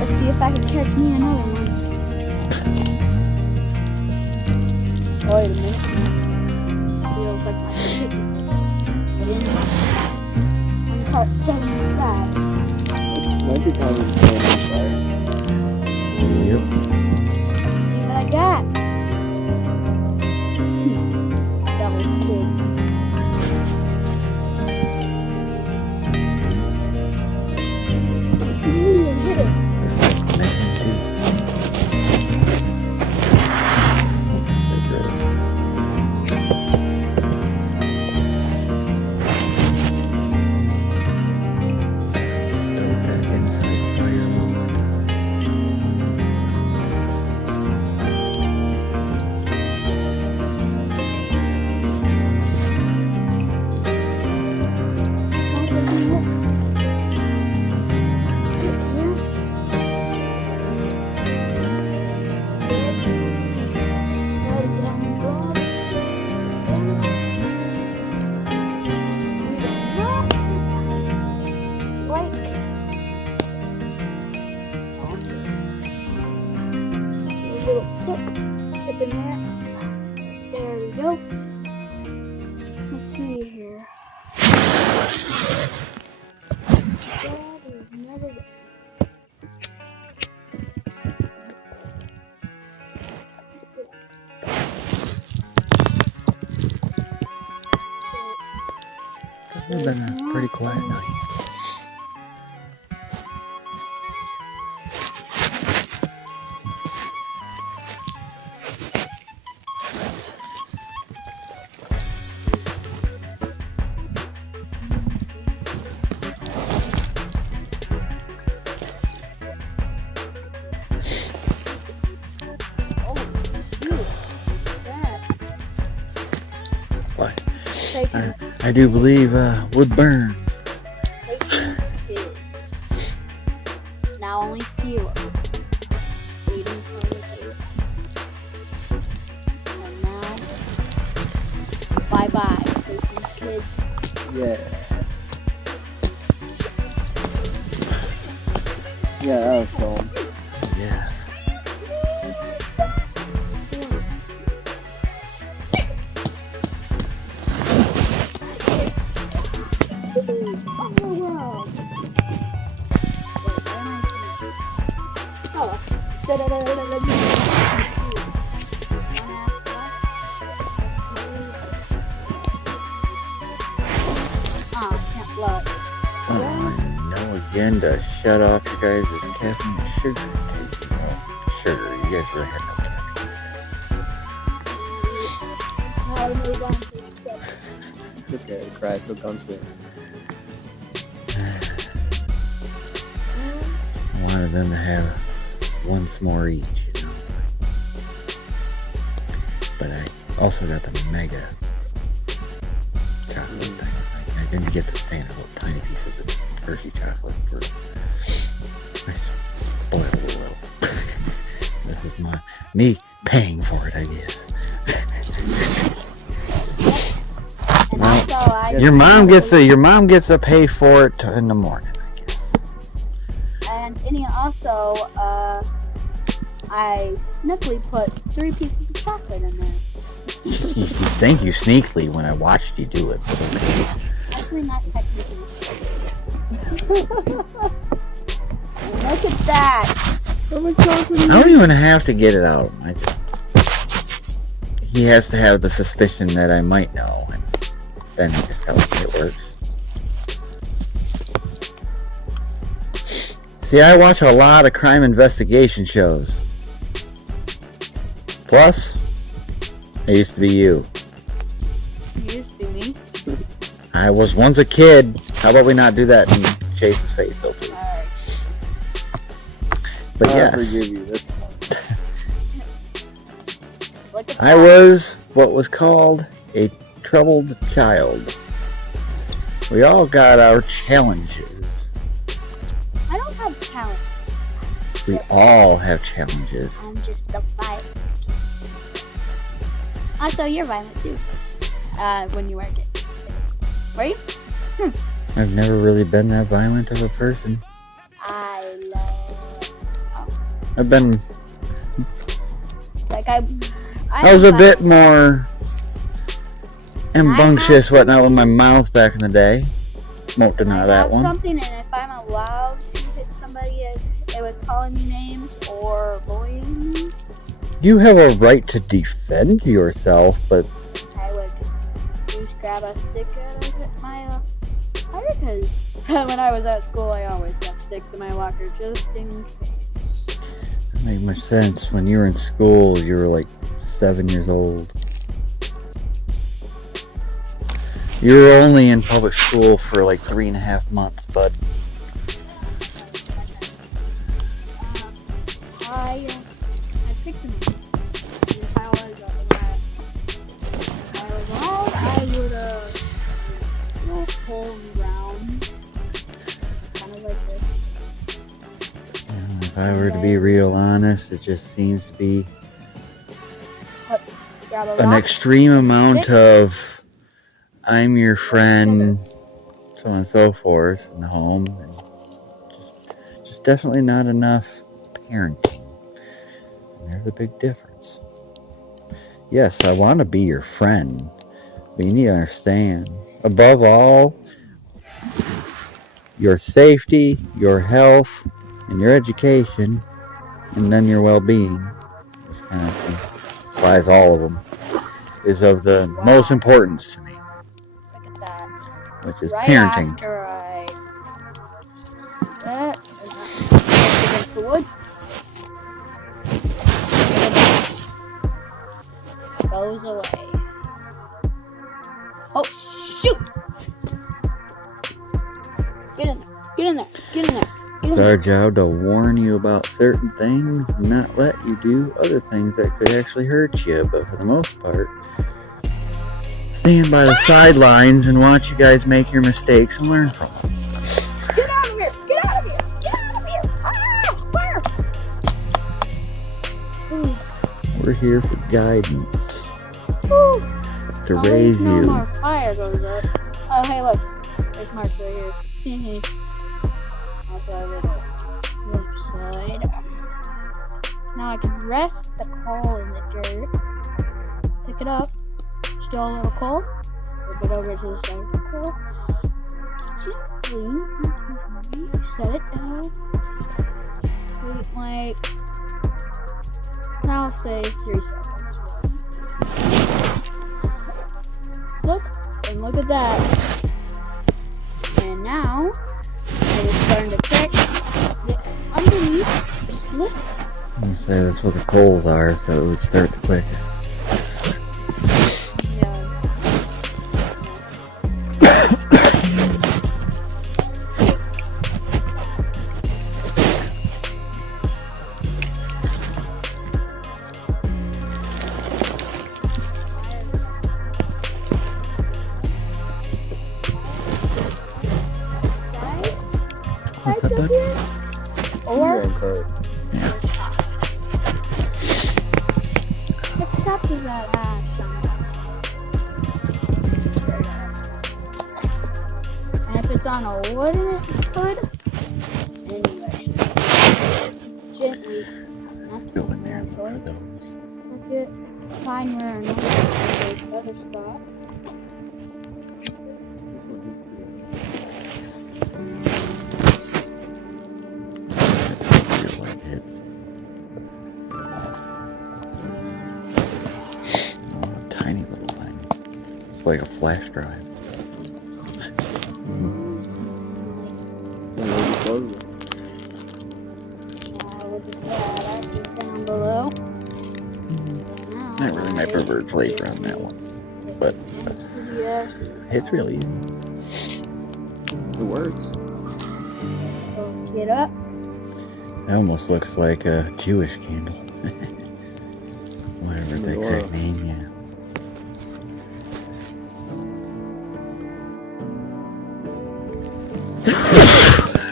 Let's see if I can catch me another one. Wait a minute. Feels like my chicken. But in I'm part standing inside. Might be time to stand inside. Yep. See what I got. Devil's kid. Hit it. Tip in there. There we go. Let's see here. That is never good. It's been a pretty quiet night. I do believe wood burns. Kids. Now only few of them. Waiting for the kids. And now, bye-bye, Stacy's kids. Yeah. Yeah, that was fun. Yes. No, again to shut off your guys' caffeine and sugar intake. Sugar, you guys really had no caffeine. It's okay, crash will come soon. I wanted them to have once more each, you know. But I also got the mega chocolate thing. I didn't get the standard little tiny pieces of Hershey chocolate for I spoiled it a little. This is me paying for it, I guess. Well, your mom gets to pay for it in the morning, I guess. And also, I sneakily put 3 pieces of chocolate in there. You think you sneakily when I watched you do it. But okay. Actually, not technically. Look at that. I don't even have to get it out. He has to have the suspicion that I might know, and then he just tells me it works. See, I watch a lot of crime investigation shows. Plus, I used to be you. You used to be me? I was once a kid. How about we not do that in Chase's face, though, please? Alright. But I'll yes. forgive you this time. I was what was called a troubled child. We all got our challenges. I don't have challenges. We all have challenges. I'm just a violent kid. Also, you're violent too. When you work it. Were you? I've never really been that violent of a person. I love... I've been... Like, I was a bit more rambunctious, whatnot, with my mouth back in the day. Won't deny that one. Something, and if I'm allowed to hit somebody, it was calling me names or bullying me. You have a right to defend yourself, but... I would just grab a stick and hit my fire, because when I was at school, I always kept sticks in my locker just in case. That made much sense. When you were in school, you were like 7 years old. You were only in public school for like 3.5 months, bud. I picked them up. If I was allowed, I would pull around, kind of like this. If I were to be real honest, it just seems to be an extreme amount of I'm your friend, so on and so forth, in the home, and just definitely not enough parenting. And there's a big difference. Yes, I want to be your friend, but you need to understand, above all, your safety, your health, and your education, and then your well-being, which kind of applies all of them, is of the most importance to me. Look at that. Which is right parenting. After I that against the wood. Goes away. Oh shoot! Get in there! Get in there! Get in there! It's our job to warn you about certain things and not let you do other things that could actually hurt you, but for the most part, stand by the sidelines and watch you guys make your mistakes and learn from them. Get out of here! Get out of here! Get out of here! Ah! Fire! We're here for guidance, Woo. to raise No you. more fire goes up. Oh, hey, look. There's marks right here. Also, over the left side. Now I can rest the coal in the dirt. Pick it up. Still a little coal. Flip it over to the side of the coal. Gently set it down. Wait like I'll say 3 seconds. Look, and look at that. And now, it is starting to crack. Underneath, just look. You say that's what the coals are, so it would start the quickest. What's up, bud? Or Yeah. except is that ash on it. And if it's on a wooden hood, then you actually gently Go in there and look for those. touch it, find where another other spot. Feel like hits. Oh, a tiny little thing. It's like a flash drive. Down below. Not really my preferred flavor on that one, but it's really easy. It works. Hook it up. That almost looks like a Jewish candle. Whatever the exact name, yeah.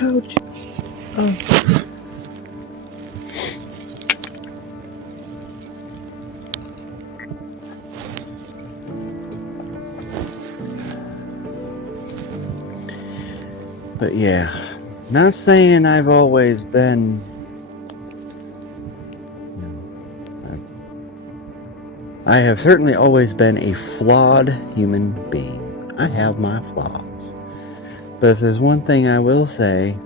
Ouch. Oh. But yeah, not saying I've always been, I have certainly always been a flawed human being. I have my flaws. But if there's one thing I will say,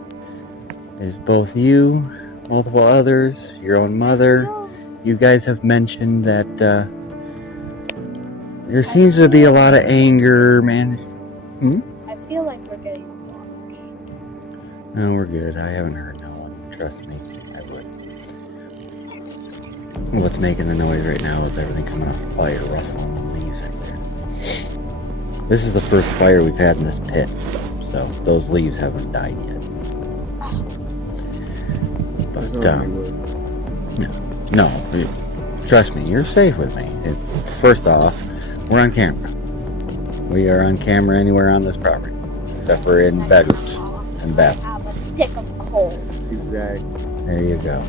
is both you, multiple others, your own mother, you guys have mentioned that there seems to be a lot of anger, man. I feel like we're getting watched. No, we're good. I haven't heard no one. Trust me, I would. What's making the noise right now is everything coming off the fire, rustling the leaves right there. This is the first fire we've had in this pit, so those leaves haven't died yet. But, no, trust me, you're safe with me. First off, we're on camera. We are on camera anywhere on this property, except for in bedrooms and bathrooms. Have a stick of coal. Exactly. There you go.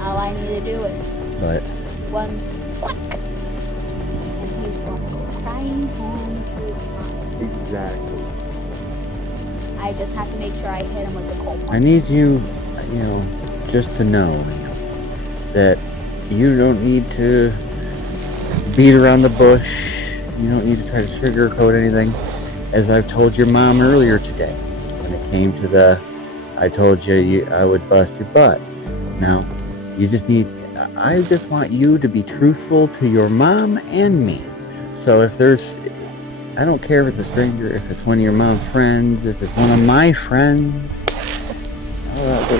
All I need to do is But one squawk, and he's going to go crying home to his mom. exactly. I just have to make sure I hit him with the coal. I need you, just to know, that you don't need to beat around the bush. You don't need to try to sugarcoat anything. As I've told your mom earlier today, when it came to I told you I would bust your butt. Now, I just want you to be truthful to your mom and me. So I don't care if it's a stranger, if it's one of your mom's friends, if it's one of my friends.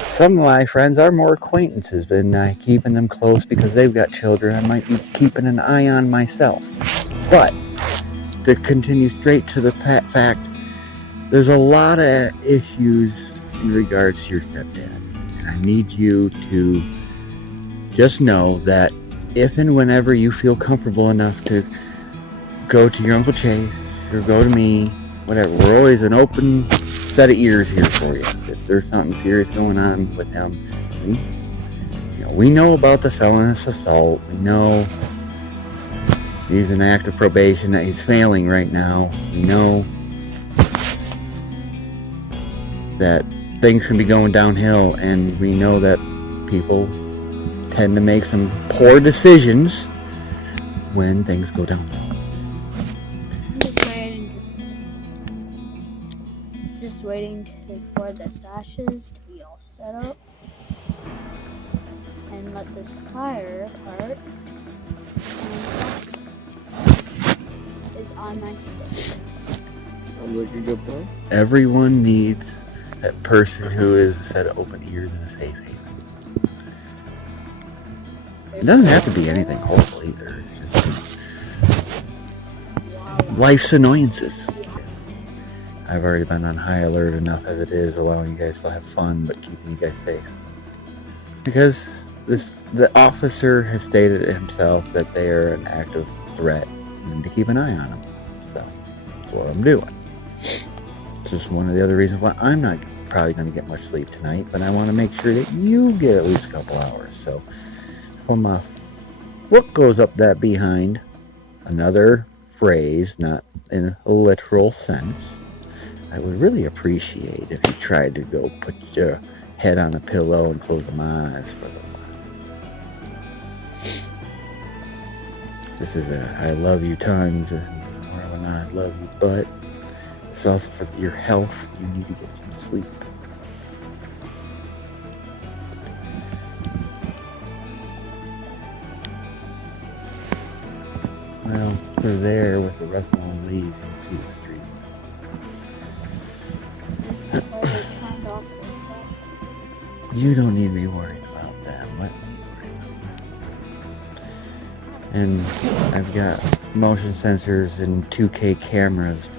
Some of my friends are more acquaintances than keeping them close because they've got children. I might be keeping an eye on myself. But to continue straight to the fact, there's a lot of issues in regards to your stepdad. And I need you to just know that if and whenever you feel comfortable enough to go to your Uncle Chase or go to me, whatever, we're always an open set of ears here for you. If there's something serious going on with him, we know about the felonious assault. We know he's in active probation, that he's failing right now. We know that things can be going downhill, and we know that people tend to make some poor decisions when things go downhill. Just waiting for the sashes to be all set up. And let this fire part is on my stick. Sounds like a good plan. Everyone needs that person who is a set of open ears and a safe haven. It doesn't have to be anything horrible either. It's just life's annoyances. I've already been on high alert enough as it is, allowing you guys to have fun but keeping you guys safe. Because the officer has stated himself that they are an active threat and to keep an eye on them. So that's what I'm doing. It's just one of the other reasons why I'm not probably going to get much sleep tonight, but I want to make sure that you get at least a couple hours. So from what goes up that behind, another phrase, not in a literal sense, I would really appreciate if you tried to go put your head on a pillow and close them eyes for a little while. This is I love you tons, and more than I love you, but it's also for your health. You need to get some sleep. Well, through there with the rustling leaves, you can see the street. You don't need me worrying about that. Let me worry about that. And I've got motion sensors and 2K cameras.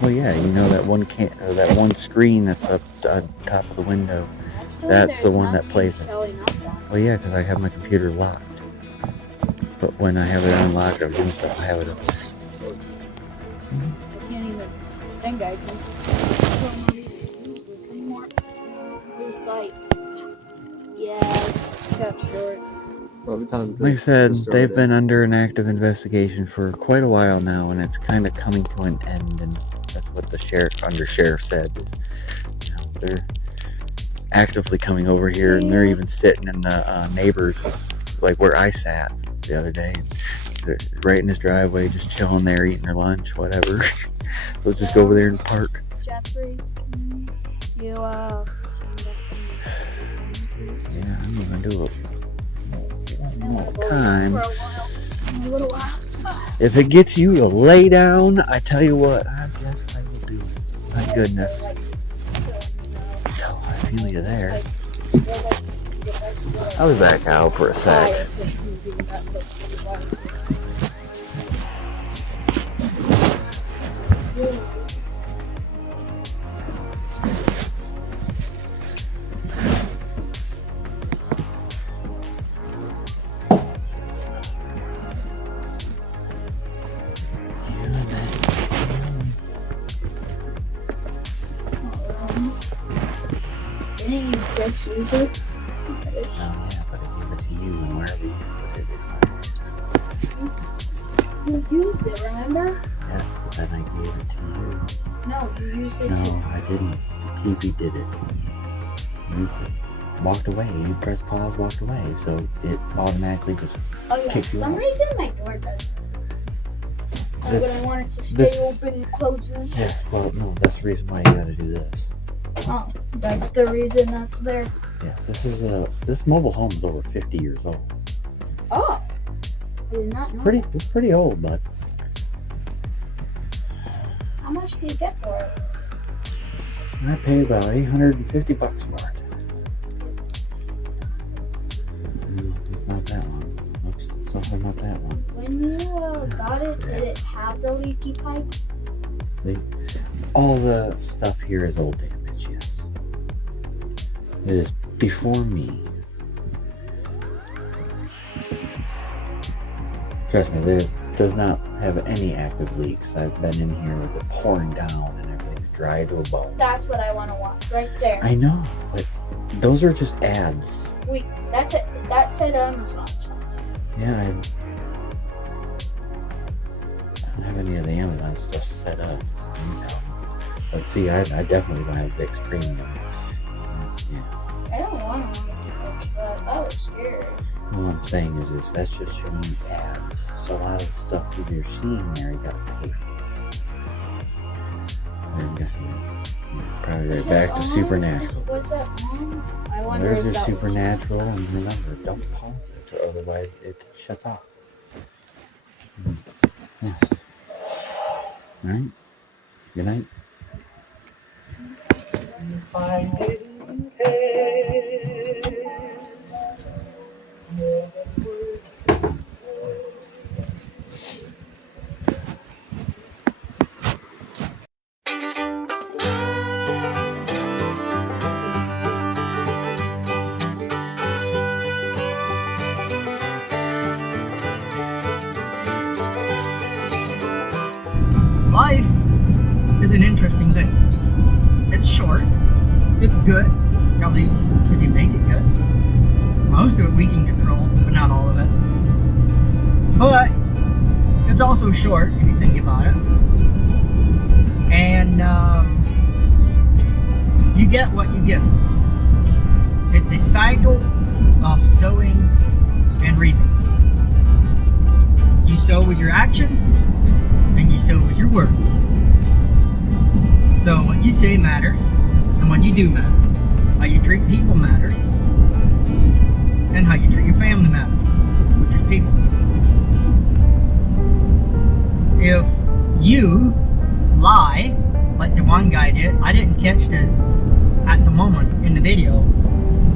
Well, yeah, you know that one screen that's up on top of the window. That's the one that plays it. Well, yeah, because I have my computer locked. But when I have it unlocked, I'm doing stuff. I have it up there. I can't even think I can. It's like, yeah, it's got short. Like I said, they've been under an active investigation for quite a while now, and it's kind of coming to an end. And that's what the undersheriff said. You know, they're actively coming over here, and they're even sitting in the neighbors, like where I sat the other day. They're right in his driveway, just chilling there, eating their lunch, whatever. They'll just go over there and park. Jeffrey, you Yeah, I'm gonna do it one more time. If it gets you to lay down, I tell you what, I guess I will do it. My goodness. Oh, I feel you there. I'll be back out for a sec. Didn't you just use it? Oh yeah, but I gave it to you, and wherever you put it is mine. You used it, remember? Yes, but then I gave it to you. No, you used it No, too. I didn't. The TV did it. You walked away. You pressed pause, walked away, so it automatically just kicks you For some out. reason my door does. When I want it to stay open, it closes. Yeah, well, no, that's the reason why you gotta do this. Oh, that's the reason that's there. Yes, this mobile home is over 50 years old. Oh, I did not know. It's pretty old, but How much did you get for it? I paid about $850 for it. It's not that one. Oops, it's also not that one. When you got it, did it have the leaky pipe? All the stuff here is old damage, yes. It is before me. Trust me, it does not have any active leaks. I've been in here with it pouring down and everything dry to a bone. That's what I want to watch, right there. I know, but those are just ads. Wait, that's it. That said Amazon. Yeah, I don't have any of the Amazon stuff set up. So, but see, I definitely don't have VIX Premium. Yeah. I don't want to watch, but I was scared. All I'm saying is that's just showing you ads. So a lot of the stuff that you're seeing there, you gotta pay for. I'm guessing probably right back to Supernatural. Was that on? I wonder Others are supernatural, and remember, don't pause it, or otherwise it shuts off. Yes. Alright? Good night. Life is an interesting thing. It's short. It's good, at least if you make it good. Most of it we can control, but not all of it. But it's also short if you think about it. And you get what you give. It's a cycle of sowing and reaping. You sow with your actions, and you sow with your words. So what you say matters, and what you do matters. How you treat people matters, and how you treat your family matters, which is people. If you lie, like the one guy did, I didn't catch this at the moment in the video.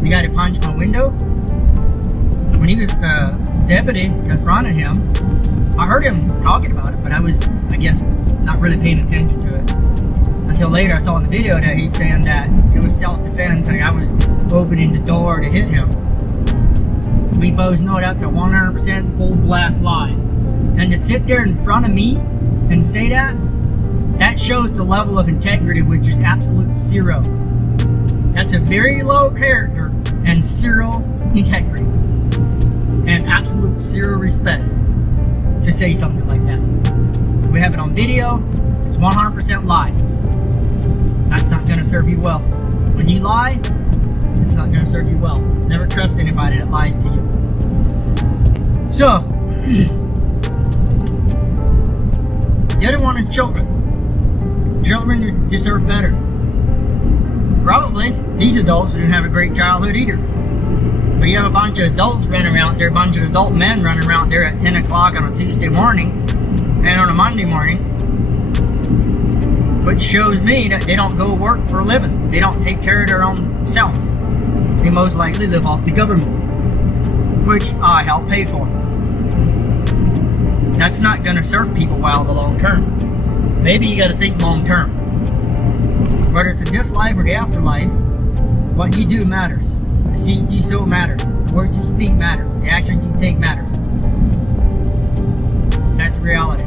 The guy that punched my window, when he was the deputy confronted him, I heard him talking about it, but I was, I guess, not really paying attention to it. Until later I saw in the video that he's saying that it was self-defense and I was opening the door to hit him. We both know that's a 100% full blast lie. And to sit there in front of me and say that, that shows the level of integrity, which is absolute zero. That's a very low character and zero integrity. And absolute zero respect to say something like that. We have it on video. It's 100% lie. That's not going to serve you well. When you lie, it's not going to serve you well. Never trust anybody that lies to you. So, the other one is children. Children deserve better. Probably these adults didn't have a great childhood either. But you have a bunch of adults running around there, a bunch of adult men running around there at 10 o'clock on a Tuesday morning and on a Monday morning, which shows me that they don't go work for a living. They don't take care of their own self. They most likely live off the government, which I help pay for. That's not going to serve people well in the long term. Maybe you got to think long term. Whether it's in this life or the afterlife, what you do matters. The seeds you sow matters. The words you speak matters. The actions you take matters. That's reality.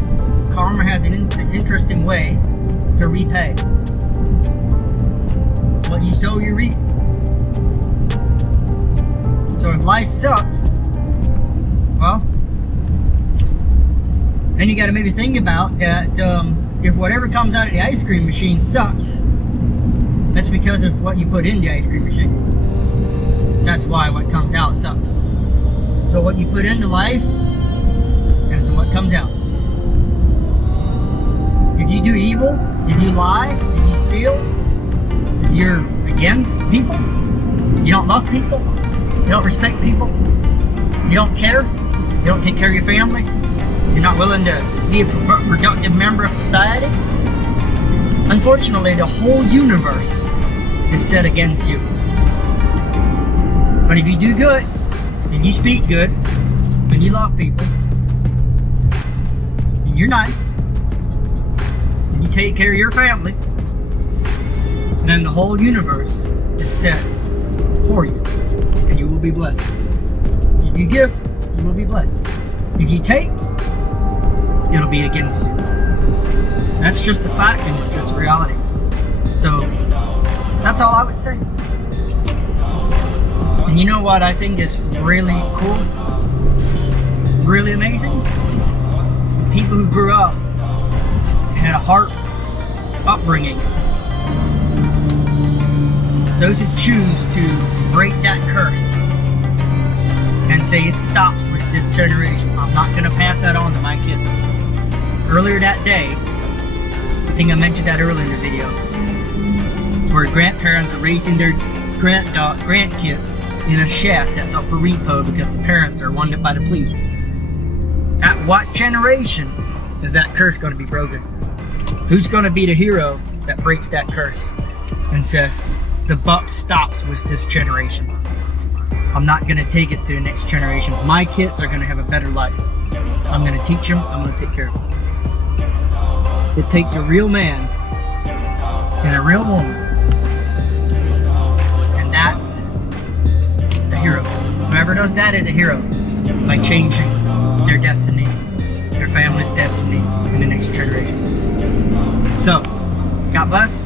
Karma has an interesting way to repay. What you sow, you reap. So if life sucks, well, then you got to maybe think about that. If whatever comes out of the ice cream machine sucks, that's because of what you put in the ice cream machine. That's why what comes out sucks. So what you put into life, that's what comes out. If you do evil, if you lie, if you steal, if you're against people, you don't love people, you don't respect people, you don't care, you don't take care of your family, you're not willing to be a productive member of society, unfortunately the whole universe is set against you. But if you do good, and you speak good, and you love people, and you're nice, and you take care of your family, then the whole universe is set for you, and you will be blessed. If you give, you will be blessed. If you take, it'll be against you. That's just a fact, and it's just reality. So, that's all I would say. And you know what I think is really cool? Really amazing? People who grew up and had a hard upbringing. Those who choose to break that curse and say it stops with this generation. I'm not going to pass that on to my kids. Earlier that day, I think I mentioned that earlier in the video, where grandparents are raising their grandkids in a shack that's up for repo because the parents are wanted by the police. At what generation is that curse going to be broken? Who's going to be the hero that breaks that curse and says, the buck stops with this generation? I'm not going to take it to the next generation. My kids are going to have a better life. I'm going to teach them. I'm going to take care of them. It takes a real man and a real woman. And that's the hero. Whoever does that is a hero by changing their destiny, their family's destiny in the next generation. So, God bless.